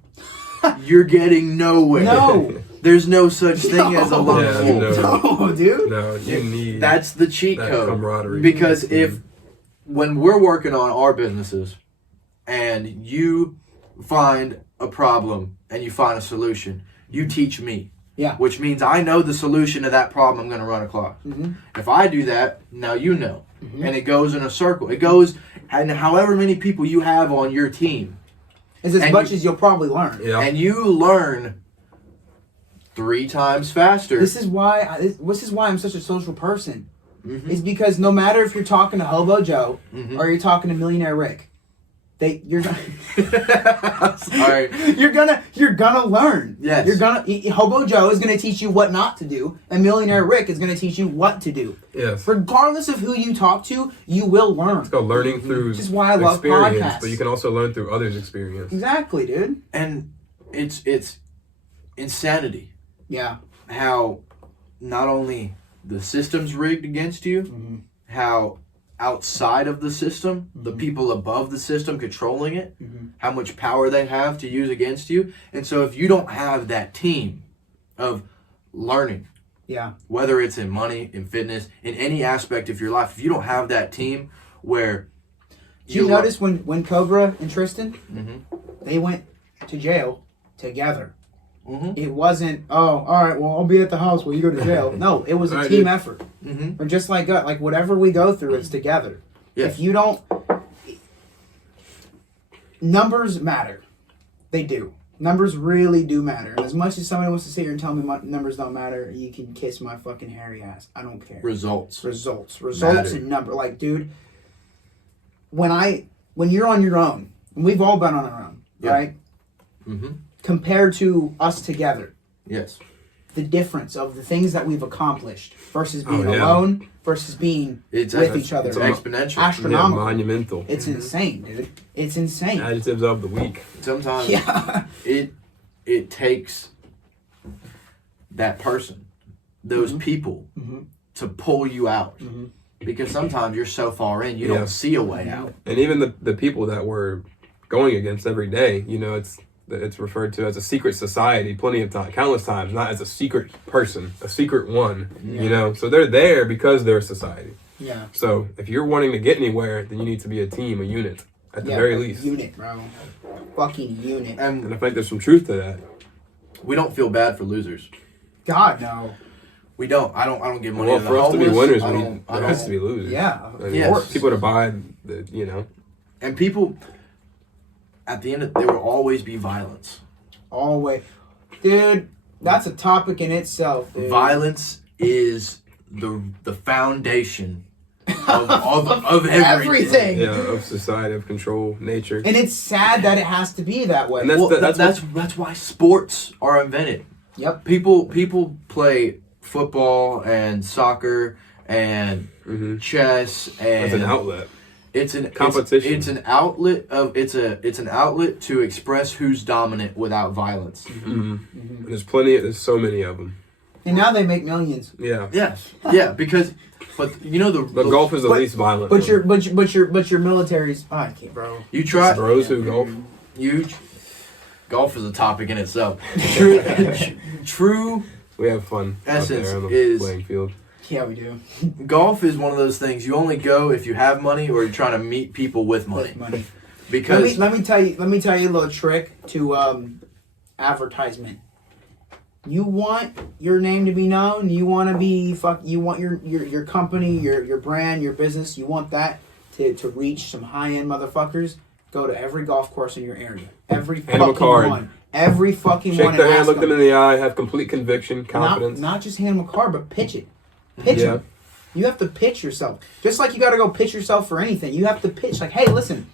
you're getting nowhere. No. There's no such thing as a lone Yeah, wolf. no. No, dude. No, you need That's the cheat that code. camaraderie. Because when we're working on our businesses and you find a problem and you find a solution, you teach me. Yeah. Which means I know the solution to that problem I'm going to run across. If I do that, now you know. And it goes in a circle. It goes, and however many people you have on your team. It's as And much as you'll probably learn. Yeah. And you learn 3 times faster. This is why I'm such a social person. It's because no matter if you're talking to Hobo Joe or you're talking to Millionaire Rick, you're Sorry. gonna learn. Yes. Hobo Joe is gonna teach you what not to do, and Millionaire Rick is gonna teach you what to do. Yes. Regardless of who you talk to, you will learn. It's called learning through Which is why I love experience, podcasts. but you can also learn through others' experience. Exactly, dude. And it's insanity Yeah. how not only the system's rigged against you, how outside of the system, the people above the system controlling it, how much power they have to use against you. And so if you don't have that team of learning, Yeah. whether it's in money, in fitness, in any aspect of your life, if you don't have that team where Did you notice when Cobra and Tristan, they went to jail together? It wasn't, oh, all right, well, I'll be at the house while you go to jail. No, it was a All right, team dude. effort. Or just like whatever we go through, it's together. Yeah. If you don't, numbers matter. They do. Numbers really do matter. And as much as somebody wants to sit here and tell me my numbers don't matter, you can kiss my fucking hairy ass. I don't care. results. Results Matter. and number. Like, dude, when you're on your own, and we've all been on our own, Yeah. right? Compared to us together, Yes. the difference of the things that we've accomplished versus being yeah. alone versus being with each other. It's exponential. Yeah, Astronomical. monumental. It's insane, dude. It's insane. Adjectives of the week. Sometimes Yeah. it takes that person, those people, to pull you out. Because sometimes you're so far in, you Yeah. don't see a way out. And even the people that we're going against every day, it's that it's referred to as a secret society plenty of times, countless times, not as a secret person, a secret one, you know? So they're there because they're a society. Yeah. So if you're wanting to get anywhere, then you need to be a team, a unit, at the very least. Unit, bro. Fucking unit. And I think there's some truth to that. We don't feel bad for losers. God, no. We don't. I don't give money Well, to the for us to be homeless. winners, I there has to be losers. Yeah. I mean, Yes. people to buy, the, you know. And people, at the end of there will always be violence. Always. Dude, that's a topic in itself, dude. Violence is the foundation of everything. Yeah, of society, of control, nature. And it's sad that it has to be that way. And that's Well, the- that's why sports are invented. Yep. People play football and soccer and chess and As an outlet. It's an competition. It's an outlet it's an outlet to express who's dominant without violence. And there's so many of them. And now they make millions. Yeah. Yes. Yeah, because but you know But golf is the least violent. But your military's I can't, bro. you try Bros who golf. Golf is a topic in itself. True We have fun essence out there on the is playing field. Yeah, we do. golf is one of those things you only go if you have money or you're trying to meet people with money. Money. Because Let me tell you a little trick to advertisement. You want your name to be known. You want to be You want your company, your brand, your business. You want that to reach some high end motherfuckers. Go to every golf course in your area. Every Hand 'em a fucking card. one. Every fucking Shake one. their and hand, ask look them them. in the eye, have complete conviction, confidence. Not just hand them a card, but pitch it. Pitch Yeah. it. You have to pitch yourself. Just like you got to go pitch yourself for anything. You have to pitch like, hey, listen.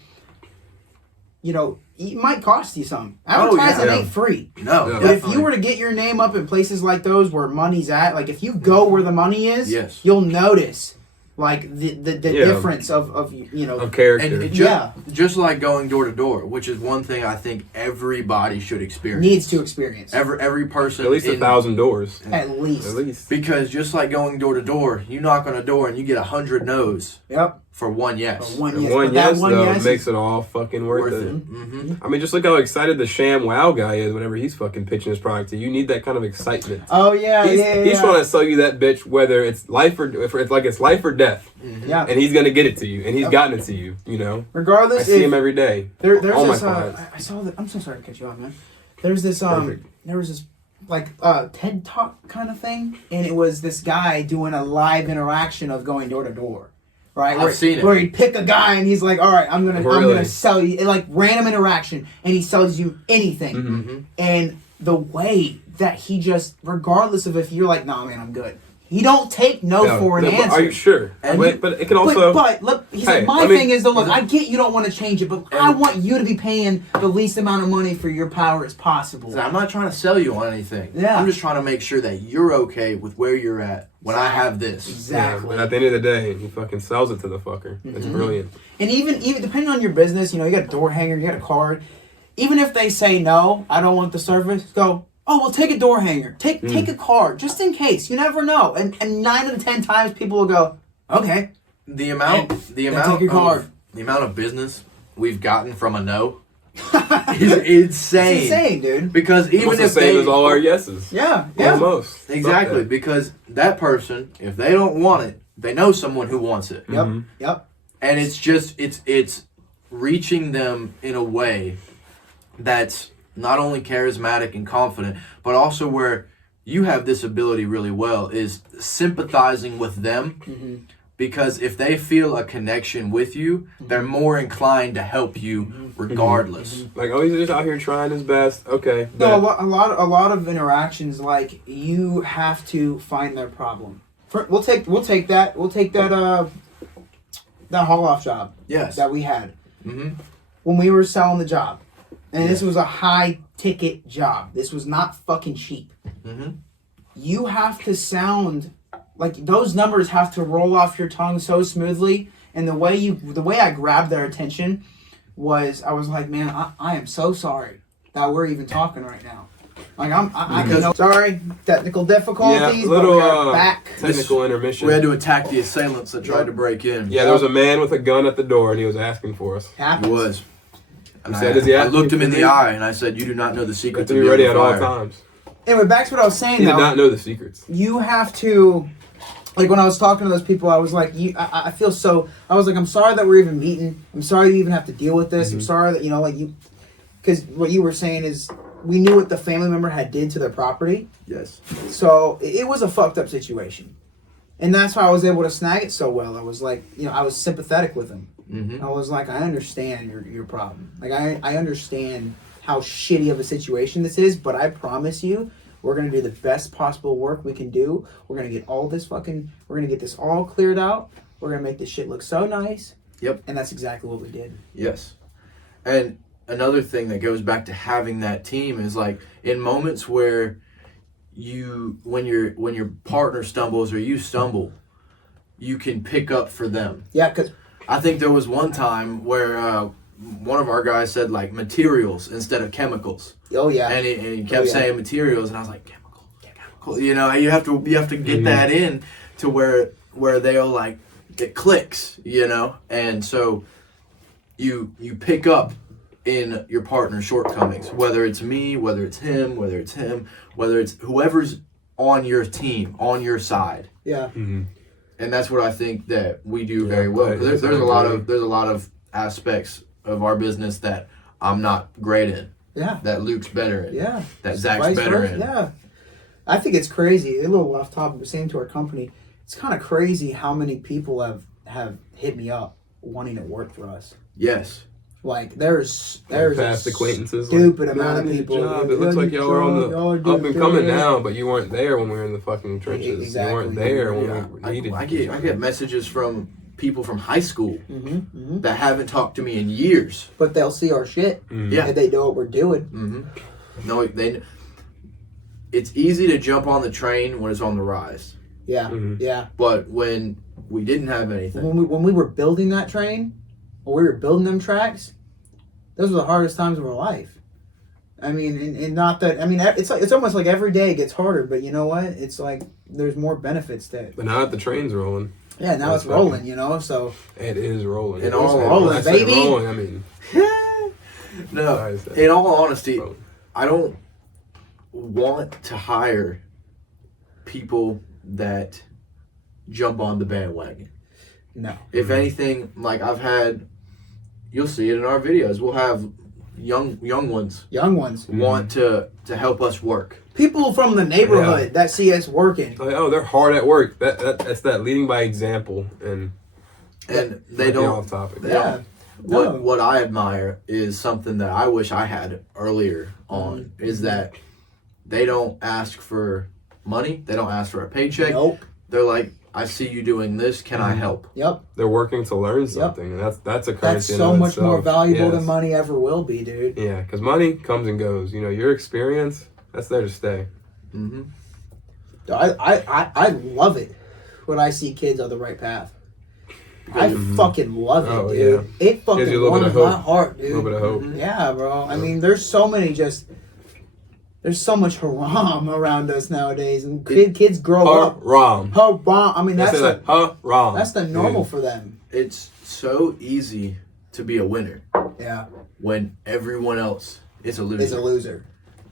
You know, it might cost you some. Advertising yeah. ain't free. no, Yeah. But if definitely. you were to get your name up in places like those where money's at, like if you go where the money is, Yes. you'll notice like the Yeah. difference of you know. Of character. And it Yeah. just like going door to door, which is one thing I think everybody should experience. Needs to experience. Every person At least in- 1,000 doors. At least. At least. Because just like going door to door, you knock on a door and you get 100 no's Yep. for one yes. For one And yes. one But that yes, one though, yes makes is- it all fucking worth it. Mm-hmm. I mean, just look how excited the Sham Wow guy is whenever he's fucking pitching his product to you. You need that kind of excitement. Oh yeah, He's trying to sell you that bitch, whether it's life or if it's like it's life or death, Yeah. and he's gonna get it to you, and he's gotten it to you. You know, I Regardless, see if him every day. there's all my this. clients. I saw that. I'm so sorry to cut you off, man. There's this. Perfect. There was this like TED Talk kind of thing, and it was this guy doing a live interaction of going door to door. Right, I've seen it. Where he'd pick a guy and he's like, "All right, I'm Really? gonna sell you," like random interaction, and he sells you anything. Mm-hmm. And the way that he just, regardless of if you're like, "Nah, man, I'm good," he don't take no for an but answer. Are you sure? And But it can also. But look, he's Hey, like, my let me- thing is though, look, I get you don't want to change it, but I want you to be paying the least amount of money for your power as possible. I'm not trying to sell you on anything. Yeah. I'm just trying to make sure that you're okay with where you're at when I have this. Yeah, Exactly. but at the end of the day, he fucking sells it to the fucker. It's brilliant. And even depending on your business, you know, you got a door hanger, you got a card. Even if they say no, I don't want the service, go, oh, well, take a door hanger. Take a card, just in case. You never know. And 9 out of 10 times people will go, okay. The amount take your card. the amount of business we've gotten from a no is insane. It's insane, dude. Because even Almost the if same they as all our yeses. Yeah. Almost. exactly, Fuck that. because that person, if they don't want it, they know someone who wants it. Yep. Mm-hmm. Yep. And it's just it's reaching them in a way that's not only charismatic and confident, but also where you have this ability really well is sympathizing with them. Because if they feel a connection with you, they're more inclined to help you regardless. Like, oh, he's just out here trying his best. Okay. No, bet. a lot of interactions, like you have to find their problem. We'll take that haul off job Yes. that we had Mm-hmm. when we were selling the job, and this was a high ticket job. This was not fucking cheap. Mm-hmm. You have to sound like those numbers have to roll off your tongue so smoothly, and the way I grabbed their attention was I was like, man, I am so sorry that we're even talking right now. Like I'm sorry, technical difficulties, Yeah, little, but we're back. technical intermission. We had to attack the assailants that tried to break in. Yeah, there was a man with a gun at the door, and he was asking for us. He was. And said, "Does he I have looked to him in the be- eye and I said, "You do not know the You secret have to to be ready at all fire." times. Anyway, back to what I was saying He did though. not know the secrets. You have to, like when I was talking to those people, I was like, I feel so, I was like, I'm sorry that we're even meeting. I'm sorry you even have to deal with this. I'm sorry that, like you, because what you were saying is we knew what the family member had did to their property. Yes. So it was a fucked up situation. And that's why I was able to snag it so well. I was like, I was sympathetic with him. Mm-hmm. I was like, I understand your problem. Like, I understand how shitty of a situation this is, but I promise you, we're going to do the best possible work we can do. We're going to get we're going to get this all cleared out. We're going to make this shit look so nice. Yep. And that's exactly what we did. Yes. And another thing that goes back to having that team is like in moments where when your partner stumbles or you stumble, you can pick up for them. Yeah, because I think there was one time where one of our guys said like materials instead of chemicals, oh yeah, and he kept yeah. saying materials, and I was like chemical. You have to get that in to where they'll like it clicks, and so you pick up in your partner's shortcomings, whether it's me, whether it's him, whether it's whoever's on your team, on your side. Yeah. Mm-hmm. And that's what I think that we do very well. 'Cause there's a lot of aspects of our business that I'm not great in. Yeah. That Luke's better in. Yeah. That Zach's Vice better versa. in. Yeah. I think it's crazy. A little off topic, but same to our company. It's kind of crazy how many people have hit me up wanting to work for us. Yes. Like there's Past a acquaintances. stupid like, amount of "Man, people. job. It looks like y'all are on the up and coming now, but you weren't there when we were in the fucking trenches. Exactly. You weren't there when Yeah. we needed. I get messages from people from high school Mm-hmm. that haven't talked to me in years. But they'll see our shit. Yeah. And they know what we're doing. Mm-hmm. No, it's easy to jump on the train when it's on the rise, Yeah. Mhm. Yeah. but when we didn't have anything, When we were building that train, or we were building them tracks, those were the hardest times of our life. I mean, and not that, I mean, it's almost like every day it gets harder, but you know what? It's like there's more benefits to it. But now that the train's rolling, Yeah, now That's it's rolling, so. it is rolling. In all rolling, I say baby. rolling, I mean, no, I say in all honesty, rolling. I don't want to hire people that jump on the bandwagon. No. If anything, like you'll see it in our videos. We'll have young ones Young ones. want to help us work. People from the neighborhood that see us working. Like, oh, they're hard at work. That's that leading by example, and And they might be don't. off topic. They Yeah. don't. What I admire is something that I wish I had earlier on, is that they don't ask for money. They don't ask for a paycheck. Nope. They're like, I see you doing this. Can I help? Yep. They're working to learn something, and that's a That's currency in so and of much more itself. valuable Yes. than money ever will be, dude. Yeah, because money comes and goes. Your experience, that's there to stay. Mm-hmm. I love it when I see kids on the right path. I fucking love it, Oh, dude. It Gives you a fucking little bit warms of my hope. heart, A dude. little bit of hope. Yeah, bro. I mean, there's so much haram around us nowadays, and kids grow up. Haram. Haram. I mean, that's haram. that's the normal for them. It's so easy to be a winner Yeah, when everyone else is a loser. is a loser.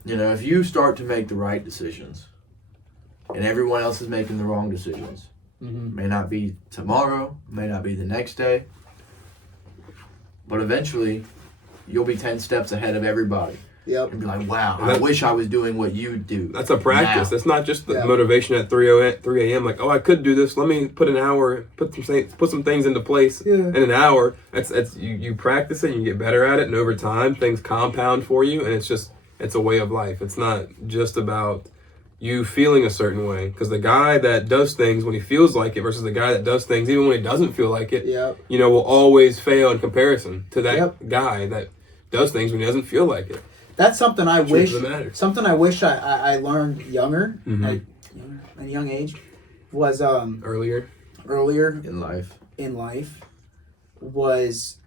If you start to make the right decisions and everyone else is making the wrong decisions, may not be tomorrow, may not be the next day, but eventually you'll be 10 steps ahead of everybody Yep. and be like, wow, I wish I was doing what you do. That's a practice. now. That's not just the Yeah. motivation at 3 a.m. Like, oh, I could do this. Let me put an hour, put some things into place in an hour. That's you practice it, and you get better at it, and over time things compound for you, and it's a way of life. It's not just about you feeling a certain way, because the guy that does things when he feels like it versus the guy that does things even when he doesn't feel like it, Yep. will always fail in comparison to that Yep. guy that does things when he doesn't feel like it. That's something I wish. of the matter. Something I wish I learned younger, at a young age, was Earlier. earlier In life. in life. Was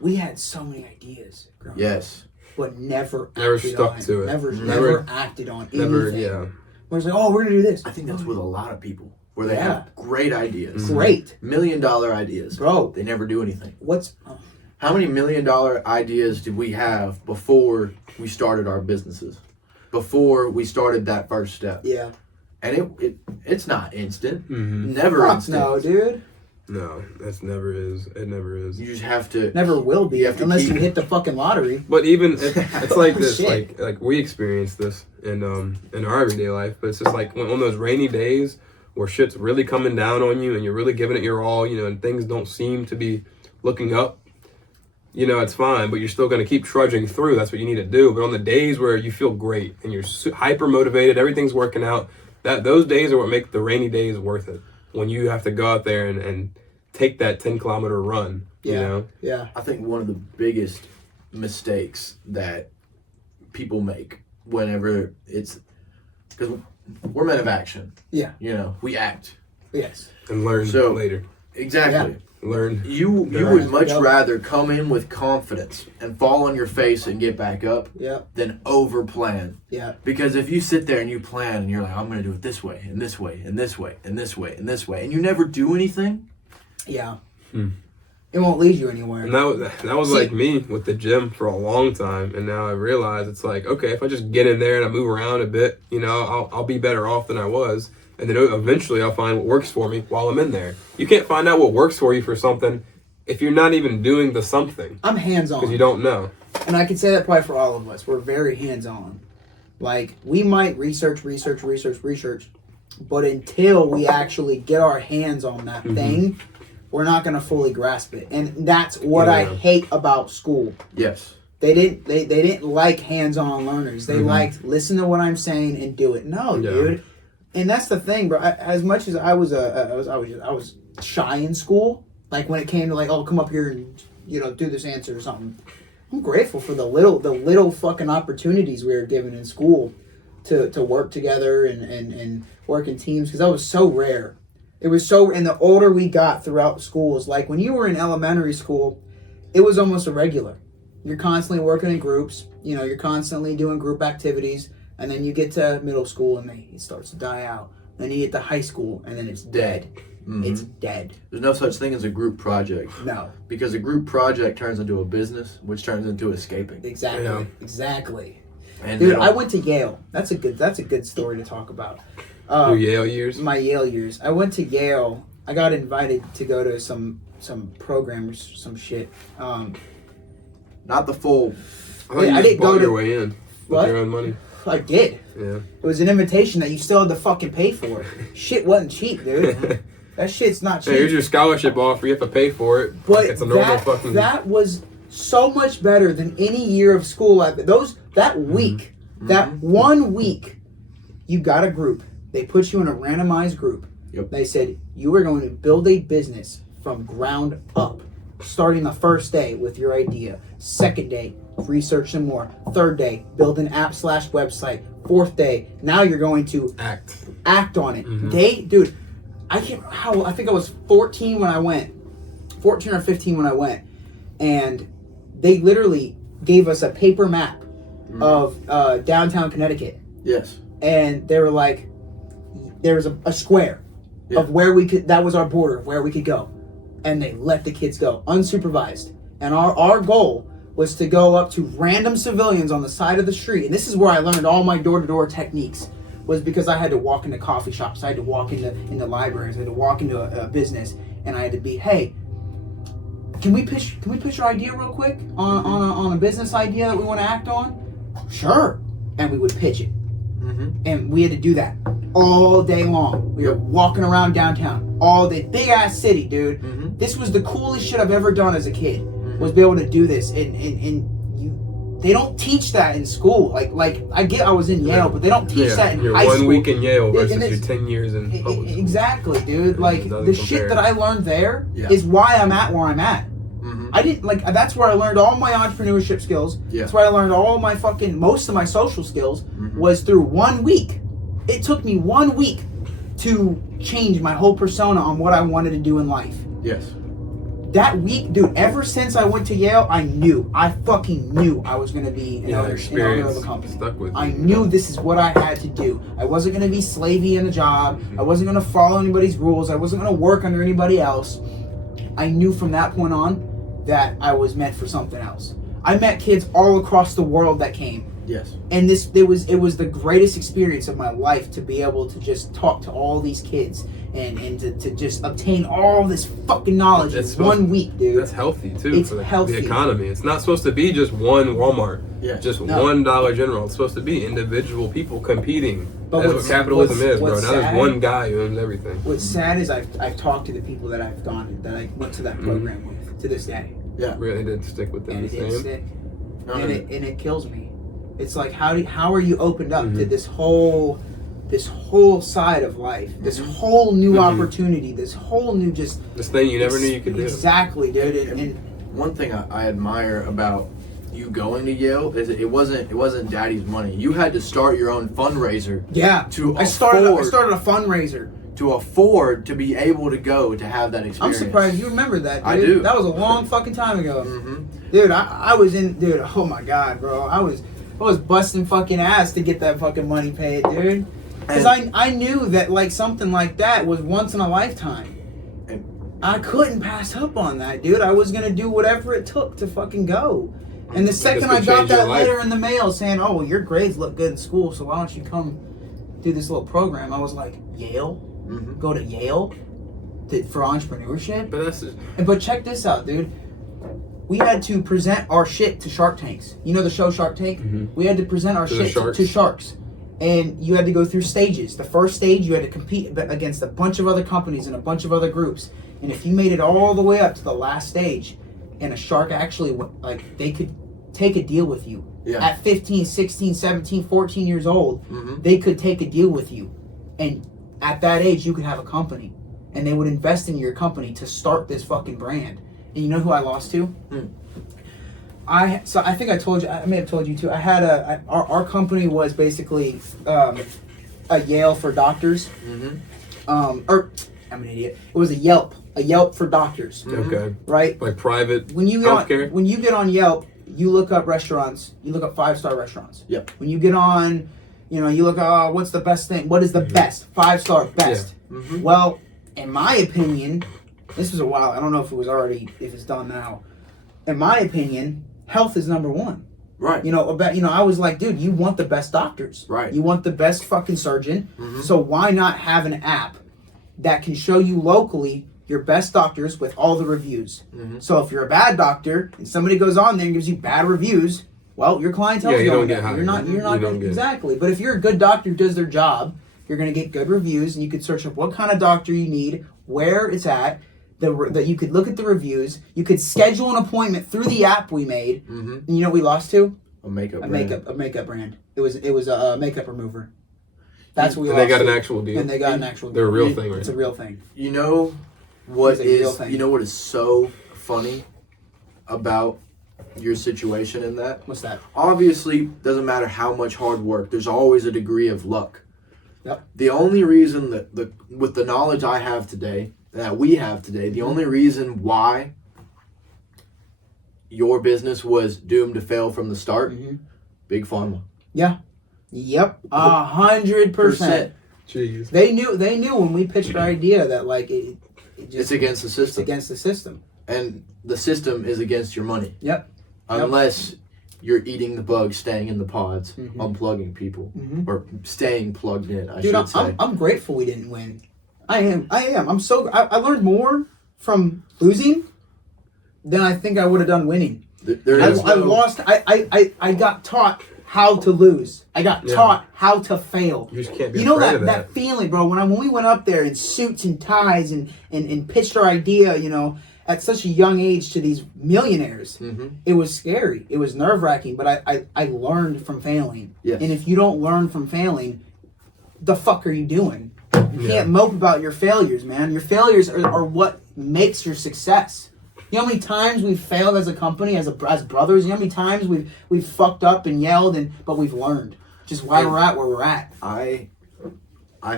we had so many ideas, growing up, Yes. but never acted stuck on to it. Never acted on anything. Never, yeah. We're like, oh, we're gonna do this. I think that's with a lot of people, where they Yeah. have great ideas. Great, $1 million ideas. bro. They never do anything. What's How many $1 million ideas did we have before we started our businesses? Before we started that first step? Yeah. And it's not instant. Mm-hmm. Never Fuck instant. no, dude. No, that's never is. It never is. You just have to. Never will be You have to unless keep- you hit the fucking lottery. But even it's like Oh, this, shit. like we experience this in our everyday life. But it's just like on those rainy days where shit's really coming down on you and you're really giving it your all, you know, and things don't seem to be looking up. You know, it's fine, but you're still going to keep trudging through. That's what you need to do. But on the days where you feel great and you're hyper motivated, everything's working out. Those days are what make the rainy days worth it. When you have to go out there and take that 10-kilometer run, Yeah. you know? Yeah. I think one of the biggest mistakes that people make whenever it's because we're men of action. Yeah. You know, we act. Yes. And learn So- later. Exactly. Learn. You Right. would much Yep. rather come in with confidence and fall on your face and get back up Yeah. than over plan. Yeah. Because if you sit there and you plan and you're like, I'm going to do it this way and this way and this way and this way and this way, and you never do anything, Yeah. Hmm. It won't lead you anywhere. And that was See- like me with the gym for a long time, and now I realize it's like, okay, if I just get in there and I move around a bit, you know, I'll be better off than I was, and then eventually I'll find what works for me while I'm in there. You can't find out what works for you for something if you're not even doing the something, I'm hands-on. because you don't know. And I can say that probably for all of us. We're very hands-on. Like, we might research, but until we actually get our hands on that thing, we're not going to fully grasp it. And that's what I Yeah. hate about school. yes. They didn't like hands-on learners. They liked listen to what I'm saying and do it. No, Yeah. dude. And that's the thing, bro. As much as I was shy in school, like when it came to like, oh, come up here and do this answer or something. I'm grateful for the little fucking opportunities we were given in school to work together and work in teams, because that was so rare. It was so, and the older we got throughout schools, like when you were in elementary school, it was almost irregular. You're constantly working in groups, you're constantly doing group activities, and then you get to middle school and it starts to die out. Then you get to high school and then it's dead. Mhm. It's dead. There's no such thing as a group project. No. Because a group project turns into a business, which turns into escaping. Exactly. Yeah. Exactly. And Dude, you know, I went to Yale. That's a good story to talk about. Your Yale years. My Yale years. I went to Yale. I got invited to go to some program or some shit. not the full. I thought Yeah, you I just didn't go bought to- your way in with What? your own money. I did. Yeah. It was an invitation that you still had to fucking pay for. Shit wasn't cheap, dude. That shit's not cheap. Hey, here's your scholarship offer. You have to pay for it. But It's a normal fucking. that was so much better than any year of school. That week, that 1 week, you got a group. They put you in a randomized group. Yep. They said you are going to build a business from ground up, starting the first day with your idea. Second day, research some more. Third day, build an app/website. Fourth day, now you're going to act on it. Dude, I think I was 14 when I went. 14 or 15 when I went. And they literally gave us a paper map of downtown Connecticut. Yes. And they were like, there was a square of where we could, that was our border, where we could go. And they let the kids go, unsupervised. And our goal was to go up to random civilians on the side of the street. And this is where I learned all my door-to-door techniques, was because I had to walk into coffee shops, I had to walk into libraries, I had to walk into a business, and I had to be, hey, can we pitch our idea real quick on a business idea that we want to act on? Sure. And we would pitch it. And we had to do that all day long. We were walking around downtown all day. Big ass city, dude. This was the coolest shit I've ever done as a kid, was be able to do this. And they don't teach that in school. Like I was in Yale, but they don't teach that in your high school. 1 week in Yale versus And your it's- 10 years in public school. Exactly, dude. Like, It doesn't the shit compare. that I learned there is why I'm at where I'm at. I didn't, that's where I learned all my entrepreneurship skills. Yeah. That's where I learned all my most of my social skills was through 1 week. It took me 1 week to change my whole persona on what I wanted to do in life. Yes. That week, dude, ever since I went to Yale, I fucking knew I was going to be an owner of a company. Stuck with I you. knew this is what I had to do. I wasn't going to be slavey in a job. I wasn't going to follow anybody's rules. I wasn't going to work under anybody else. I knew from that point on that I was meant for something else. I met kids all across the world that came. Yes. And it was the greatest experience of my life to be able to just talk to all these kids and to just obtain all this fucking knowledge in 1 week, dude. That's healthy too It's for the healthy. economy. It's not supposed to be just one Walmart. Yeah. Just No. one Dollar General. It's supposed to be individual people competing. But That's what capitalism is, bro. what's Now there's sad- one guy who owns everything. What's sad is I've talked to the people that I went to that program with to this day. Yeah. Really did stick with them And the it didn't same. stick. No, And no. it kills me. It's like how are you opened up to this whole side of life, this whole new opportunity, this whole new just This thing you never knew you could do. exactly, dude. And One thing I admire about you going to Yale is it wasn't daddy's money. You had to start your own fundraiser yeah, I started a fundraiser. to afford to be able to go to have that I'm experience. surprised you remember that, dude. I do. That was a long fucking time ago. Mm-hmm. Dude, I was oh my god, bro. I was busting fucking ass to get that fucking money paid, dude. Because I knew that like something like that was once in a lifetime. And I couldn't pass up on that, dude. I was gonna do whatever it took to fucking go. And the second I could got change your that life. letter in the mail saying, "Oh, well, your grades look good in school, so why don't you come do this little program?" I was like, "Yale? Mhm. Go to Yale for entrepreneurship?" But that's just, But check this out, dude. We had to present our shit to Shark Tanks. You know the show Shark Tank? We had to present our To the shit sharks. to sharks. And you had to go through stages. The first stage, you had to compete against a bunch of other companies and a bunch of other groups. And if you made it all the way up to the last stage, and a shark actually, they could take a deal with you. Yeah. At 15, 16, 17, 14 years old, Mhm. they could take a deal with you. And at that age, you could have a company. And they would invest in your company to start this fucking brand. And you know who I lost to? I think I told you, I may have told you too. I had our company was basically a Yale for doctors. Or I'm an idiot. It was a Yelp for doctors, okay. right? Like private When you healthcare. when you get on Yelp, you look up restaurants. You look up 5-star restaurants. Yep. When you get on, you look up what's the best thing? What is the best 5-star best? Well, in my opinion, this was a while. I don't know if it's done now. In my opinion, health is number one. Right. I was like, dude, you want the best doctors. Right. You want the best fucking surgeon. So why not have an app that can show you locally your best doctors with all the reviews? So if you're a bad doctor and somebody goes on there and gives you bad reviews, well, your clientele's Yeah, you going don't get down. hired. You're not You don't gonna, get- exactly. But if you're a good doctor who does their job, you're going to get good reviews, and you could search up what kind of doctor you need, where it's at. That you could look at the reviews. You could schedule an appointment through the app we made. And you know what we lost to? A makeup. A brand. makeup brand. It was a makeup remover. That's what we And lost. they got to. an actual deal. And they got an actual. They're a deal. real thing, right? It's a real thing. You know what It's a real is? thing. You know what is so funny about your situation in that? What's that? Obviously, doesn't matter how much hard work. There's always a degree of luck. Yep. The only reason that with the knowledge I have today, that we have today, the only reason why your business was doomed to fail from the start, Big Pharma. Yeah. Yep. 100%. Jeez. They knew when we pitched our idea that like it just, It's against the it's system. against the system. And the system is against your money. Yep. Unless you're eating the bugs, staying in the pods, unplugging people, or staying plugged in, I Dude, should say. I'm grateful we didn't win. I am. I learned more from losing than I think I would have done winning. There I is lost. I got taught how to lose. I got taught how to fail. You just can't be You know afraid that of that feeling, bro. When we went up there in suits and ties and pitched our idea, at such a young age to these millionaires, it was scary. It was nerve-wracking, but I learned from failing. Yes. And if you don't learn from failing, the fuck are you doing? You can't mope about your failures, man. Your failures are what makes your success. You know how many times we've failed as a company, as brothers? You know how many times we've fucked up and yelled, but we've learned. Just why we're at where we're at. I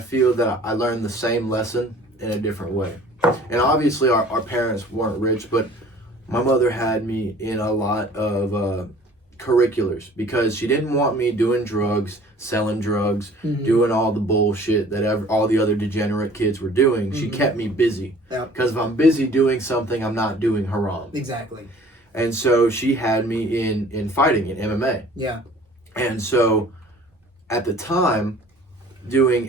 feel that I learned the same lesson in a different way. And obviously our parents weren't rich, but my mother had me in a lot of curriculars because she didn't want me doing drugs, selling drugs, doing all the bullshit that all the other degenerate kids were doing. She kept me busy. Because if I'm busy doing something, I'm not doing haram. Exactly. And so she had me in fighting, in MMA. Yeah. And so at the time, doing...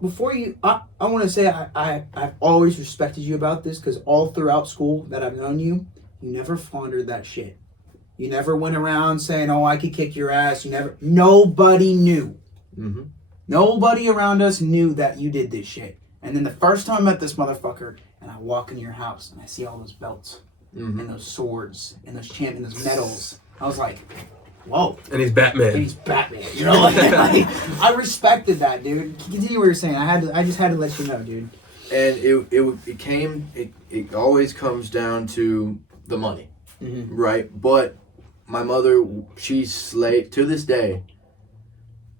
Before you... I want to say I've always respected you about this because all throughout school that I've known you, you never flaundered that shit. You never went around saying, oh, I could kick your ass. Nobody knew. Mm-hmm. Nobody around us knew that you did this shit. And then the first time I met this motherfucker, and I walk in your house, and I see all those belts, and those swords, and those medals, I was like, whoa. And he's Batman. You know, like, I respected that, dude. Continue what you're saying. I just had to let you know, dude. And it always comes down to the money, right? But my mother, to this day,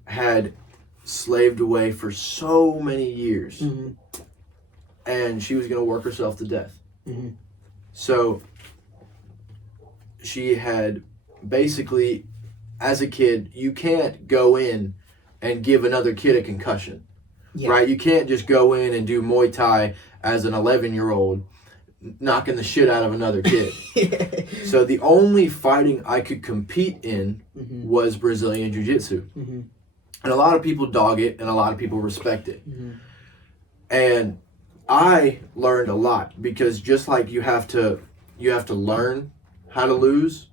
had slaved away for so many years, and she was going to work herself to death. So she had basically, as a kid, you can't go in and give another kid a concussion, right? You can't just go in and do Muay Thai as an 11-year-old, knocking the shit out of another kid. So the only fighting I could compete in was Brazilian Jiu-Jitsu. And a lot of people dog it and a lot of people respect it. And I learned a lot because just like you have to learn how to lose,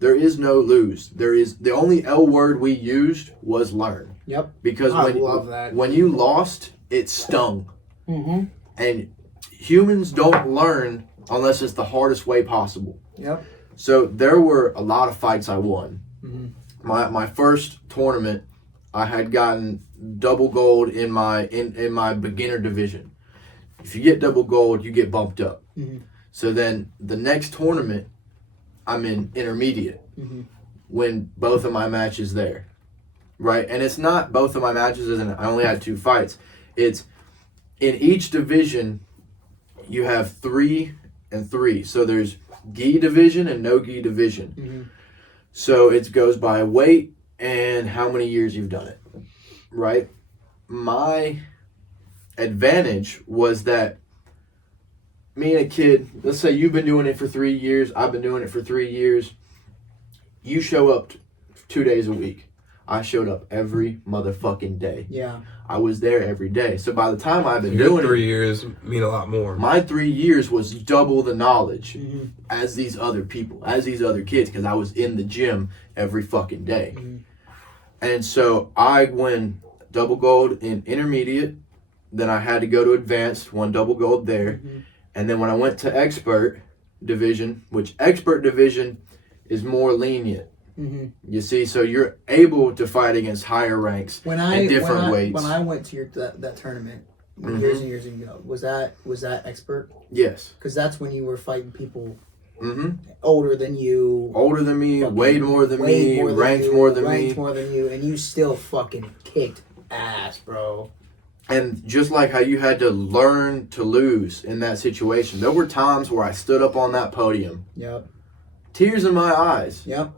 there is no lose. There is the only L word we used was learn. Yep. Because when you lost, it stung. And humans don't learn unless it's the hardest way possible. Yep. So there were a lot of fights I won. My first tournament, I had gotten double gold in my beginner division. If you get double gold, you get bumped up. So then the next tournament, I'm in intermediate. Win both of my matches there, right? And it's not both of my matches, and I only had 2 fights. It's in each division, you have 3 and 3. So there's gi division and no gi division. So it goes by weight and how many years you've done it, right? My advantage was that me and a kid, let's say you've been doing it for 3 years, I've been doing it for 3 years. You show up 2 days a week. I showed up every motherfucking day. Yeah. I was there every day. So by the time I've been doing doing 3 years mean a lot more. My 3 years was double the knowledge as these other people, as these other kids, because I was in the gym every fucking day. And so I won double gold in intermediate. Then I had to go to advanced, won double gold there. And then when I went to expert division, which expert division is more lenient. You see, so you're able to fight against higher ranks and different weights. When I went to that tournament years and years ago, was that expert? Yes. Because that's when you were fighting people older than you. Older than me, weighed more than me, ranked more than you, and you still fucking kicked ass, bro. And just like how you had to learn to lose in that situation, there were times where I stood up on that podium. Yep. Tears in my eyes. Yep.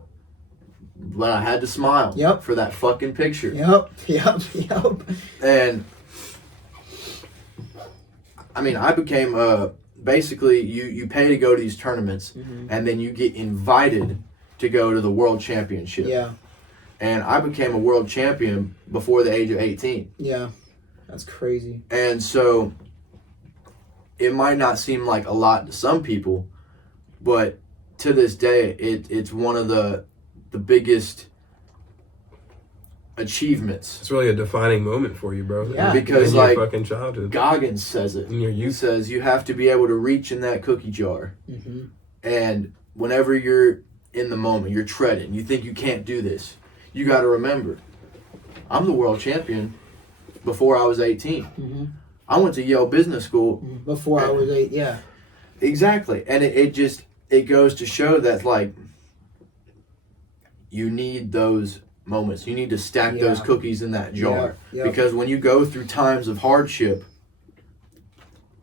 But I had to smile. Yep. For that fucking picture. Yep. And I mean, I became basically you pay to go to these tournaments, and then you get invited to go to the world championship. Yeah. And I became a world champion before the age of 18. Yeah. That's crazy. And so it might not seem like a lot to some people, but to this day, it's one of the biggest achievements. It's really a defining moment for you, bro. Yeah. Because in your like fucking childhood. Goggins says it. In your youth. He says you have to be able to reach in that cookie jar. And whenever you're in the moment, you're treading, you think you can't do this, you got to remember, I'm the world champion before I was 18. I went to Yale Business School. Before I was 8, yeah. Exactly. And it goes to show that, like, you need those moments. You need to stack those cookies in that jar. Yeah. Because when you go through times of hardship,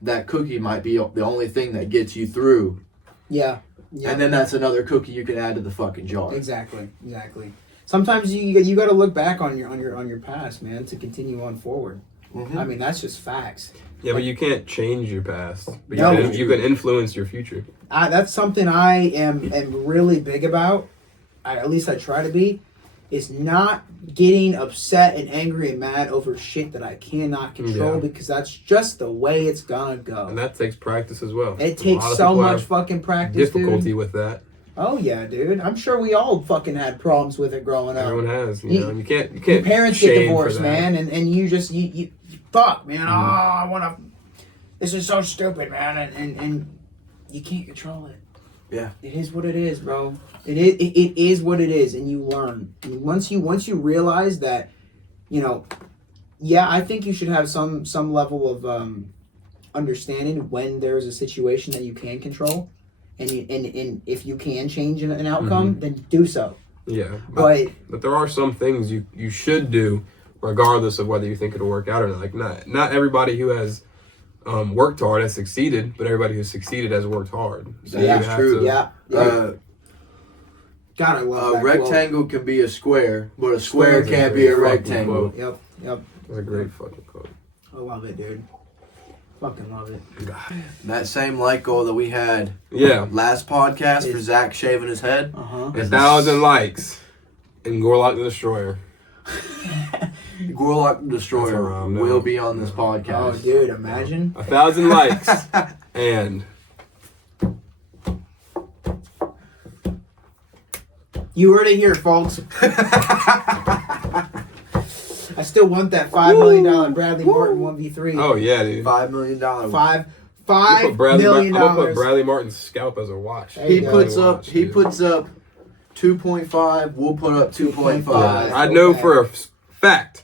that cookie might be the only thing that gets you through. Yeah. Yep. And then that's another cookie you can add to the fucking jar. Exactly. Sometimes you got to look back on your past, man, to continue on forward. Mm-hmm. I mean, that's just facts. Yeah, but you can't change your past. But No. you can influence your future. That's something I am really big about. At least I try to be. Is not getting upset and angry and mad over shit that I cannot control, because that's just the way it's gonna go. And that takes practice as well. It takes so much fucking practice, difficulty dude. with that. Oh yeah, dude. I'm sure we all fucking had problems with it growing up. Everyone has, you know. You can't. Your parents shame get for divorced, that. man, and you just you fuck, man. Oh, I wanna. This is so stupid, man, and you can't control it. Yeah. It is what it is, bro. It is what it is, and you learn. And once you realize that, you know, yeah, I think you should have some level of understanding when there's a situation that you can control, and if you can change an outcome, then do so. Yeah, But there are some things you should do, regardless of whether you think it'll work out or not. Like not everybody who has worked hard has succeeded, but everybody who's succeeded has worked hard. So Yeah, you have true. to- yeah. God, I love A that rectangle can be a square, but a square can't be a rectangle. quote. Yep. That's a great fucking quote. I love it, dude. Fucking love it. That same light goal that we had Yeah, last podcast for Zach shaving his head. 1,000 likes, and Gorlock the Destroyer. Gorlock the Destroyer around now. will be on this Oh, podcast. dude, imagine. 1,000 likes, and You heard it here, folks. I still want that $5 million Bradley Martin 1v3. oh yeah, dude. $5 million. Five I'm gonna million put dollars. Bradley Martin's scalp as a watch. There He you go. puts up. Watch, He dude. puts up 2.5. We'll put up 2.5. Yeah. I know Okay. for a fact,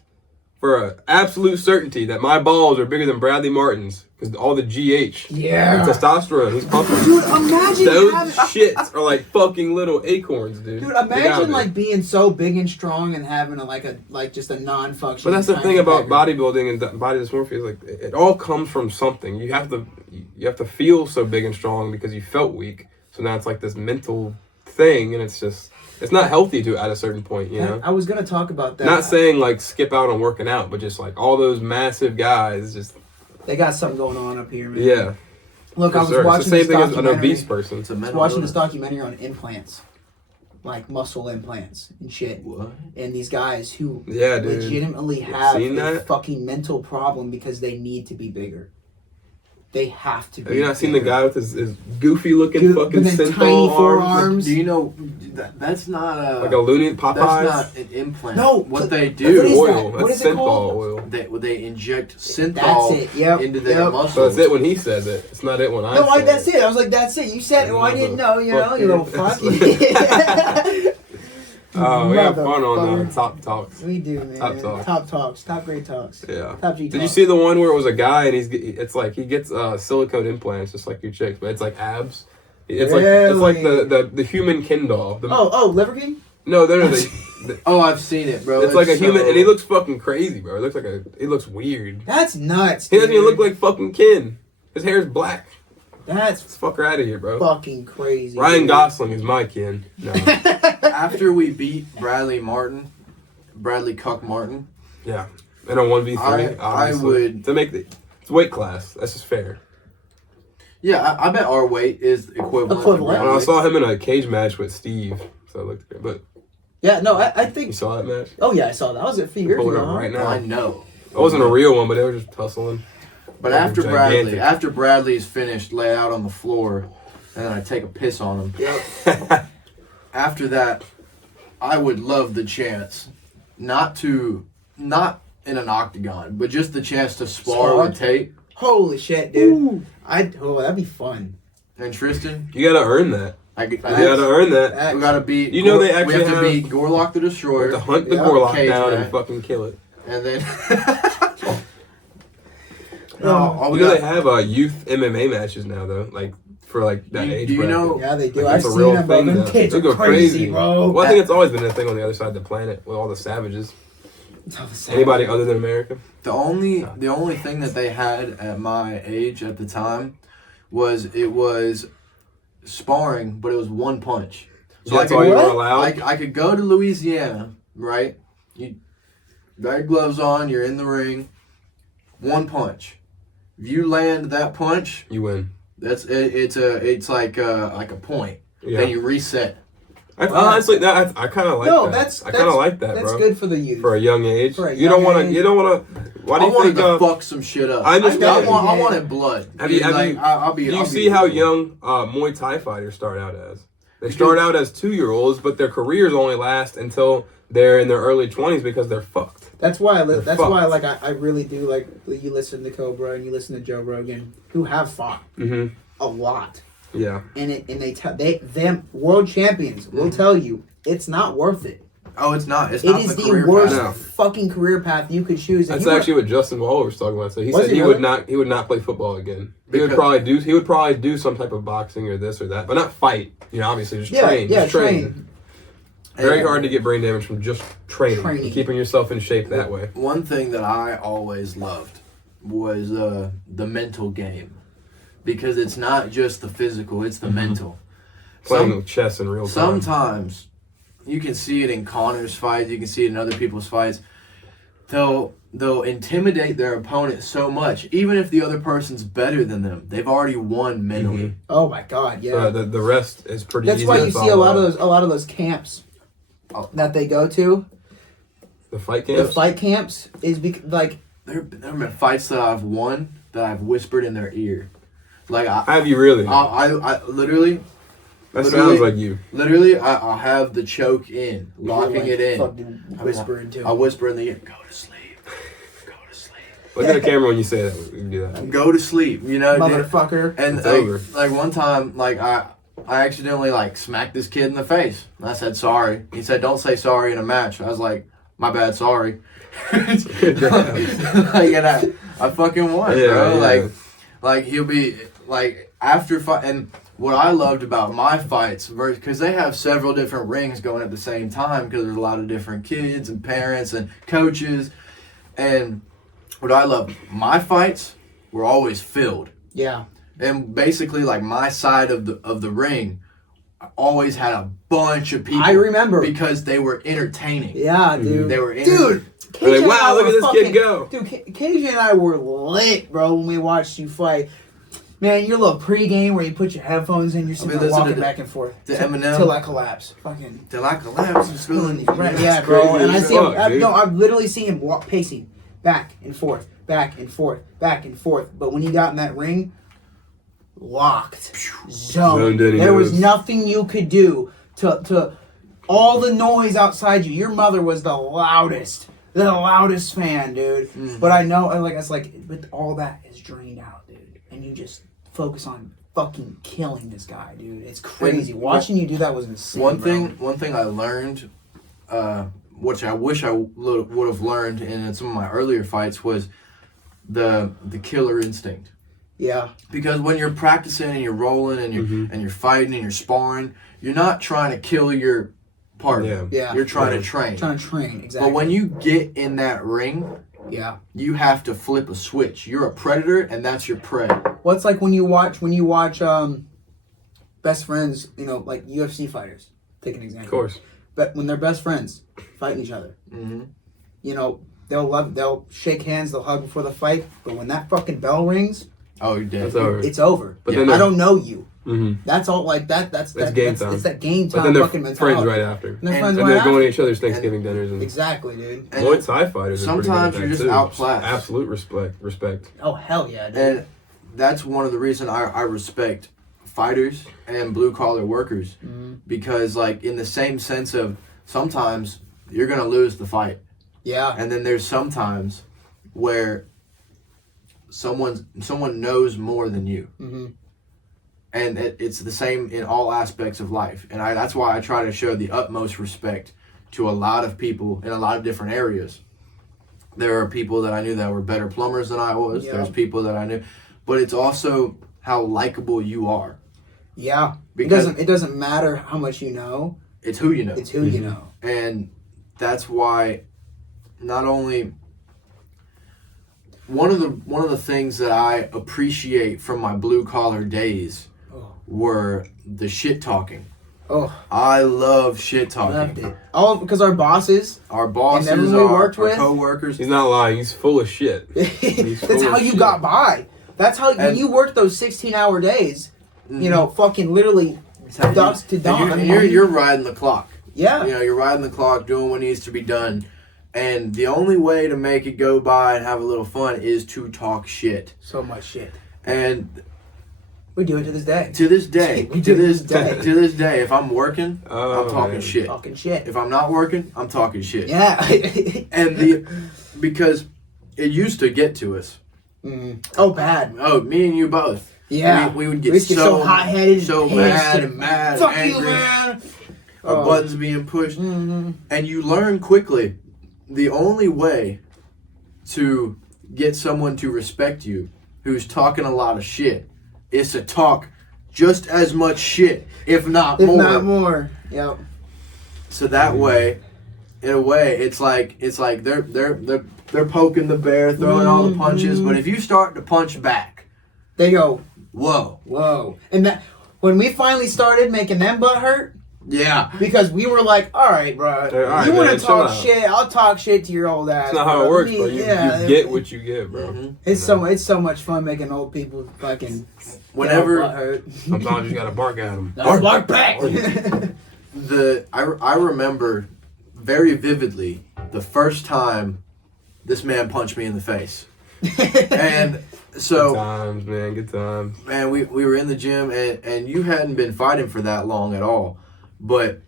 for an absolute certainty, that my balls are bigger than Bradley Martin's because all the GH, Yeah. testosterone, he's pumping. Dude, imagine Those having, shits are like fucking little acorns, dude. dude, They gotta imagine be. like being so big and strong and having just a non-functioning. But that's the tiny thing about pecker. bodybuilding and body dysmorphia is like it all comes from something. You have to feel so big and strong because you felt weak. So now it's like this mental thing, and it's not healthy to at a certain point, you know. I was gonna talk about that. Not saying like skip out on working out, but just like all those massive guys, just They got something going on up here, man. yeah. Look, For I was sure. watching It's the this same thing as an documentary. obese person. It's a I was mental watching this illness. documentary on implants, like muscle implants and shit. What? And these guys who Yeah, dude. legitimately have seen a that? fucking mental problem because they need to be bigger. They have to be. Have you not seen the bigger. guy with his goofy looking fucking with the synthol tiny arms? forearms? Do you know that's not a Like a loony Popeyes? That's not an implant. No, what they what do, is that? oil. What That's is it synthol called? oil. they inject synthol That's it. Yep. into their Yep. muscles. So that's it when he says it. It's not it when I No, say that's it. it. I was like, that's it. You said it. Well, I didn't know. You know, you little fuck. Oh, we have fun on Motherfucker. Top Talks. We do, man. Top talks. Top talks. Top great talks. Yeah. Top G Did you talks. see the one where it was a guy and it's like he gets silicone implants just like your chicks, but it's like abs. It's like Really? the human Ken doll. Oh, Liver King? No, Oh, I've seen it, bro. it's like a so- human, and he looks fucking crazy, bro. He looks weird. That's nuts. He doesn't even dude. look like fucking Ken. His hair's black. That's Let's fuck her out of here, bro. fucking crazy. Ryan dude. Gosling is my Ken. No. After we beat Bradley Cuck Martin, Yeah. And a 1v3, I obviously. would- To make it's weight class. That's just fair. yeah, I bet our weight is equivalent. Equivalent. And I saw him in a cage match with Steve, so it looked good. But Yeah, no, I you think. saw that match? Oh yeah, I saw that. That was a few years Pull it ago. up huh? right now. I know. It wasn't a real one, but they were just tussling. But They're after gigantic. Bradley's finished, lay out on the floor, and then I take a piss on him. Yep. After that, I would love the chance, not in an octagon, but just the chance to spar Spar? with Tate Holy shit, dude. That'd be fun. and Tristan. You gotta earn that. You Facts. gotta earn that. Facts. We gotta beat. You know they we actually have to have- beat Gorlock the You Destroyer, have to hunt the Yeah. Gorlock Cage down match. and fucking kill it. and then. You know they have youth MMA matches now though, like for like that age Do you bracket. know? Yeah, they do. Like, I've it's a seen real them, bro. thing Them now. kids They are go crazy, bro. Well, I think it's always been a thing on the other side of the planet with all the savages. Anybody other than America? The only thing that they had at my age at the time was sparring, but it was one punch. So That's I all could, you were allowed? I could go to Louisiana, right? You got your gloves on, you're in the ring, one punch. If you land that punch, You win. it's like a point. Yeah. Then you reset. Honestly, I kind of like No, that. I kind of like that, That's bro. good for the youth. For a young age. For a You don't young want age. to. Why do I you wanted think? to fuck some shit up. I understand. I wanted blood. Have you? I'll do you I'll see how young Muay Thai fighters start out as? They start out as 2-year-olds, but their careers only last until they're in their early 20s because they're fucked. That's why They're I really do like you listen to Cobra and you listen to Joe Rogan, who have fought a lot, Yeah. them world champions will tell you it's not worth it. Oh, it's not. It's It not is the the career worst path. fucking career path you could choose. That's actually what Justin Waller was talking about. So he said he would not play football again. He would probably do some type of boxing or this or that, but not fight. You know, obviously just train. Yeah, Just train. train. Very hard to get brain damage from just training. Training. Keeping yourself in shape that way. One thing that I always loved was the mental game, because it's not just the physical; it's the mental. Playing chess in real time. Sometimes you can see it in Connor's fights. You can see it in other people's fights. They'll intimidate their opponent so much, even if the other person's better than them. They've already won mentally. Oh my god, yeah. The rest is pretty. That's easy why to you see a follow. lot of those camps that they go to. The fight The camps. fight camps is like There have been fights that I've won that I've whispered in their ear. Like Have you really? I literally. That literally- sounds like you. Literally, I'll have the choke in, locking like, it in. fucking whisper into I whisper in the ear, go to sleep. Go to sleep. Look at the camera when you say that. We can do that. Go to sleep. You know, motherfucker. and It's over. like one time, like I accidentally like smacked this kid in the face. And I said sorry. He said, "Don't say sorry in a match." I was like, "My bad, sorry." Like, and I fucking won, Yeah, bro. yeah. Like he'll be like after fight. And what I loved about my fights, because they have several different rings going at the same time, because there's a lot of different kids and parents and coaches, and what I love, my fights were always filled. Yeah. And basically, like my side of the ring, always had a bunch of people. I remember. because they were entertaining. Yeah, dude. They were Dude, They're like, KJ and wow, I look were at this kid go. Dude, KJ and I were lit, bro, when we watched you fight. Man, your little pregame where you put your headphones in, you're sitting there listening walking to back and forth. the Eminem. Till I collapse. Fucking. Till I collapse and spilling these. Right, yeah, bro. And I see him. fuck, dude. I've literally seen him pacing back and forth, back and forth, back and forth. But when he got in that ring, locked, zoned. Zoned in, There was yes. nothing you could do to all the noise outside you. Your mother was the loudest fan, dude. Mm-hmm. But I know, but all that is drained out, dude. And you just focus on fucking killing this guy, dude. It's crazy. And Watching you do that was insane. One bro. thing I learned, which I wish I would have learned in some of my earlier fights, was the killer instinct. Yeah. Because when you're practicing and you're rolling and you're fighting and you're sparring, you're not trying to kill your partner. Yeah. You're trying to train. Trying to train, exactly. But when you get in that ring, yeah. you have to flip a switch. You're a predator, and that's your prey. Well, it's like when you watch best friends, like UFC fighters. Take an example. Of course. But when they're best friends fighting each other, they'll shake hands, they'll hug before the fight. But when that fucking bell rings, Oh, you're dead. It's over. it's over. But Yeah. then I they're- don't know you. Mhm. That's all. Like that. That's game time. It's that game time. But then they're fucking mentality. friends right after. And they're And- friends And right they're going to after. each other's Thanksgiving dinners. And Exactly, dude. And Muay Thai fighters are pretty good sometimes at you're that just too. outclassed. Absolute respect. Oh hell yeah, dude. And that's one of the reasons I respect fighters and blue collar workers, because like in the same sense of sometimes you're gonna lose the fight, yeah. and then there's sometimes where someone knows more than you, and it's the same in all aspects of life. And that's why I try to show the utmost respect to a lot of people in a lot of different areas. There are people that I knew that were better plumbers than I was. Yeah. There's people that I knew, but it's also how likable you are. Yeah. Because- it doesn't matter how much you know. It's who you know. It's who you know. And that's why not only one of the things that I appreciate from my blue collar days were the shit talking. Oh, I love shit talking. loved it. All because our bosses. Our bosses, And everyone we worked our with. co-workers. He's not lying. He's full of shit. That's how you got by. That's how when you worked those 16-hour days. You know, fucking literally dusk to dawn. And you're riding the clock. Yeah. You know, you're riding the clock, doing what needs to be done. And the only way to make it go by and have a little fun is to talk shit. So much shit. And we do it to this day. to this day, We do it to this day. if I'm working, I'm talking shit. Talking shit. If I'm not working, I'm talking shit. Yeah. And because it used to get to us. Oh, bad. Oh, me and you both. Yeah. We would get We used to so hot-headed, so pissed, mad and and mad, Fuck angry. you, man. Our buttons being pushed, and you learn quickly the only way to get someone to respect you who's talking a lot of shit is to talk just as much shit, if not more. If not more. Yep. So that way, in a way, it's like they're poking the bear, throwing all the punches. But if you start to punch back, They go, whoa, whoa. And that when we finally started making them butt hurt, yeah. because we were like, all right, bro, All right, you want man, to talk chill out. shit? I'll talk shit to your old ass. That's not how bro. it works, Me- bro. You get what you get, bro. It's so much fun making old people fucking Whenever get all butt hurt. Sometimes you just gotta bark at them. Bark back. I remember very vividly the first time this man punched me in the face. And so Good times, man. Good times. man, we were in the gym and you hadn't been fighting for that long at all. But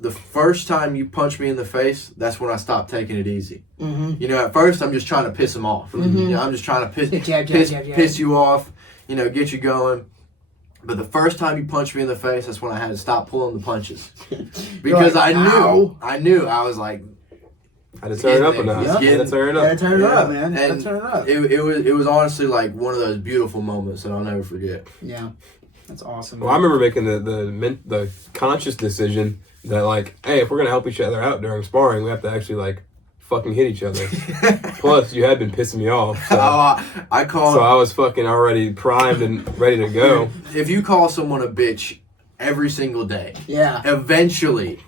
the first time you punched me in the face, that's when I stopped taking it easy. Mm-hmm. You know, at first I'm just trying to piss him off. You know, I'm just trying to piss you off, you know, get you going. But the first time you punched me in the face, that's when I had to stop pulling the punches. Because like, I knew, I was like, Had to turn it up a notch. Yeah. Had to turn it Gotta up. turn it up, man. And Gotta turn it up. it was honestly like one of those beautiful moments that I'll never forget. Yeah. That's awesome. Well, I remember making the conscious decision that, like, hey, if we're gonna help each other out during sparring, we have to actually, like, fucking hit each other. Plus, you had been pissing me off. So, I call. so I was fucking already primed and ready to go. If you call someone a bitch every single day, Yeah. eventually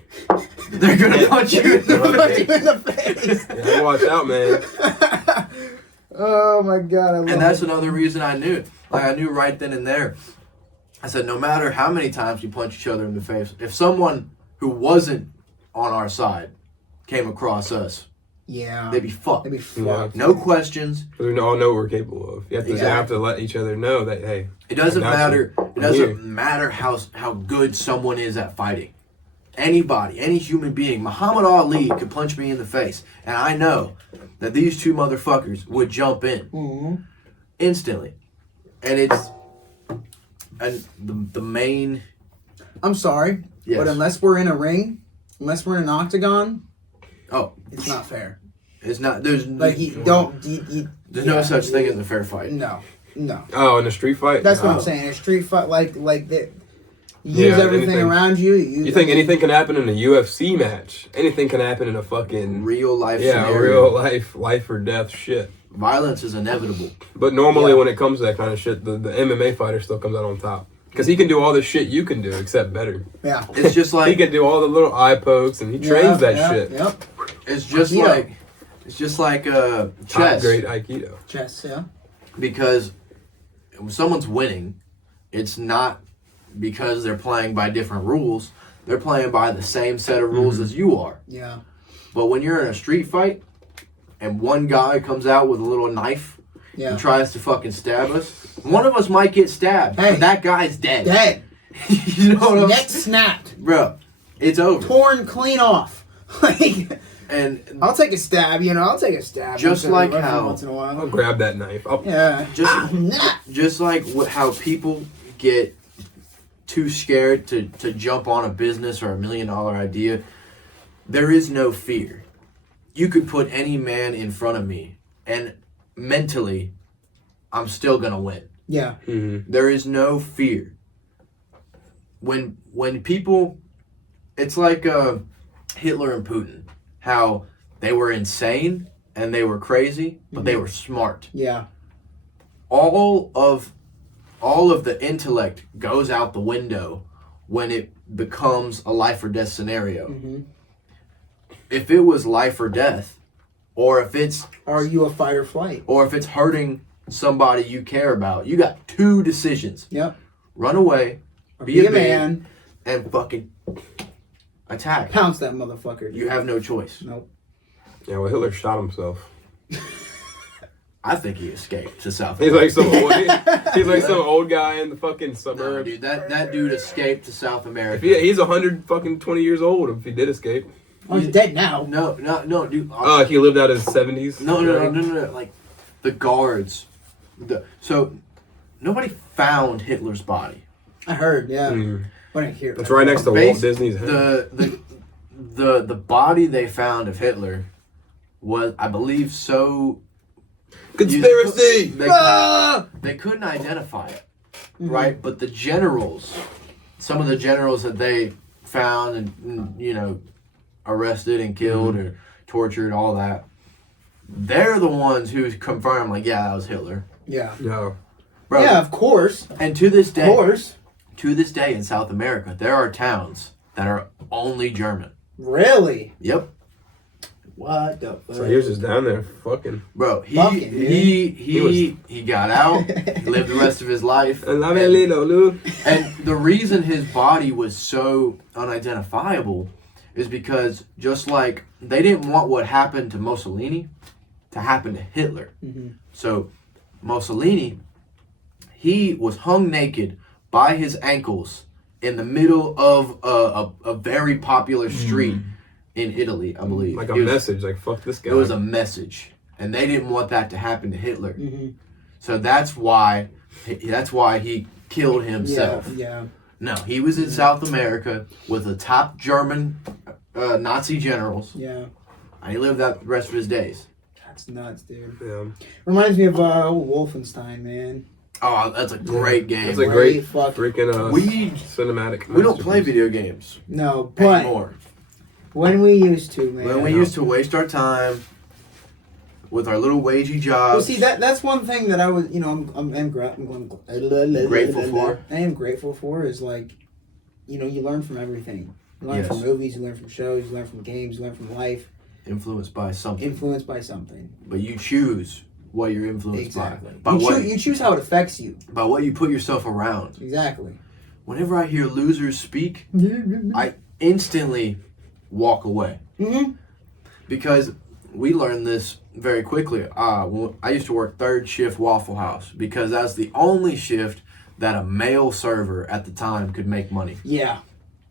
they're gonna punch you in the Punch you face. in the face. Yeah, watch out, man. Oh my god, I love And that's it. another reason I knew. Like I knew right then and there. I said, no matter how many times we punch each other in the face, if someone who wasn't on our side came across us, Yeah. they'd be fucked. They'd be fucked. No questions. We all know what we're capable of. You have to let each other know that, hey, It doesn't I got matter. you. It I'm doesn't here. matter how good someone is at fighting. Anybody, any human being, Muhammad Ali could punch me in the face, and I know that these two motherfuckers would jump in instantly. And it's the main. I'm sorry, Yes. but unless we're in a ring, unless we're in an octagon, Oh, it's not fair. it's not. There's Like you don't. You, there's yeah, no such thing as a fair fight. No. oh, in a street fight? That's what No. I'm saying. A street fight, like that. You Yeah, use everything anything. around you. You think anything can happen in a UFC match? Anything can happen in a fucking Real life real scenario. life or death shit. Violence is inevitable. But normally Yeah. when it comes to that kind of shit, the MMA fighter still comes out on top. Because he can do all the shit you can do, except better. Yeah. It's just He like can do all the little eye pokes, and he trains that shit. Yep. it's just Aikido. like Top chess. grade Aikido. Chess. Yeah. Because when someone's winning, it's not because they're playing by different rules. They're playing by the same set of rules as you are. Yeah. But when you're in a street fight and one guy comes out with a little knife Yeah. and tries to fucking stab us, one of us might get stabbed, Hey. but that guy's dead. Dead. You know what I'm Neck saying? snapped. Bro, it's over. Torn clean off. Like, And I'll take a stab. I'll take a stab. Just like how- once in a while. I'll grab that knife. Yeah. just like how people get too scared to jump on a business or $1 million idea, there is no fear. You could put any man in front of me, and mentally, I'm still gonna win. Yeah. Mm-hmm. There is no fear. When people, it's like Hitler and Putin, how they were insane and they were crazy, but they were smart. Yeah. All of all of the intellect goes out the window when it becomes a life or death scenario. Mm-hmm. If it was life or death, or if it's Are you a fight or flight? or if it's hurting somebody you care about, you got two decisions. Yep. Run away, Or be a man. and fucking attack. Pounce that motherfucker. You have no choice. Nope. Yeah, well, Hitler shot himself. I think he escaped to South He's America. like some old, he's like some old guy in the fucking No, suburbs. dude, that dude escaped to South America. He's 120 years old if he did escape. Oh, he's dead now. No, dude. He lived out his 70s. No. Like, the guards. So, nobody found Hitler's body. I heard, yeah. Mm. But I didn't hear It's that. right next to Walt Disney's head. The body they found of Hitler was, I believe, so... Conspiracy! They couldn't identify it, right? But the generals, some of the generals that they found and arrested and killed or tortured, all that, they're the ones who confirmed, like, yeah, that was Hitler. Yeah. No. Bro, Yeah, of course. and to this Of day, course. in South America, there are towns that are only German. Really? Yep. What the fuck? So he was just down there fucking. Bro, Fucking, he got out, lived the rest of his life. And the reason his body was so unidentifiable is because just like they didn't want what happened to Mussolini to happen to Hitler. Mm-hmm. So Mussolini, he was hung naked by his ankles in the middle of a very popular street in Italy, I believe. Like a message, like, fuck this guy. It was a message. And they didn't want that to happen to Hitler. Mm-hmm. So that's why he killed himself. Yeah. No, he was in South America with the top German Nazi generals. Yeah. And he lived out the rest of his days. That's nuts, dude. Yeah. Reminds me of Wolfenstein, man. Oh, that's a great game. It's a great fuck. freaking We cinematic. we don't play masterpiece. video games No, but anymore. when we used to, man. When we used to waste our time with our little wagey jobs. Well, see, that's one thing that I was, I'm Grateful for. I am grateful for is like, you learn from everything. You learn Yes. from movies, you learn from shows, you learn from games, you learn from life. Influenced by something. Influenced by something. But you choose what you're influenced Exactly. by. You choose how it affects you. By what you put yourself around. Exactly. Whenever I hear losers speak, I instantly walk away. Mm-hmm. Because we learned this very quickly. I used to work third shift Waffle House because that's the only shift that a male server at the time could make money. Yeah.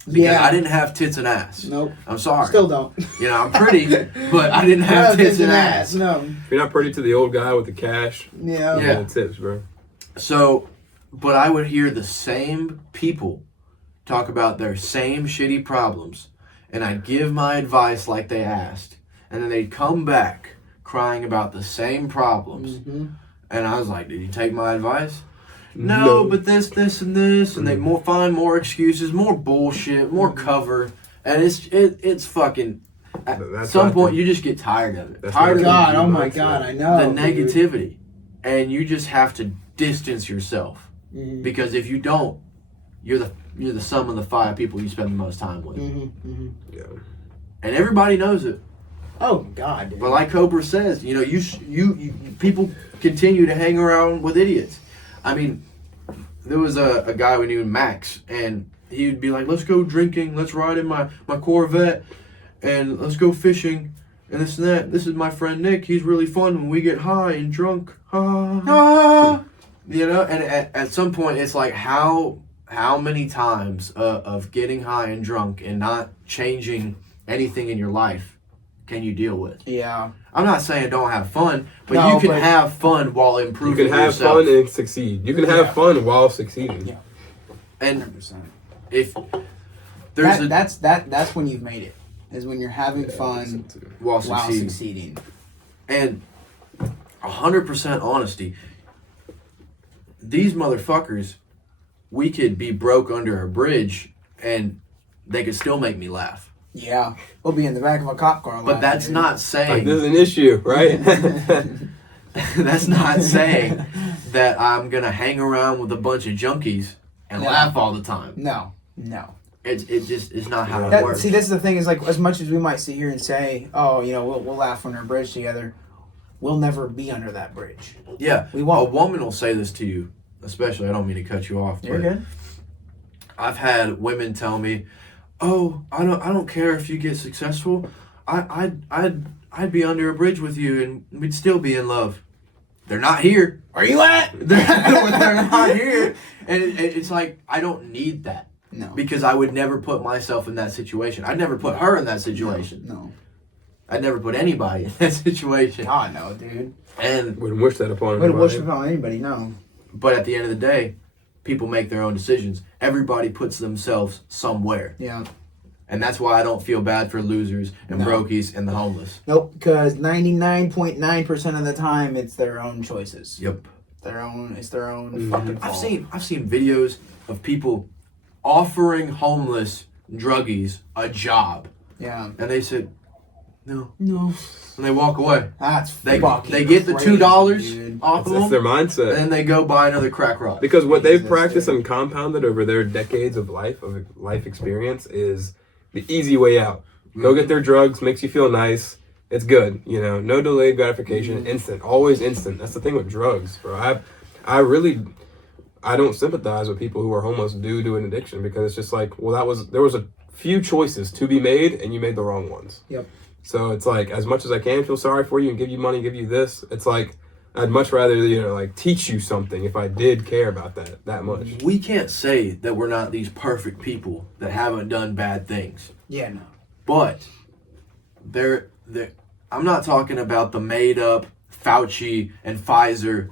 Because I didn't have tits and ass. Nope. I'm sorry. Still don't. I'm pretty, but I didn't have tits and ass. No. If you're not pretty to the old guy with the cash, Yeah. Yeah. the tips, bro. So, but I would hear the same people talk about their same shitty problems, and I'd give my advice like they asked, and then they'd come back crying about the same problems. Mm-hmm. And I was like, did you take my advice? No, but this, and this, and they find more excuses, more bullshit, more cover, and it's fucking. At That's some not point, the- you just get tired of it. That's Tired not of God, oh my mindset. God, I know. the negativity, and you just have to distance yourself Mm-hmm. because if you don't, you're the sum of the 5 people you spend the most time with, Mm-hmm. Mm-hmm. Yeah. and everybody knows it. Oh God. Dude. But like Cobra says, you people continue to hang around with idiots. I mean, there was a guy we knew, Max, and he'd be like, let's go drinking, let's ride in my Corvette, and let's go fishing, and this and that. This is my friend Nick. He's really fun when we get high and drunk. And at some point, it's like, how many times of getting high and drunk and not changing anything in your life can you deal with? Yeah. I'm not saying don't have fun, but No, you can but- have fun while You improving can have yourself. fun and succeed. You can have fun while succeeding. Yeah. And 100%. if there's That's when you've made it. Is when you're having fun while while succeeding. succeeding. And 100% honesty, these motherfuckers, we could be broke under a bridge and they could still make me laugh. Yeah. We'll be in the back of a cop car. But that's not Like, saying there's an issue, right? that's not saying that I'm gonna hang around with a bunch of junkies and laugh all the time. No. It just is not how it works. See, this is the thing. Is like as much as we might sit here and say, "Oh, you know, we'll laugh on our bridge together," we'll never be under that bridge. Yeah, we won't. A woman will say this to you, especially. I don't mean to cut you off, You're but good. I've had women tell me, "Oh, I don't care if you get successful. I'd be under a bridge with you, and we'd still be in love." They're not here. Are you at? They're not here, and it's like I don't need that. No. Because I would never put myself in that situation. I'd never put her in that situation. No. I'd never put anybody in that situation. God, no, dude. And Wouldn't wish that upon Wouldn't wish anybody. upon anybody, no. but at the end of the day, people make their own decisions. Everybody puts themselves somewhere. Yeah. And that's why I don't feel bad for losers and brokies and the homeless. Nope, because 99.9% of the time, it's their own choices. Yep. It's their own fucking fault. I've seen videos of people offering homeless druggies a job. Yeah. And they said, no. No. And they walk away. That's They fucking get the crazy, $2 dude. off of That's their them, mindset. and then they go buy another crack rock. Because what they've Jesus, practiced dude. and compounded over their decades of life experience is the easy way out. Go get their drugs, makes you feel nice. It's good, you know. No delayed gratification, instant, always instant. That's the thing with drugs, bro. I don't sympathize with people who are homeless due to an addiction because it's just like, well, there was a few choices to be made and you made the wrong ones. Yep. So it's like, as much as I can feel sorry for you and give you money, give you this, it's like, I'd much rather, you know, like teach you something if I did care about that much. We can't say that we're not these perfect people that haven't done bad things. Yeah, no. But I'm not talking about the made up Fauci and Pfizer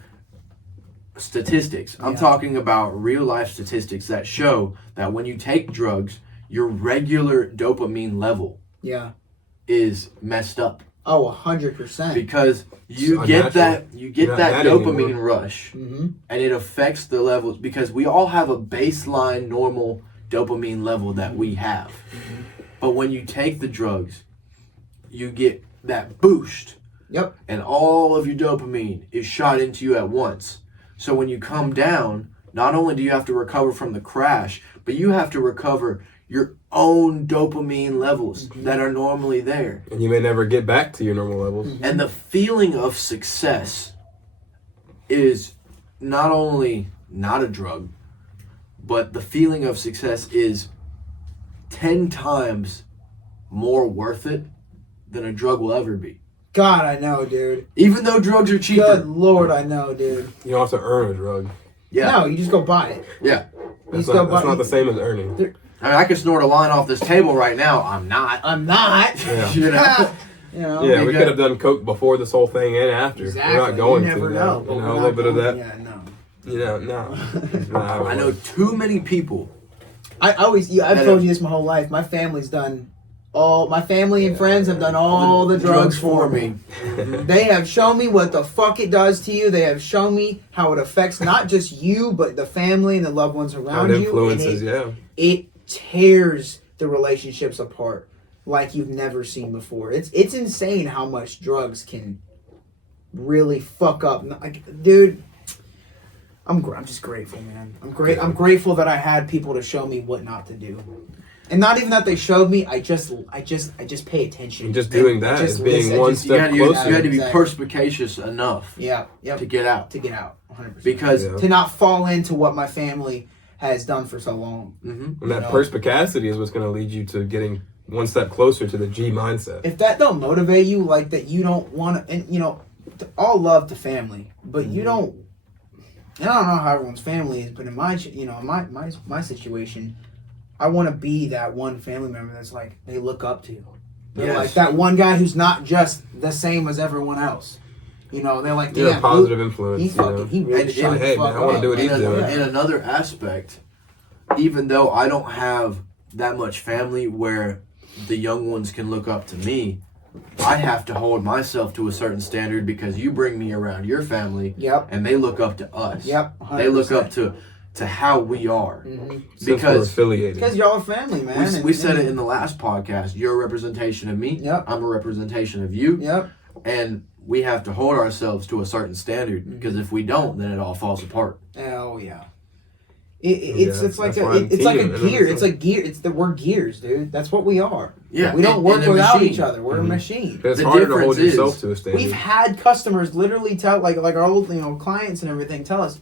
statistics. I'm talking about real life statistics that show that when you take drugs, your regular dopamine level is messed up. Oh, 100%. Because you It's get unnatural. that You're not that dopamine anymore. rush, Mm-hmm. and it affects the levels because we all have a baseline normal dopamine level that we have. But when you take the drugs, you get that boost. Yep. And all of your dopamine is shot into you at once. So when you come down, not only do you have to recover from the crash, but you have to recover your own dopamine levels that are normally there. And you may never get back to your normal levels. And the feeling of success is not only not a drug, but the feeling of success is 10 times more worth it than a drug will ever be. God, I know, dude. Even though drugs are cheaper. Good Lord, I know, dude. You don't have to earn a drug. Yeah. No, you just go buy it. Yeah. That's not the same as earning. I mean, I could snort a line off this table right now. I'm not. I'm not. Yeah. You know? You know? Yeah, we got- could have done coke before this whole thing and after. Exactly. We're not going you never to. know. You but know, we're a not little bit of going- that. Yeah, no. You know, no. It's not how it I know works. too many people. I've told you this my whole life. My family's done my family and friends have done all the drugs for me. They have shown me what the fuck it does to you. They have shown me how it affects not just you, but the family and the loved ones How around it you. influences, It tears the relationships apart like you've never seen before. It's insane how much drugs can really fuck up. Like, dude, I'm just grateful, man. I'm grateful that I had people to show me what not to do. And not even that they showed me, I just pay attention. And just doing that is being one You step had closer. to be Exactly. perspicacious enough Yep. to get out. 100%. Because Yeah. To not fall into what my family has done for so long. And that know? perspicacity is what's going to lead you to getting one step closer to the G mindset. If that don't motivate you, like that you don't want to, and you know, all love to family, but you don't, and I don't know how everyone's family is, but in my, my situation, I want to be that one family member that's like, they look up to you. They're Yes. like that one guy who's not just the same as everyone else. You know, they're like, You're a damn, positive influence. he you know? fucking, he really And- shut and, the hey, fuck man, I wanna up. do what he's doing. In another aspect, even though I don't have that much family where the young ones can look up to me, I have to hold myself to a certain standard because you bring me around your family, Yep. and they look up to us. Yep. They look 100%. up to how we are. Since we're Because affiliated. Because y'all are family, man. we said it in the last podcast. You're a representation of me. Yep. I'm a representation of you. Yep. And we have to hold ourselves to a certain standard, because if we don't, then it all falls apart. Oh yeah. It's like that's why I'm it's like a teaming, gear. It's like gear. We're gears, dude. That's what we are. Yeah, We don't work in a without machine. each other. We're a machine. It's The harder to hold difference yourself is, to a standard. We've had customers literally tell, like our old, clients and everything tell us,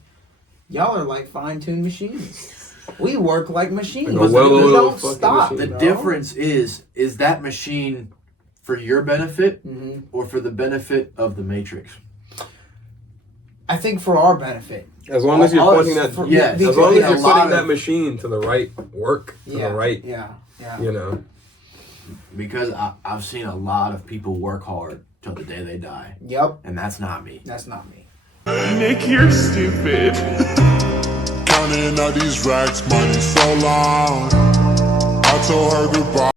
y'all are like fine-tuned machines. We work like machines. Like a well-oiled We don't fucking stop. machine. The bro. difference is that machine for your benefit Mhm. or for the benefit of the Matrix? I think for our benefit. As long as you're Us, pointing that, yes. as long as A you're lot putting of- that machine to the right work, to Yeah. the right, Yeah. you know. Because I've seen a lot of people work hard till the day they die, Yep. and that's not me. That's not me. Nick, you're stupid. Counting all these racks, money so long. I told her goodbye.